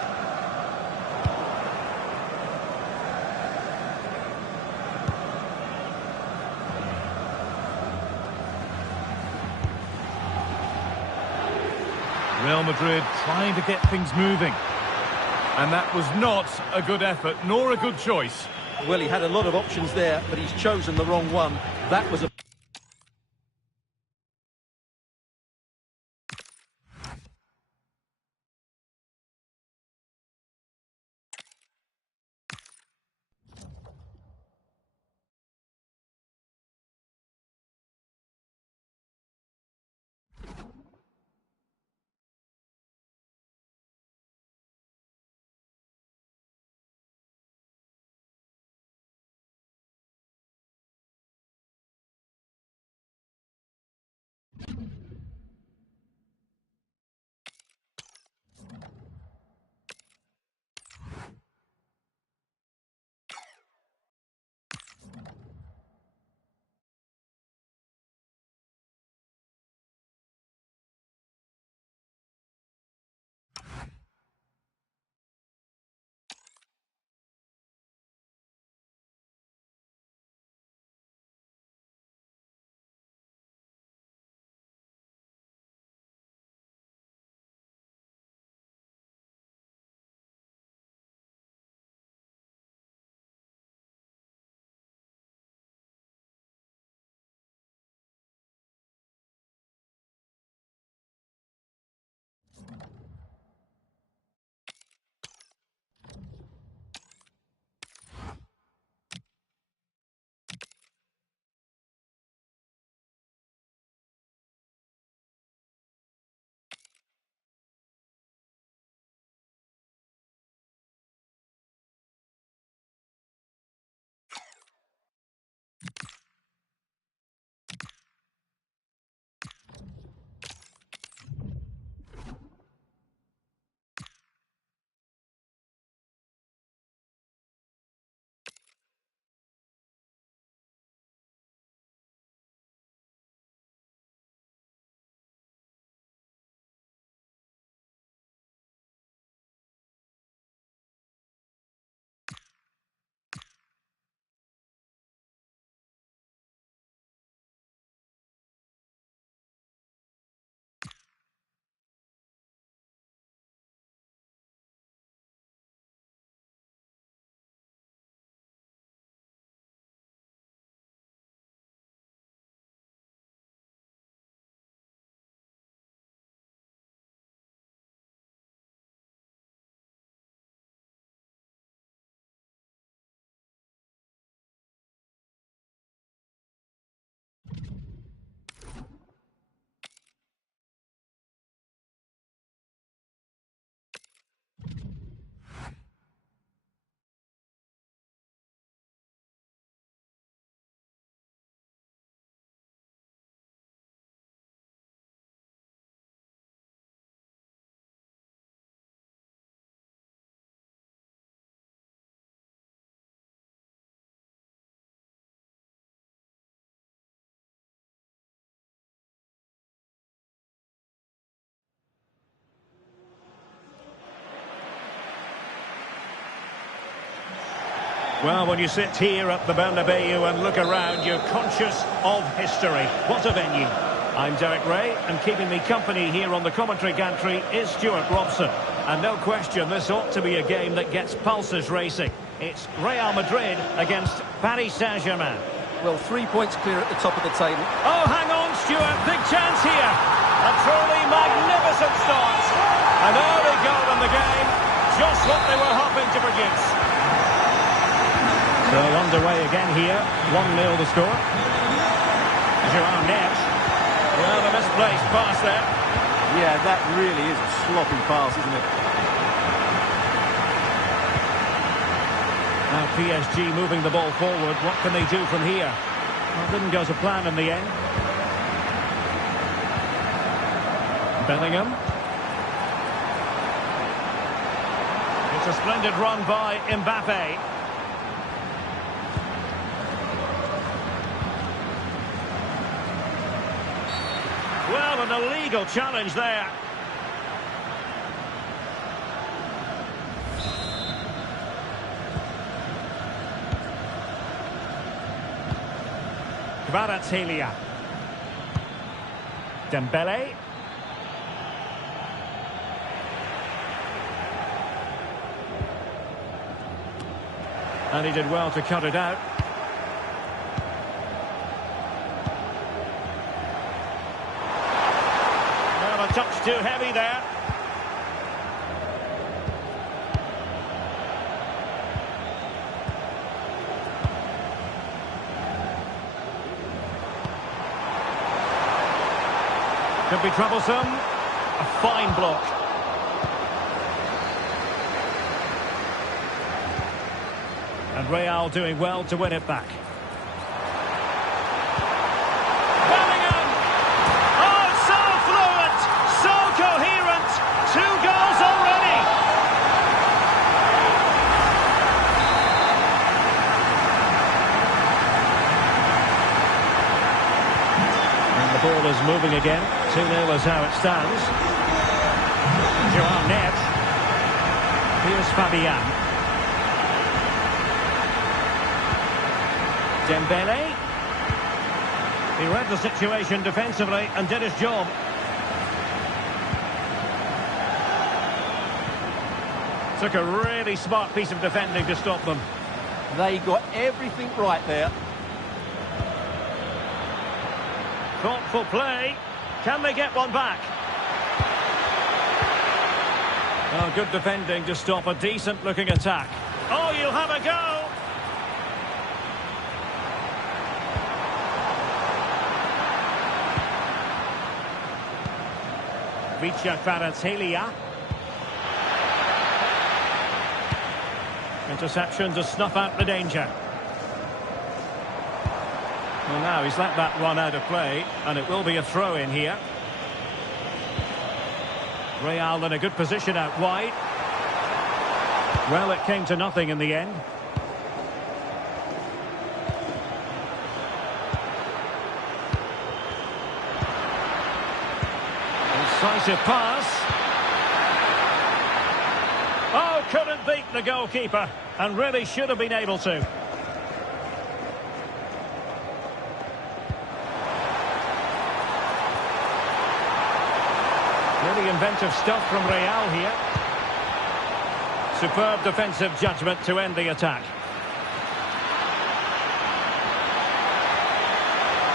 Real Madrid trying to get things moving. And that was not a good effort, nor a good choice. Well, he had a lot of options there, but he's chosen the wrong one. That was a Well, when you sit here at the Bernabeu and look around, you're conscious of history. What a venue. I'm Derek Ray, and keeping me company here on the commentary gantry is Stuart Robson. And no question, this ought to be a game that gets pulses racing. It's Real Madrid against Paris Saint-Germain. Well, 3 points clear at the top of the table. Oh, hang on, Stuart. Big chance here. A truly magnificent start. An early goal in the game. Just what they were hoping to produce. So underway again here. 1-0 the score. Joao Neves. Well, a misplaced pass there. Yeah, that really is a sloppy pass, isn't it? Now PSG moving the ball forward. What can they do from here? Well, didn't go to plan in the end. Bellingham. It's a splendid run by Mbappe. Well, an illegal challenge there. Kvaratskhelia. Dembele. And he did well to cut it out. Well, a touch too heavy there. Could be troublesome. A fine block. And Real doing well to win it back. Bellingham! Oh, so fluent! So coherent! 2 goals already! And the ball is moving again. 2-0 is how it stands. Joao Neves. Here's Fabian. Dembele. He read the situation defensively and did his job. Took a really smart piece of defending to stop them. They got everything right there. Thoughtful play. Can they get one back? Oh, good defending to stop a decent-looking attack. Oh, you'll have a go! Kvaratskhelia. Interception to snuff out the danger. Well, now he's let that run out of play, and it will be a throw-in here. Real in a good position out wide. Well, it came to nothing in the end. Incisive pass. Oh, couldn't beat the goalkeeper, and really should have been able to. Really inventive stuff from Real here. Superb defensive judgment to end the attack.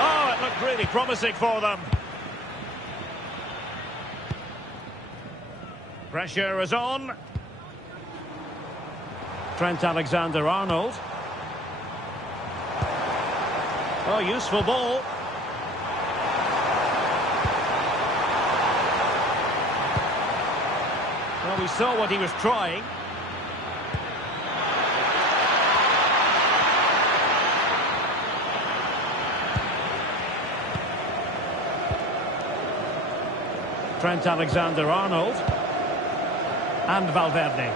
Oh, it looked really promising for them. Pressure is on. Trent Alexander-Arnold. Oh, useful ball. Well, we saw what he was trying. Trent Alexander-Arnold. And Valverde.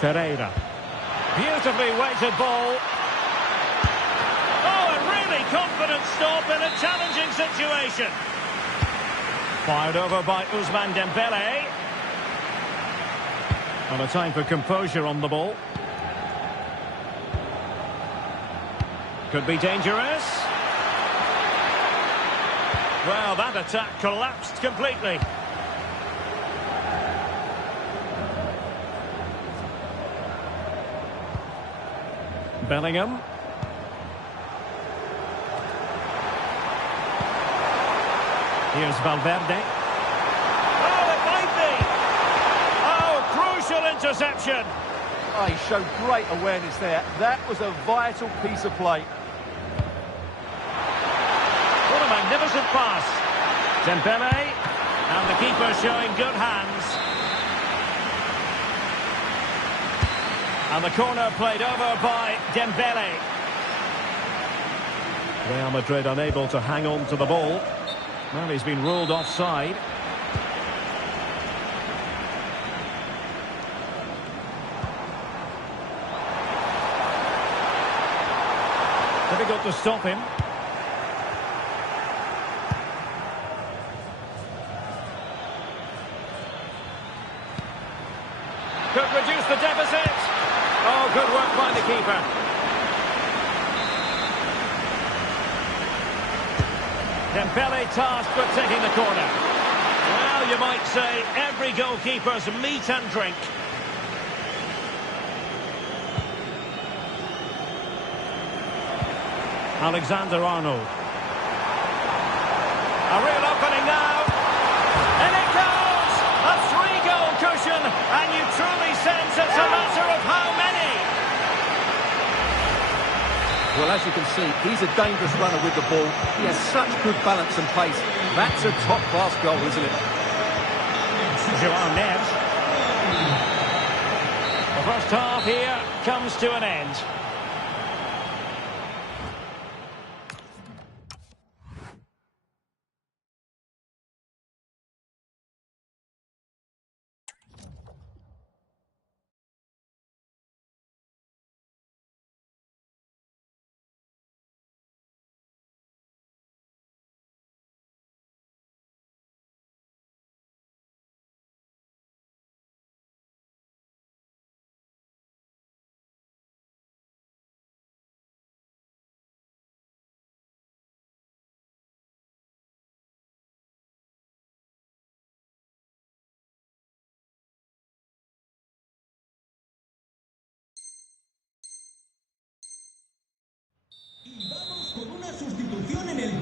Ferreira. Beautifully weighted ball. Oh, a really confident stop in a challenging situation. Fired over by Ousmane Dembele. And a time for composure on the ball. Could be dangerous. Well, that attack collapsed completely. Bellingham. Here's Valverde. Oh, it might be! Oh, crucial interception! Oh, he showed great awareness there. That was a vital piece of play. What a magnificent pass. Dembele, and the keeper showing good hands. And the corner played over by Dembele. Real Madrid unable to hang on to the ball. Well, he's been ruled offside. Difficult to stop him. Could reduce the deficit. Oh, good work by the keeper. Dembele tasked with taking the corner. Well, you might say every goalkeeper's meat and drink. Alexander-Arnold. A real opening now. And it goes! A 3-goal cushion, and you truly sense it's a matter of how many. Well, as you can see, he's a dangerous runner with the ball. He has such good balance and pace. That's a top-class goal, isn't it? Joao Neves. The first half here comes to an end.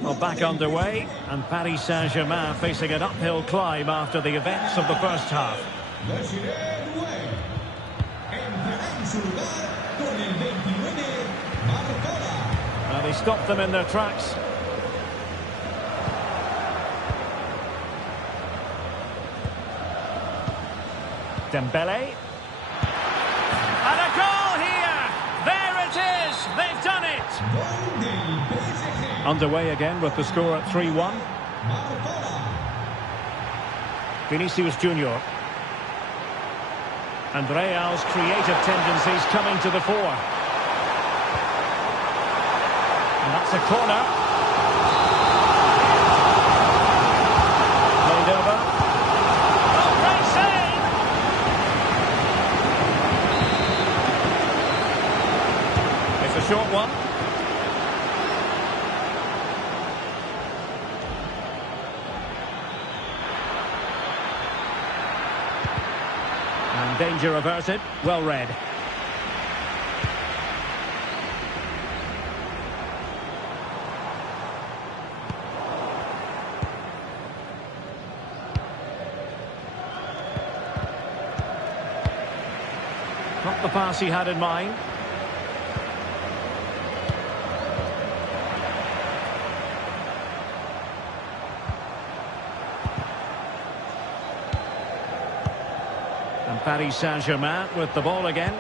Well, back underway, and Paris Saint-Germain facing an uphill climb after the events of the first half. Well, they stopped them in their tracks. Dembele. And a goal here! There it is! They've done it! Underway again with the score at 3-1. Vinicius Junior. And Real's creative tendencies coming to the fore. And that's a corner. Played over. Oh, great save! It's a short one. Danger averted, well read. Not the pass he had in mind. Paris Saint-Germain with the ball again.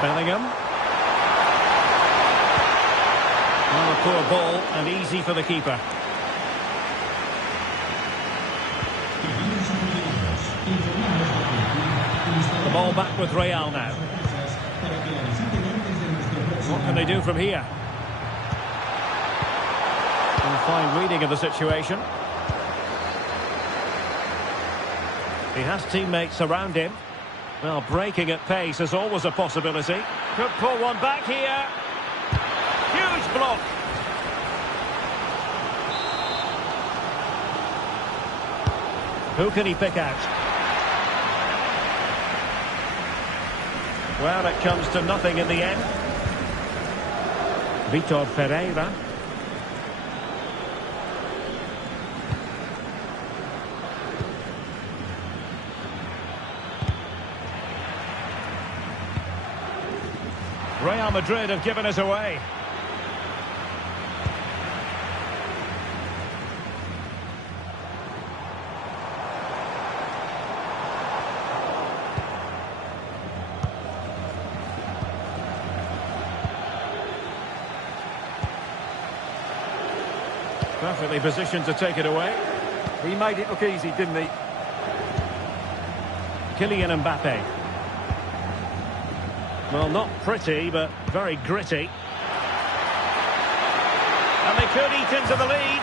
Bellingham. Well, a poor ball and easy for the keeper. The ball back with Real now. What can they do from here? A fine reading of the situation. He has teammates around him. Well, breaking at pace is always a possibility. Could pull one back here. Huge block. Who can he pick out? Well, it comes to nothing in the end. Vitor Pereira. Real Madrid have given us away. Perfectly positioned to take it away. He made it look easy, didn't he? Kylian Mbappe. Well, not pretty, but very gritty. And they could eat into the lead.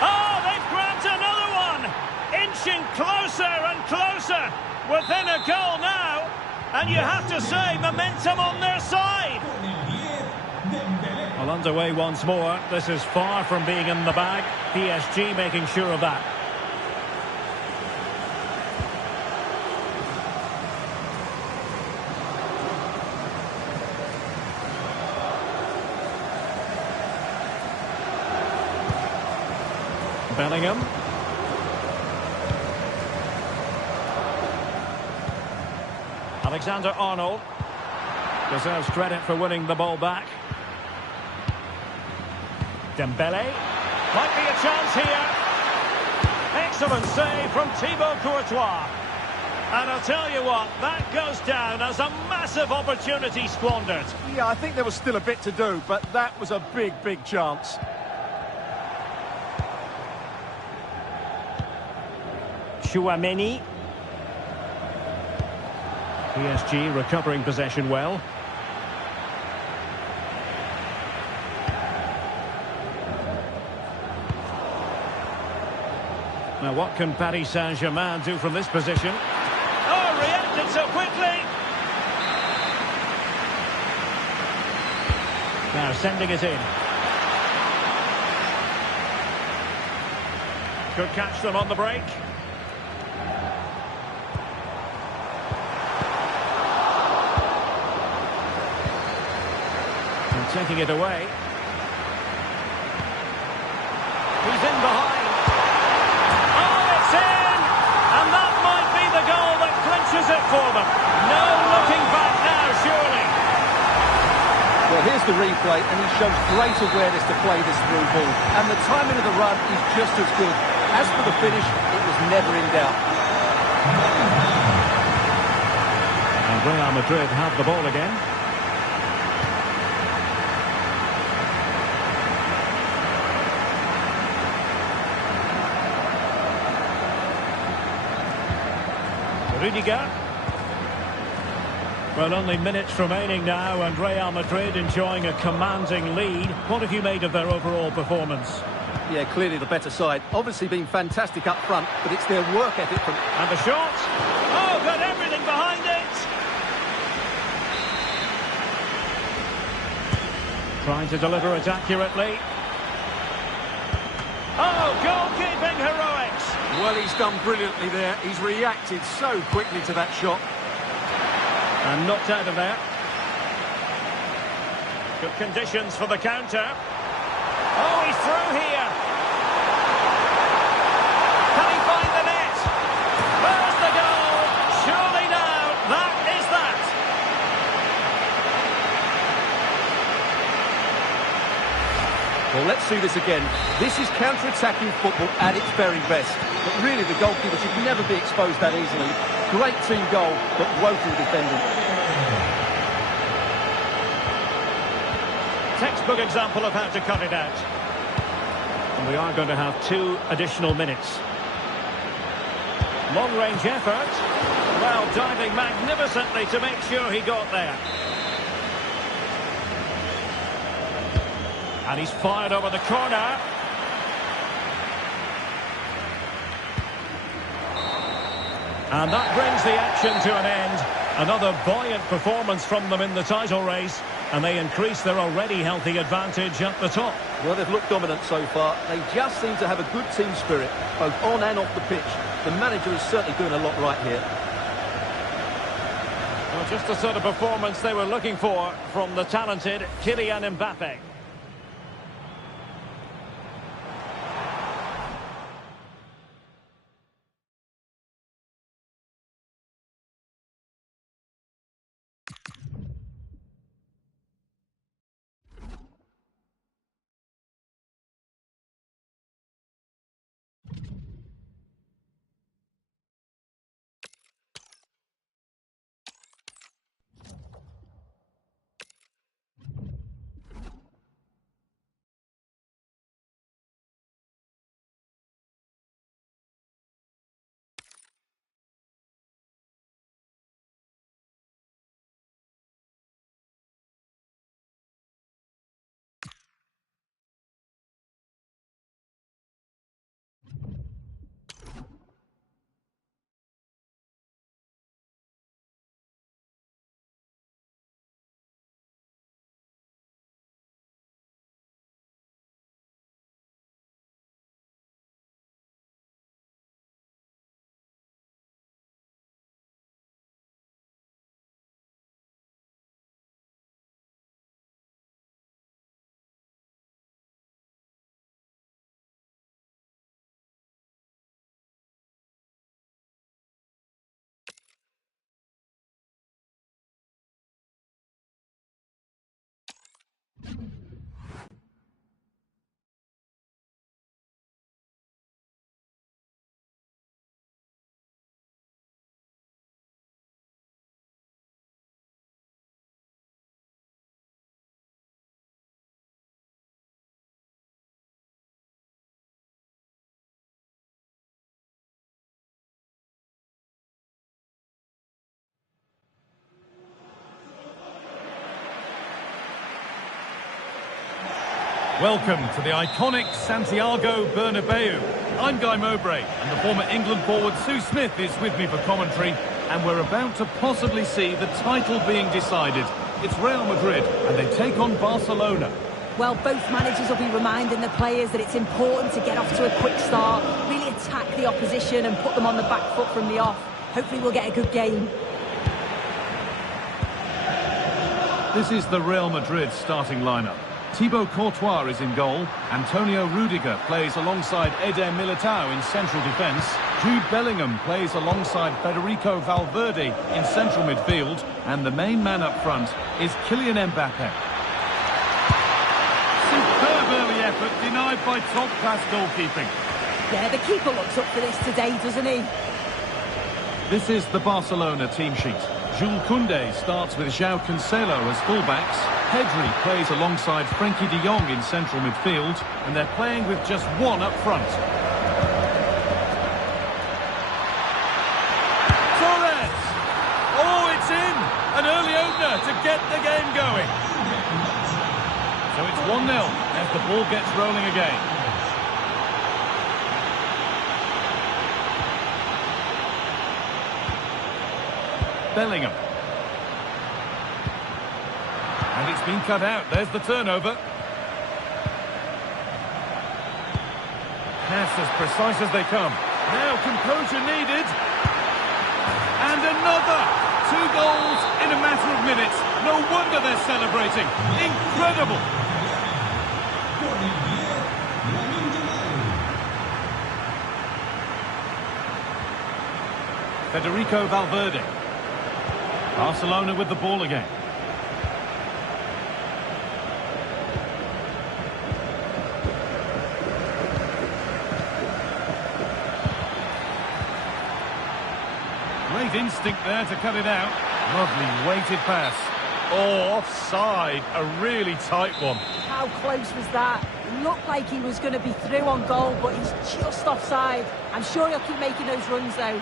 Oh, they've grabbed another one! Inching closer and closer. Within a goal now. And you have to say, momentum on their side. Well, underway once more. This is far from being in the bag. PSG making sure of that. Bellingham. Alexander-Arnold deserves credit for winning the ball back. Dembele. Might be a chance here. Excellent save from Thibaut Courtois. And I'll tell you what, that goes down as a massive opportunity squandered. Yeah, I think there was still a bit to do, but that was a big, big chance. Chouameni. PSG recovering possession well. Now what can Paris Saint-Germain do from this position? Oh, reacted so quickly! Now sending it in. Could catch them on the break. And taking it away. He's in behind. It for them. No looking back now, surely. Well, here's the replay, and he shows great awareness to play this through ball. And the timing of the run is just as good. As for the finish, it was never in doubt. And Real Madrid have the ball again. Rudiger. Well, only minutes remaining now, and Real Madrid enjoying a commanding lead. What have you made of their overall performance? Yeah, clearly the better side. Obviously been fantastic up front, but it's their work ethic from... And the shot. Oh, got everything behind it. Trying to deliver it accurately. Oh, goalkeeping heroics. Well, he's done brilliantly there. He's reacted so quickly to that shot. And knocked out of there. Good conditions for the counter. Oh, he's through here. Can he find the net? There's the goal. Surely now, that is that. Well, let's see this again. This is counter-attacking football at its very best. But really, the goalkeeper should never be exposed that easily. Great team goal, but woeful defending. Textbook example of how to cut it out. And we are going to have 2 additional minutes. Long-range effort. Well, diving magnificently to make sure he got there. And he's fired over the corner. And that brings the action to an end. Another buoyant performance from them in the title race. And they increase their already healthy advantage at the top. Well, they've looked dominant so far. They just seem to have a good team spirit, both on and off the pitch. The manager is certainly doing a lot right here. Well, just the sort of performance they were looking for from the talented Kylian Mbappe. Welcome to the iconic Santiago Bernabeu. I'm Guy Mowbray, and the former England forward Sue Smith is with me for commentary, and we're about to possibly see the title being decided. It's Real Madrid, and they take on Barcelona. Well, both managers will be reminding the players that it's important to get off to a quick start, really attack the opposition and put them on the back foot from the off. Hopefully we'll get a good game. This is the Real Madrid starting lineup. Thibaut Courtois is in goal. Antonio Rudiger plays alongside Eder Militao in central defence. Jude Bellingham plays alongside Federico Valverde in central midfield. And the main man up front is Kylian Mbappe. Superb early effort, denied by top-class goalkeeping. Yeah, the keeper looks up for this today, doesn't he? This is the Barcelona team sheet. Jules Koundé starts with João Cancelo as fullbacks. Pedri plays alongside Frenkie de Jong in central midfield, and they're playing with just one up front. Torres! Oh, it's in! An early opener to get the game going. So it's 1-0 as the ball gets rolling again. Bellingham. And it's been cut out. There's the turnover. Pass as precise as they come. Now composure needed. And another! 2 goals in a matter of minutes. No wonder they're celebrating. Incredible! Federico Valverde. Barcelona with the ball again. Great instinct there to cut it out. Lovely weighted pass. Oh, offside. A really tight one. How close was that? It looked like he was going to be through on goal, but he's just offside. I'm sure he'll keep making those runs, though.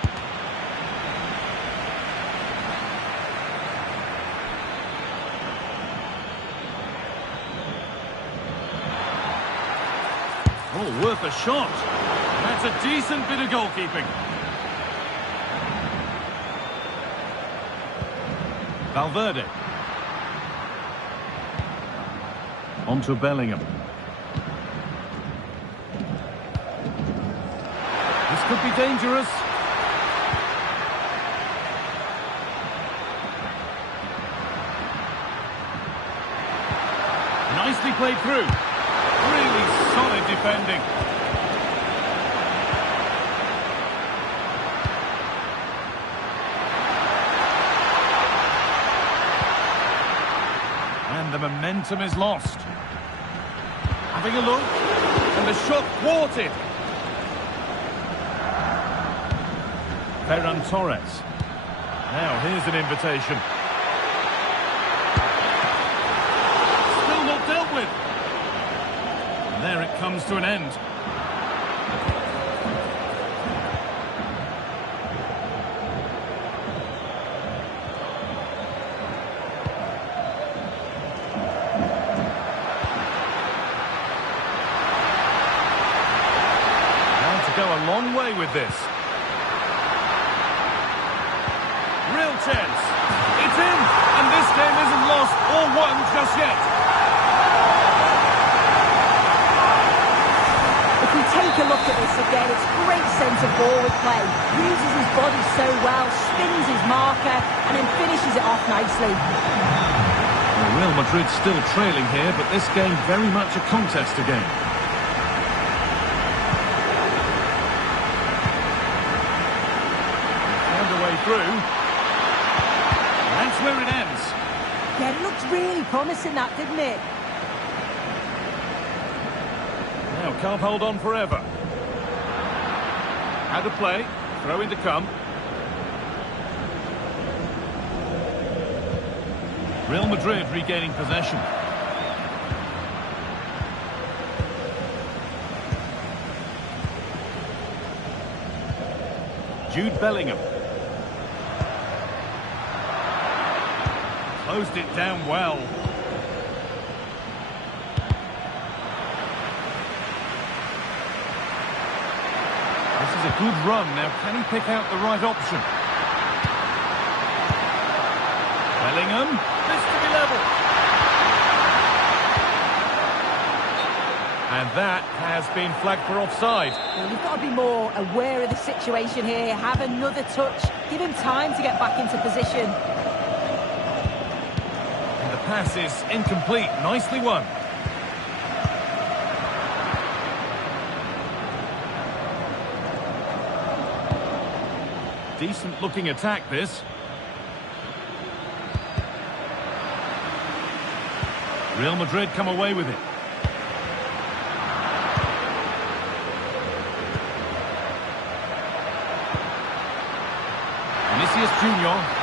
Oh, worth a shot. That's a decent bit of goalkeeping. Valverde. On to Bellingham. This could be dangerous. Nicely played through. Really solid defending. And the momentum is lost. Having a look. And the shot thwarted. Ferran Torres. Now here's an invitation. Still not dealt with. And there it comes to an end. Now to go a long way with this. Real chance. It's in, and this game isn't lost or won just yet. If we take a look at this again, it's great centre-forward play. Uses his body so well, spins his marker, and then finishes it off nicely. Well, Real Madrid still trailing here, but this game very much a contest again. Found a way through. That's where it ends. Yeah, it looked really promising, that, didn't it? Now, can't hold on forever. Out of play. Throw in to come. Real Madrid regaining possession. Jude Bellingham. Closed it down well. This is a good run. Now, can he pick out the right option? Bellingham. This to be level. And that has been flagged for offside. Well, you've got to be more aware of the situation here. Have another touch. Give him time to get back into position. Pass is incomplete. Nicely won. Decent looking attack, this. Real Madrid come away with it. Vinicius Junior.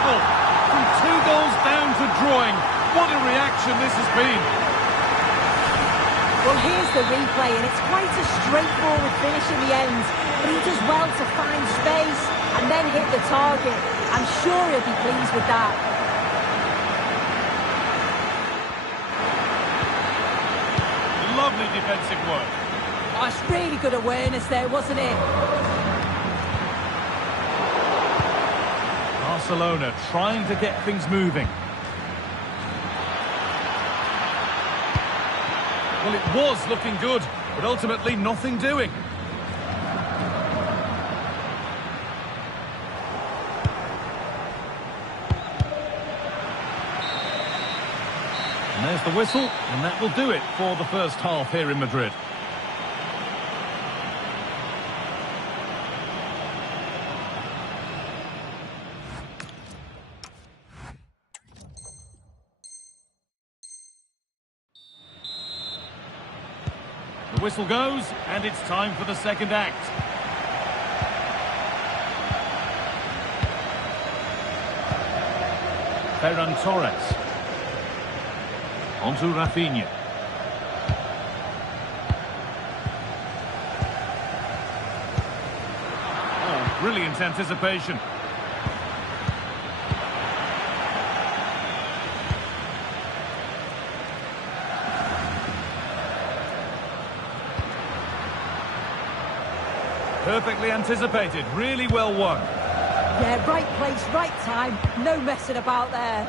From 2 goals down to drawing. What a reaction this has been. Well, here's the replay, and it's quite a straightforward finish in the end. But he does well to find space and then hit the target. I'm sure he'll be pleased with that. Lovely defensive work. Oh, it's really good awareness there, wasn't it? Barcelona trying to get things moving. Well, it was looking good, but ultimately nothing doing. And there's the whistle, and that will do it for the first half here in Madrid. The whistle goes, and it's time for the second act. Ferran Torres. On to Rafinha. Oh, brilliant anticipation. Perfectly anticipated, really well won. Yeah, right place, right time, no messing about there.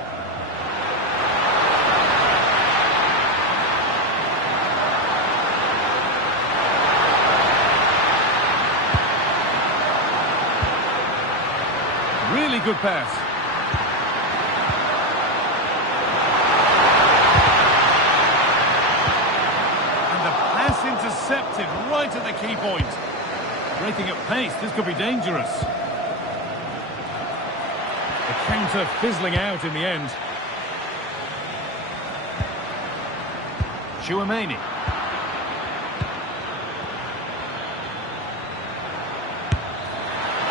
Really good pass. And the pass intercepted right at the key point. Breaking at pace, this could be dangerous. The counter fizzling out in the end. Chouameni.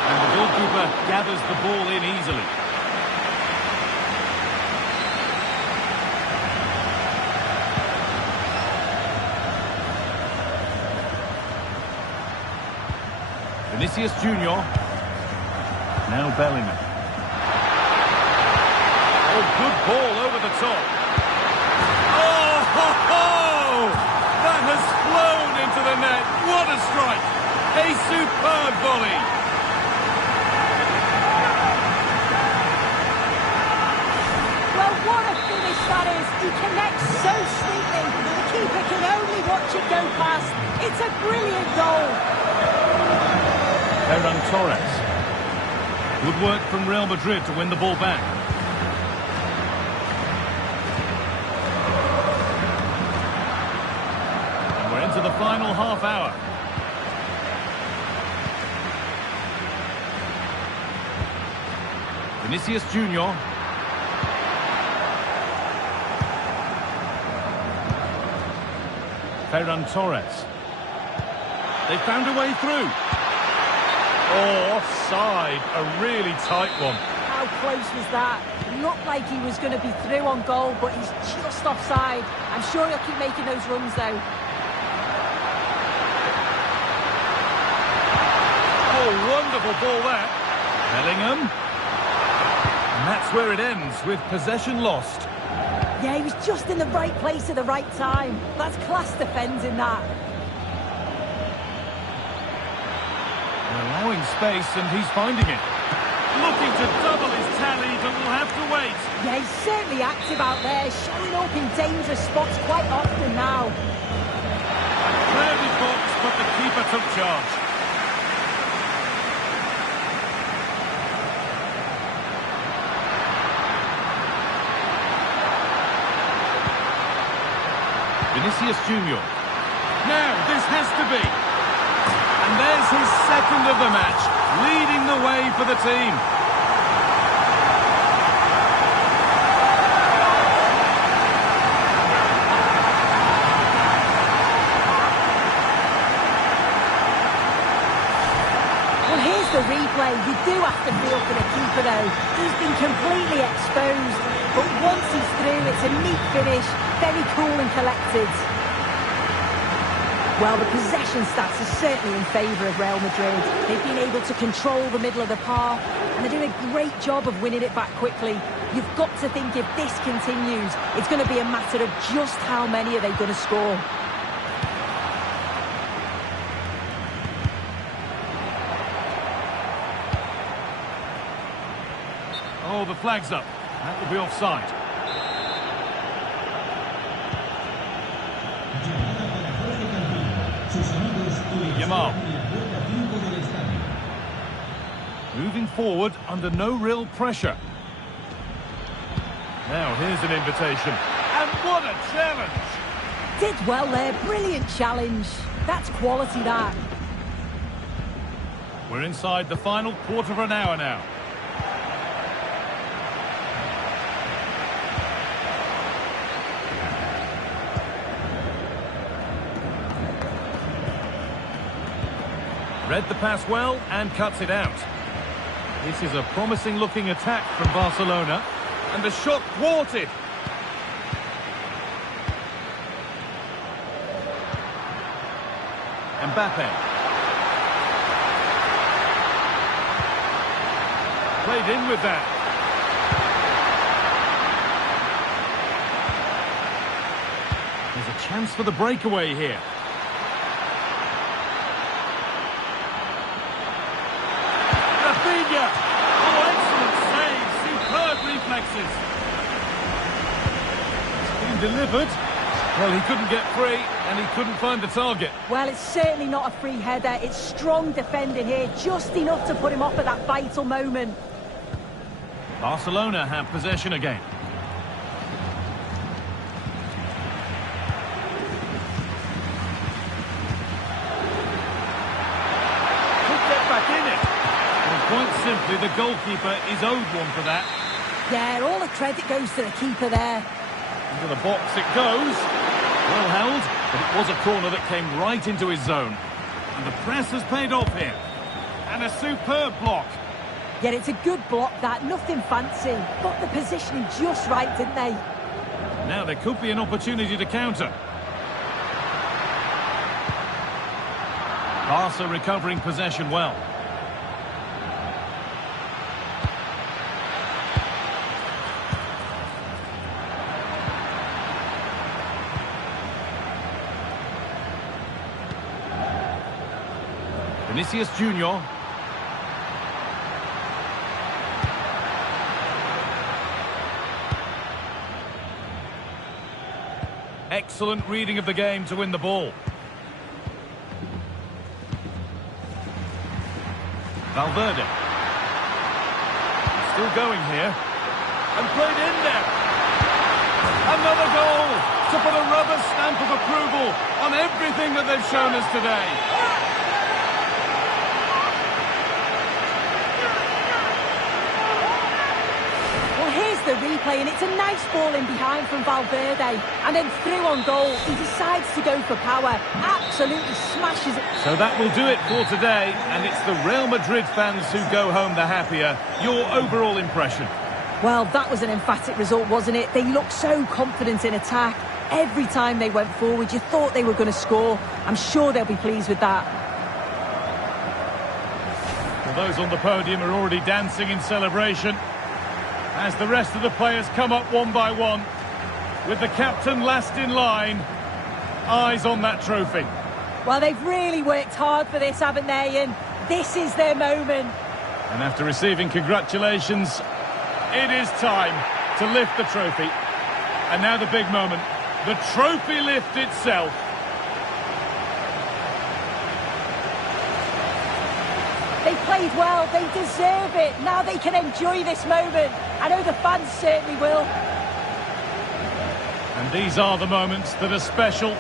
And the goalkeeper gathers the ball in easily. Vinicius Junior. Now Bellingham. Oh, good ball over the top. Oh, ho, ho! That has flown into the net. What a strike! A superb volley. Well, what a finish that is. He connects so sweetly. The keeper can only watch it go past. It's a brilliant goal. Ferran Torres. Good work from Real Madrid to win the ball back. And we're into the final half hour. Vinicius Junior. Ferran Torres. They found a way through. Oh, offside. A really tight one. How close was that? It looked like he was going to be through on goal, but he's just offside. I'm sure he'll keep making those runs, though. Oh, wonderful ball that. Bellingham. And that's where it ends, with possession lost. Yeah, he was just in the right place at the right time. That's class defending, that. Allowing space, and he's finding it. Looking to double his tally, but will have to wait. Yeah, he's certainly active out there, showing up in dangerous spots quite often now. A crowded box, but the keeper took charge. Vinicius Junior. Now, this has to be. And there's his second of the match, leading the way for the team. Well, here's the replay. You do have to feel for the keeper, though. He's been completely exposed. But once he's through, it's a neat finish. Very cool and collected. Well, the possession stats are certainly in favour of Real Madrid. They've been able to control the middle of the park, and they're doing a great job of winning it back quickly. You've got to think if this continues, it's going to be a matter of just how many are they going to score. Oh, the flag's up. That will be offside. Yamal. Moving forward under no real pressure. Now here's an invitation. And what a challenge! Did well there, brilliant challenge. That's quality, that. We're inside the final quarter of an hour now. Read the pass well and cuts it out. This is a promising looking attack from Barcelona. And the shot thwarted. Mbappe. Played in with that. There's a chance for the breakaway here. delivered. Well, he couldn't get free, and he couldn't find the target. Well, it's certainly not a free header. It's strong defending here, just enough to put him off at that vital moment. Barcelona have possession again. Could get back in it. Well, quite simply, the goalkeeper is owed one for that. Yeah, all the credit goes to the keeper there. Into the box it goes. Well held, but it was a corner that came right into his zone. And the press has paid off here. And a superb block. Yeah, it's a good block, that. Nothing fancy. Got the positioning just right, didn't they? Now there could be an opportunity to counter. Barca recovering possession well. Vinicius Junior. Excellent reading of the game to win the ball. Valverde. Still going here. And played in there. Another goal to put a rubber stamp of approval on everything that they've shown us today. Here's the replay, and it's a nice ball in behind from Valverde. And then through on goal, he decides to go for power. Absolutely smashes it. So that will do it for today, and it's the Real Madrid fans who go home the happier. Your overall impression? Well, that was an emphatic result, wasn't it? They looked so confident in attack. Every time they went forward, you thought they were going to score. I'm sure they'll be pleased with that. Well, those on the podium are already dancing in celebration, as the rest of the players come up one by one, with the captain last in line, eyes on that trophy. Well, they've really worked hard for this, haven't they? And this is their moment. And after receiving congratulations, it is time to lift the trophy. And now the big moment, the trophy lift itself. They played well, they deserve it. Now they can enjoy this moment. I know the fans certainly will. And these are the moments that are special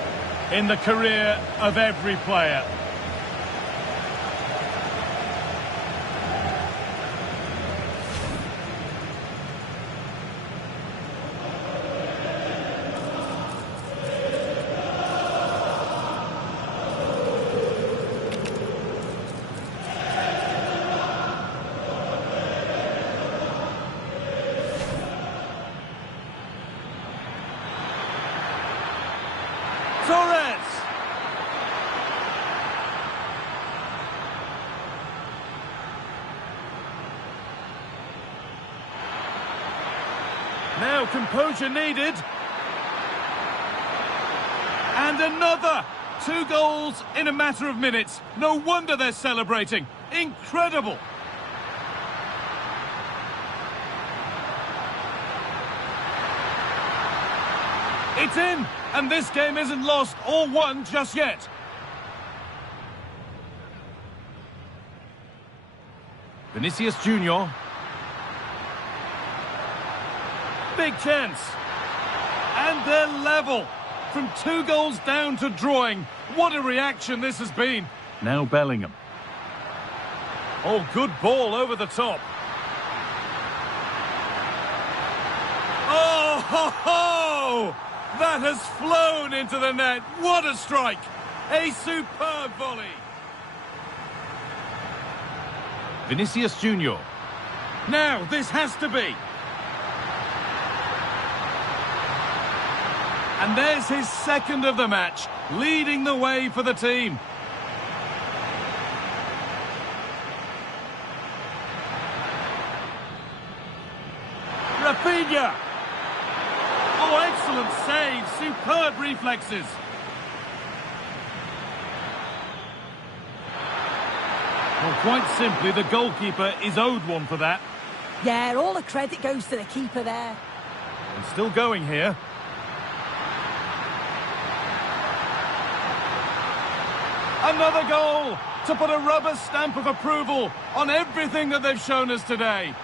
in the career of every player. Torres! Now composure needed. And another! 2 goals in a matter of minutes. No wonder they're celebrating. Incredible! It's in! And this game isn't lost or won just yet. Vinicius Junior. Big chance. And they're level. From 2 goals down to drawing. What a reaction this has been. Now Bellingham. Oh, good ball over the top. Oh, ho, ho! That has flown into the net. What a strike! A superb volley. Vinicius Junior. Now, this has to be. And there's his second of the match, leading the way for the team. Rafinha. Oh, excellent save. Superb reflexes. Well, quite simply, the goalkeeper is owed one for that. Yeah, all the credit goes to the keeper there. And still going here. Another goal to put a rubber stamp of approval on everything that they've shown us today.